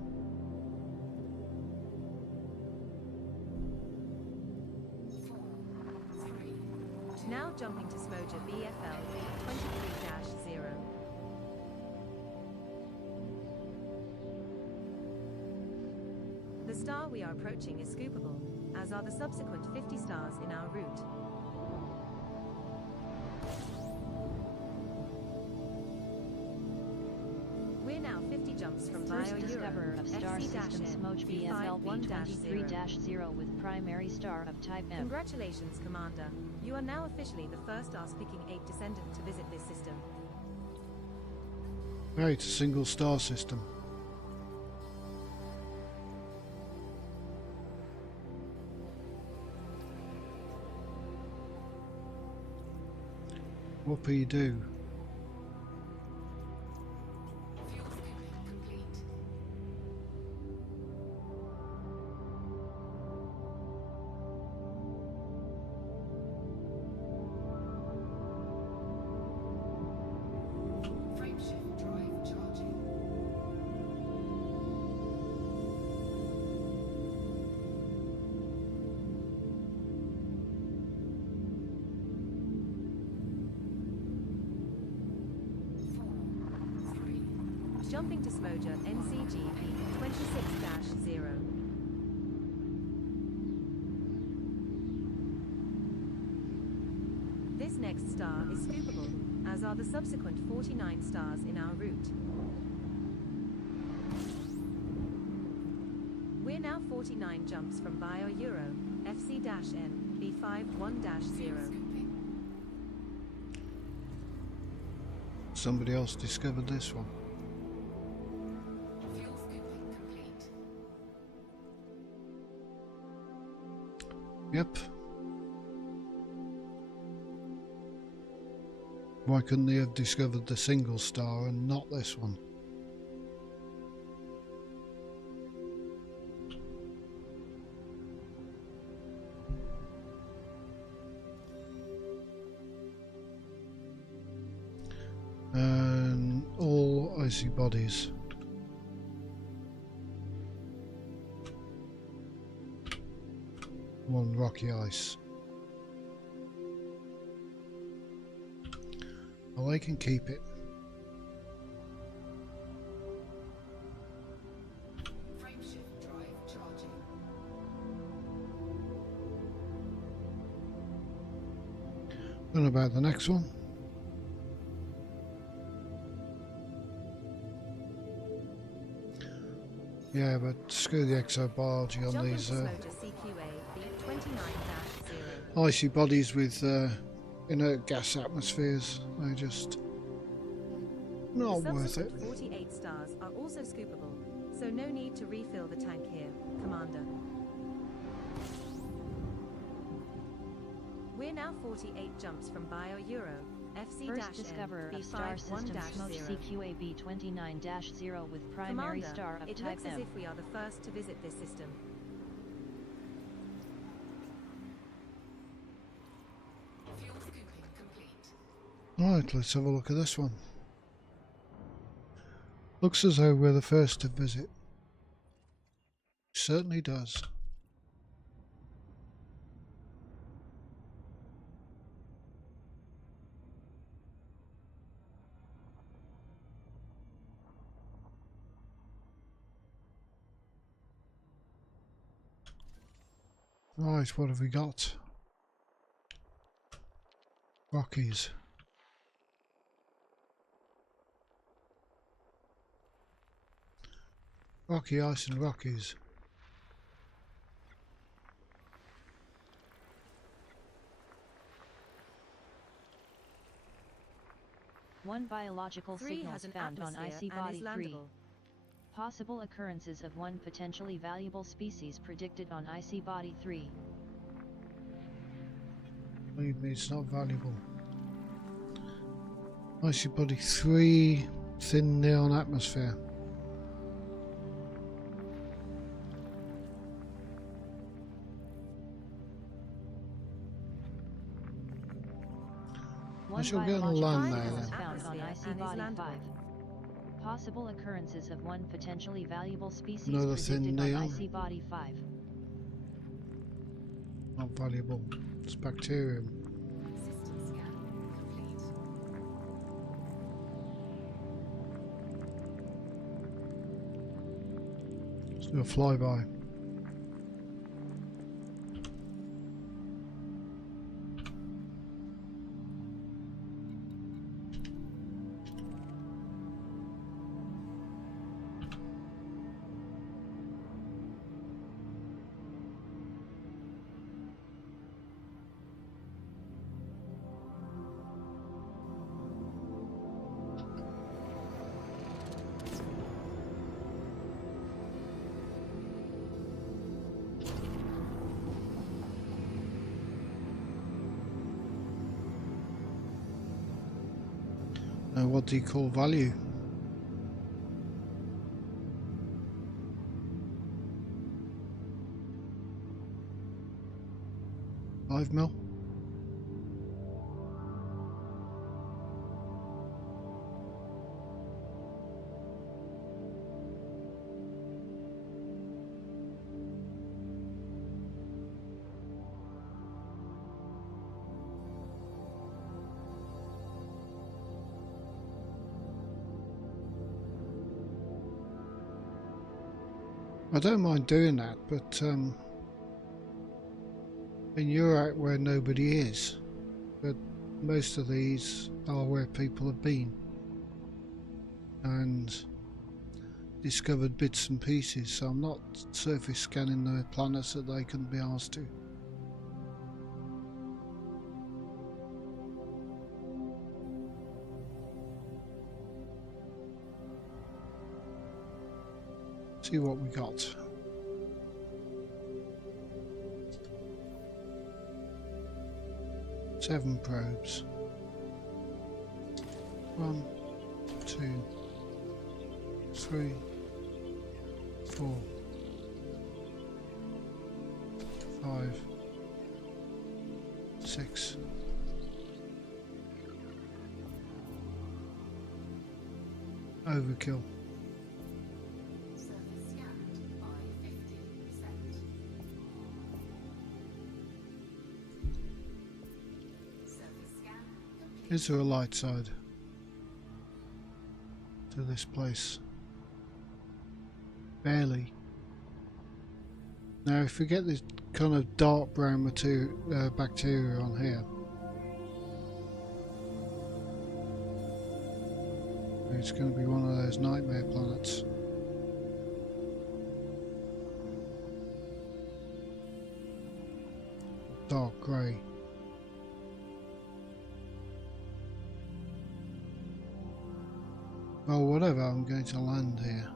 Now jumping to Smoja BFL 23-0. The star we are approaching is scoopable, as are the subsequent 50 stars in our route. We're now 50 jumps from First Bio discoverer Euro of star system Smoj BFL B51-0. B23-0 with primary star of type M. Congratulations, Commander. You are now officially the first star-speaking ape descendant to visit this system. Right, a single star system. Whoopee-doo. Fuel scooping complete. Frameshift drive charging. Jumping to Smoja NCG B26-0. This next star is scoopable, as are the subsequent 49 stars in our route. We're now 49 jumps from Bio Euro FC-N B51-0. Somebody else discovered this one. Fuel scooping complete. Yep. Why couldn't they have discovered the single star and not this one? And all icy bodies. One rocky ice. Well, they can keep it. Frameshift drive charging. What about the next one? Yeah, but screw the exobiology on Jumping these to Smoja CQA B29-0. icy bodies with inert gas atmospheres. They're just not The worth it. subsequent 48 stars are also scoopable, so no need to refill the tank here, Commander. We're now 48 jumps from Bio Euro First discoverer FC-N of star system Smoj B51-0. CQA B29-0 with primary Commander, star of it type looks as M. if we are the first to visit this system. Right, let's have a look at this one. Looks as though we're the first to visit. Certainly does. Right, what have we got? Rockies. Rocky Ice and Rockies. One biological 3 signals has an found on atmosphere icy and body is 3. landable. Possible occurrences of one potentially valuable species predicted on icy body 3. Believe me, it's not valuable. Icy Body 3, thin neon atmosphere. One shall get on biological land there signals then. found on Atmosphere icy and is body landable. 5. Possible occurrences of one potentially valuable species Another thin predicted on neon. icy body 5. Not valuable. It's bacterium. System scan complete. Let's do a flyby. Now, what do you call value? $5 mil? I don't mind doing that, but and you're out where nobody is, but most of these are where people have been and discovered bits and pieces, so I'm not surface scanning the planets that they couldn't be asked to. See what we got. Seven probes. 1, 2, 3, 4, 5, 6. Overkill. Surface scanned by 50%. Surface scan complete. Is there a light side to this place? Barely. Now if we get this kind of dark brown material, bacteria on here, it's going to be one of those nightmare planets. Dark grey. Well, whatever, I'm going to land here.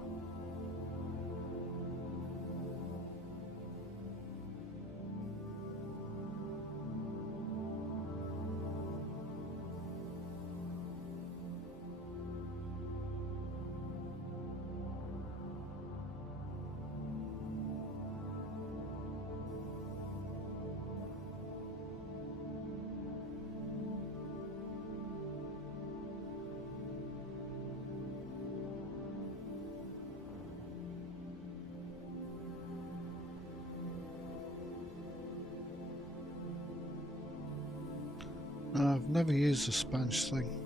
never used the Spanish thing.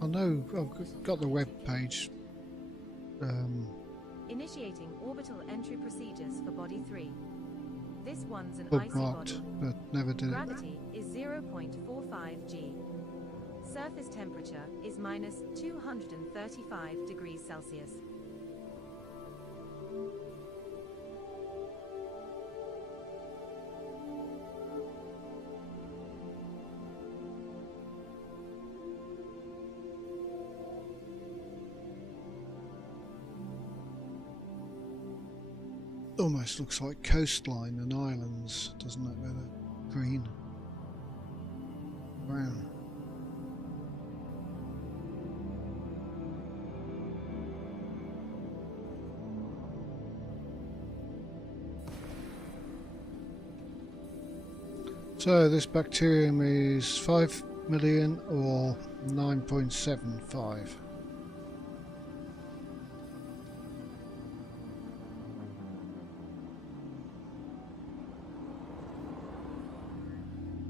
I know I've got the web page. Initiating orbital entry procedures for Body 3. This one's an icy Bookmarked, body. but never did it. Gravity is 0.45 g. Surface temperature is minus 235 degrees Celsius. Almost looks like coastline and islands, doesn't it? With a green, brown. So this bacterium is 5 million or 9.75.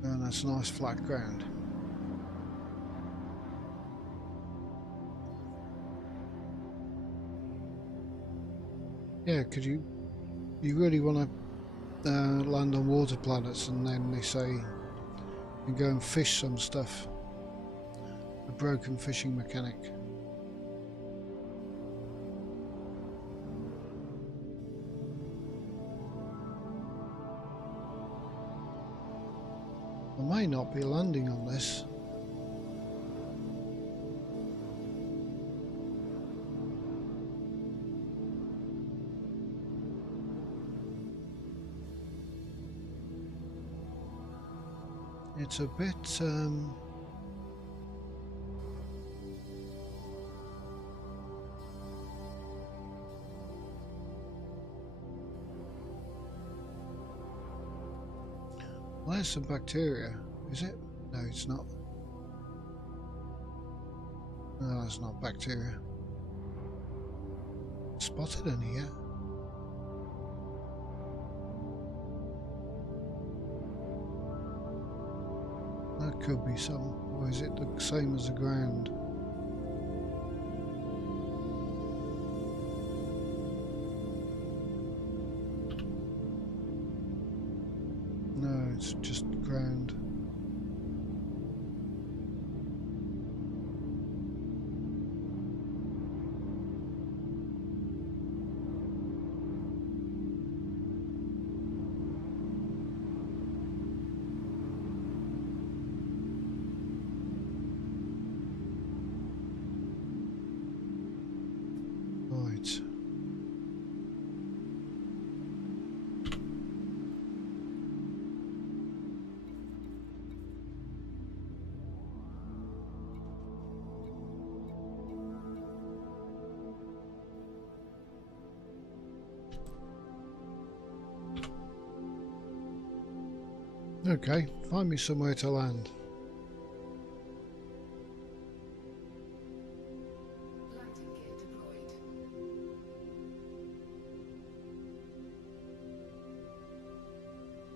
And that's nice flat ground. Yeah, could you really want to land on water planets, and then they say you can go and fish some stuff. A broken fishing mechanic. I may not be landing on this. It's a bit well, there's some bacteria, is it? No, it's not. No, it's not bacteria. Spotted any yet? That could be some, or is it the same as the ground? No, it's just ground. Right. Okay, find me somewhere to land. Landing gear deployed.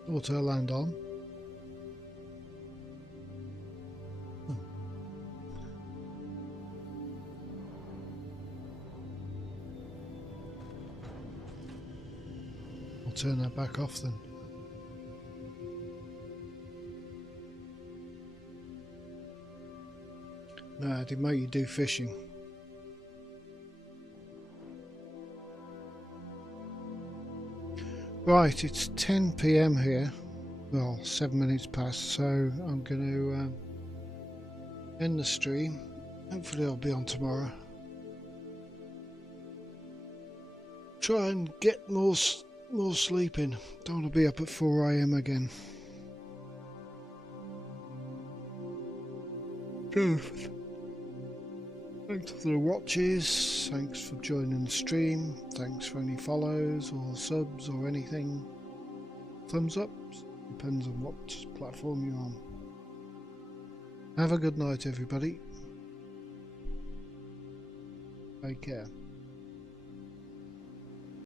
What to land on? I'll turn that back off then. No, it did make you do fishing. Right, it's 10 PM here. Well, 7 minutes past, so I'm going to end the stream. Hopefully I'll be on tomorrow. Try and get more sleep in. Don't want to be up at 4 AM again. Thanks for the watches, thanks for joining the stream, thanks for any follows or subs or anything. Thumbs up, depends on what platform you're on. Have a good night everybody. Take care.